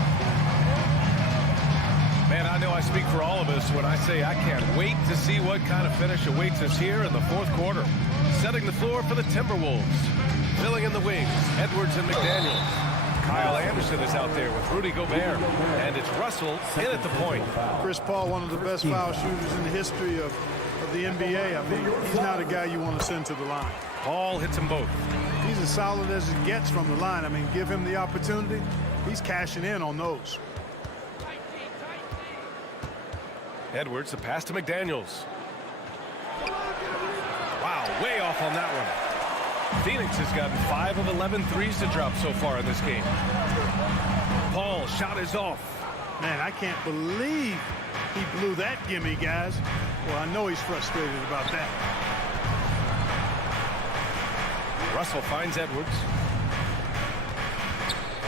Man, I know I speak for all of us when I say I can't wait to see what kind of finish awaits us here in the fourth quarter. Setting the floor for the Timberwolves. Filling in the wings, Edwards and McDaniels. Kyle Anderson is out there with Rudy Gobert. And it's Russell in at the point. Chris Paul, one of the best foul shooters in the history of the NBA. I mean, he's not a guy you want to send to the line. Paul hits them both. He's as solid as it gets from the line. I mean, give him the opportunity. He's cashing in on those. Edwards, the pass to McDaniels. Wow, way off on that one. Phoenix has gotten 5 of 11 threes to drop so far in this game. Paul, shot is off. Man, I can't believe he blew that gimme, guys. Well, I know he's frustrated about that. Russell finds Edwards.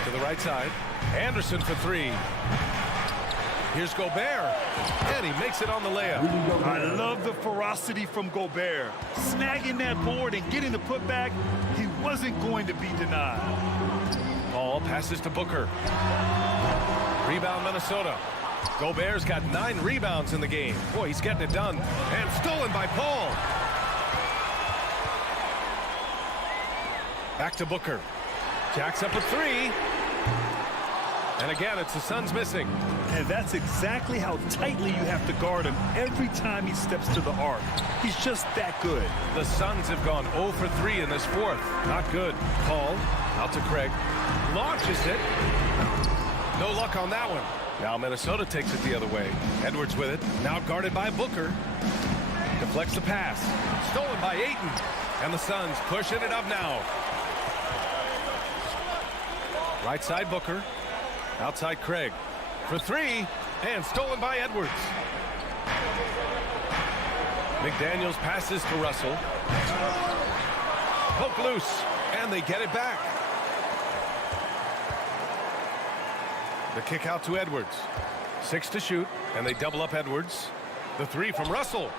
To the right side. Anderson for 3. Here's Gobert, and he makes it on the layup. I love the ferocity from Gobert. Snagging that board and getting the putback, he wasn't going to be denied. Paul passes to Booker. Rebound Minnesota. Gobert's got 9 rebounds in the game. Boy, he's getting it done. And stolen by Paul. Back to Booker. Jacks up a 3. And again, it's the Suns missing. And that's exactly how tightly you have to guard him every time he steps to the arc. He's just that good. The Suns have gone 0 for 3 in this fourth. Not good. Paul out to Craig. Launches it. No luck on that one. Now Minnesota takes it the other way. Edwards with it. Now guarded by Booker. Deflects the pass. Stolen by Ayton. And the Suns pushing it up now. Right side Booker. Outside Craig. For 3. And stolen by Edwards. McDaniels passes to Russell. Poke loose. And they get it back. The kick out to Edwards. 6 to shoot. And they double up Edwards. The 3 from Russell.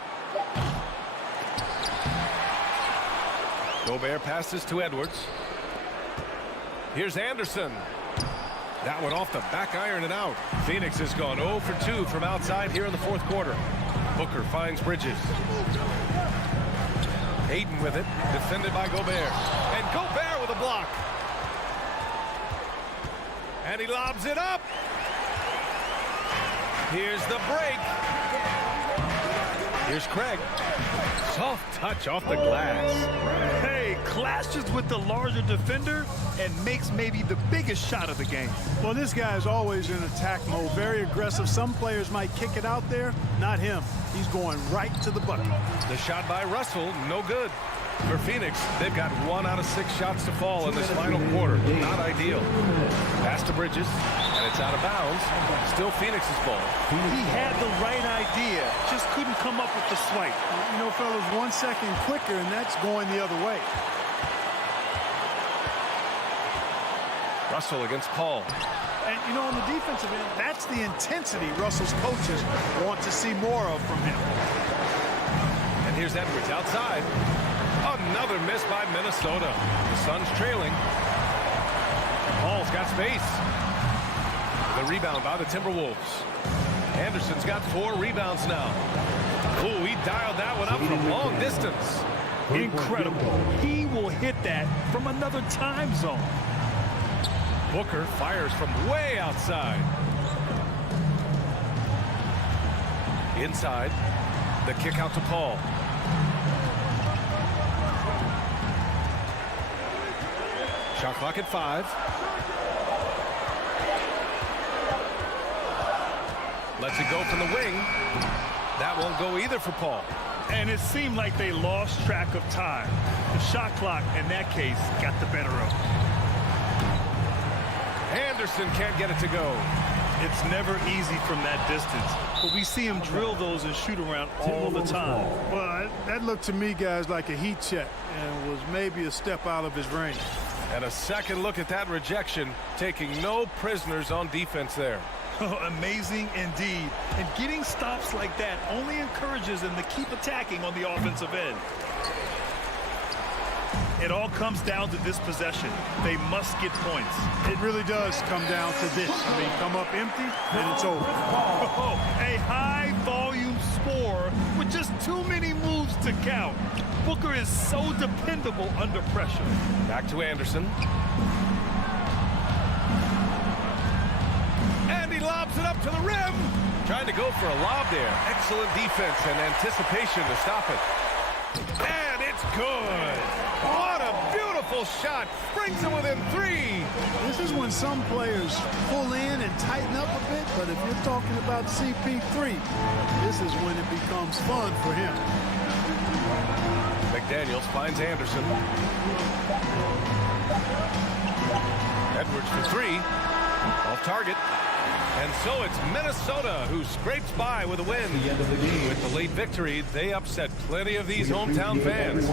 Gobert passes to Edwards. Here's Anderson. That one off the back iron and out. Phoenix has gone 0 for 2 from outside here in the fourth quarter. Booker finds Bridges. Ayton with it. Defended by Gobert. And Gobert with a block. And he lobs it up. Here's the break. Here's Craig. Soft touch off the glass. Hey, clashes with the larger defender and makes maybe the biggest shot of the game. Well, this guy is always in attack mode, very aggressive. Some players might kick it out there, not him. He's going right to the bucket. The shot by Russell, no good. For Phoenix, they've got 1 out of 6 shots to fall in this final quarter. Not ideal. Pass to Bridges, and it's out of bounds. Still Phoenix's ball. He had the right idea, just couldn't come up with the swipe. You know, fellas, 1 second quicker, and that's going the other way. Russell against Paul. And, you know, on the defensive end, that's the intensity Russell's coaches want to see more of from him. And here's Edwards outside. Another miss by Minnesota. The Suns trailing. Paul's got space. The rebound by the Timberwolves. Anderson's got 4 rebounds now. Ooh, he dialed that one up from long distance. Incredible. He will hit that from another time zone. Booker fires from way outside. Inside. The kick out to Paul. Shot clock at 5. Lets it go from the wing. That won't go either for Paul. And it seemed like they lost track of time. The shot clock, in that case, got the better of them. Anderson can't get it to go. It's never easy from that distance, but we see him drill those and shoot around all the time. Well, that looked to me, guys, like a heat check and was maybe a step out of his range. And a second look at that rejection, taking no prisoners on defense there. Oh, amazing indeed. And getting stops like that only encourages them to keep attacking on the offensive end. It all comes down to this possession. They must get points. It really does come down to this. I mean, come up empty, and it's over. Oh, a high-volume score with just too many moves to count. Booker is so dependable under pressure. Back to Anderson. And he lobs it up to the rim. Trying to go for a lob there. Excellent defense and anticipation to stop it. And it's good. What a beautiful shot. Brings it within 3. This is when some players pull in and tighten up a bit, but if you're talking about CP3, this is when it becomes fun for him. McDaniels finds Anderson. Edwards for 3. Off target. And so it's Minnesota who scrapes by with a win. With the late victory, they upset plenty of these hometown fans.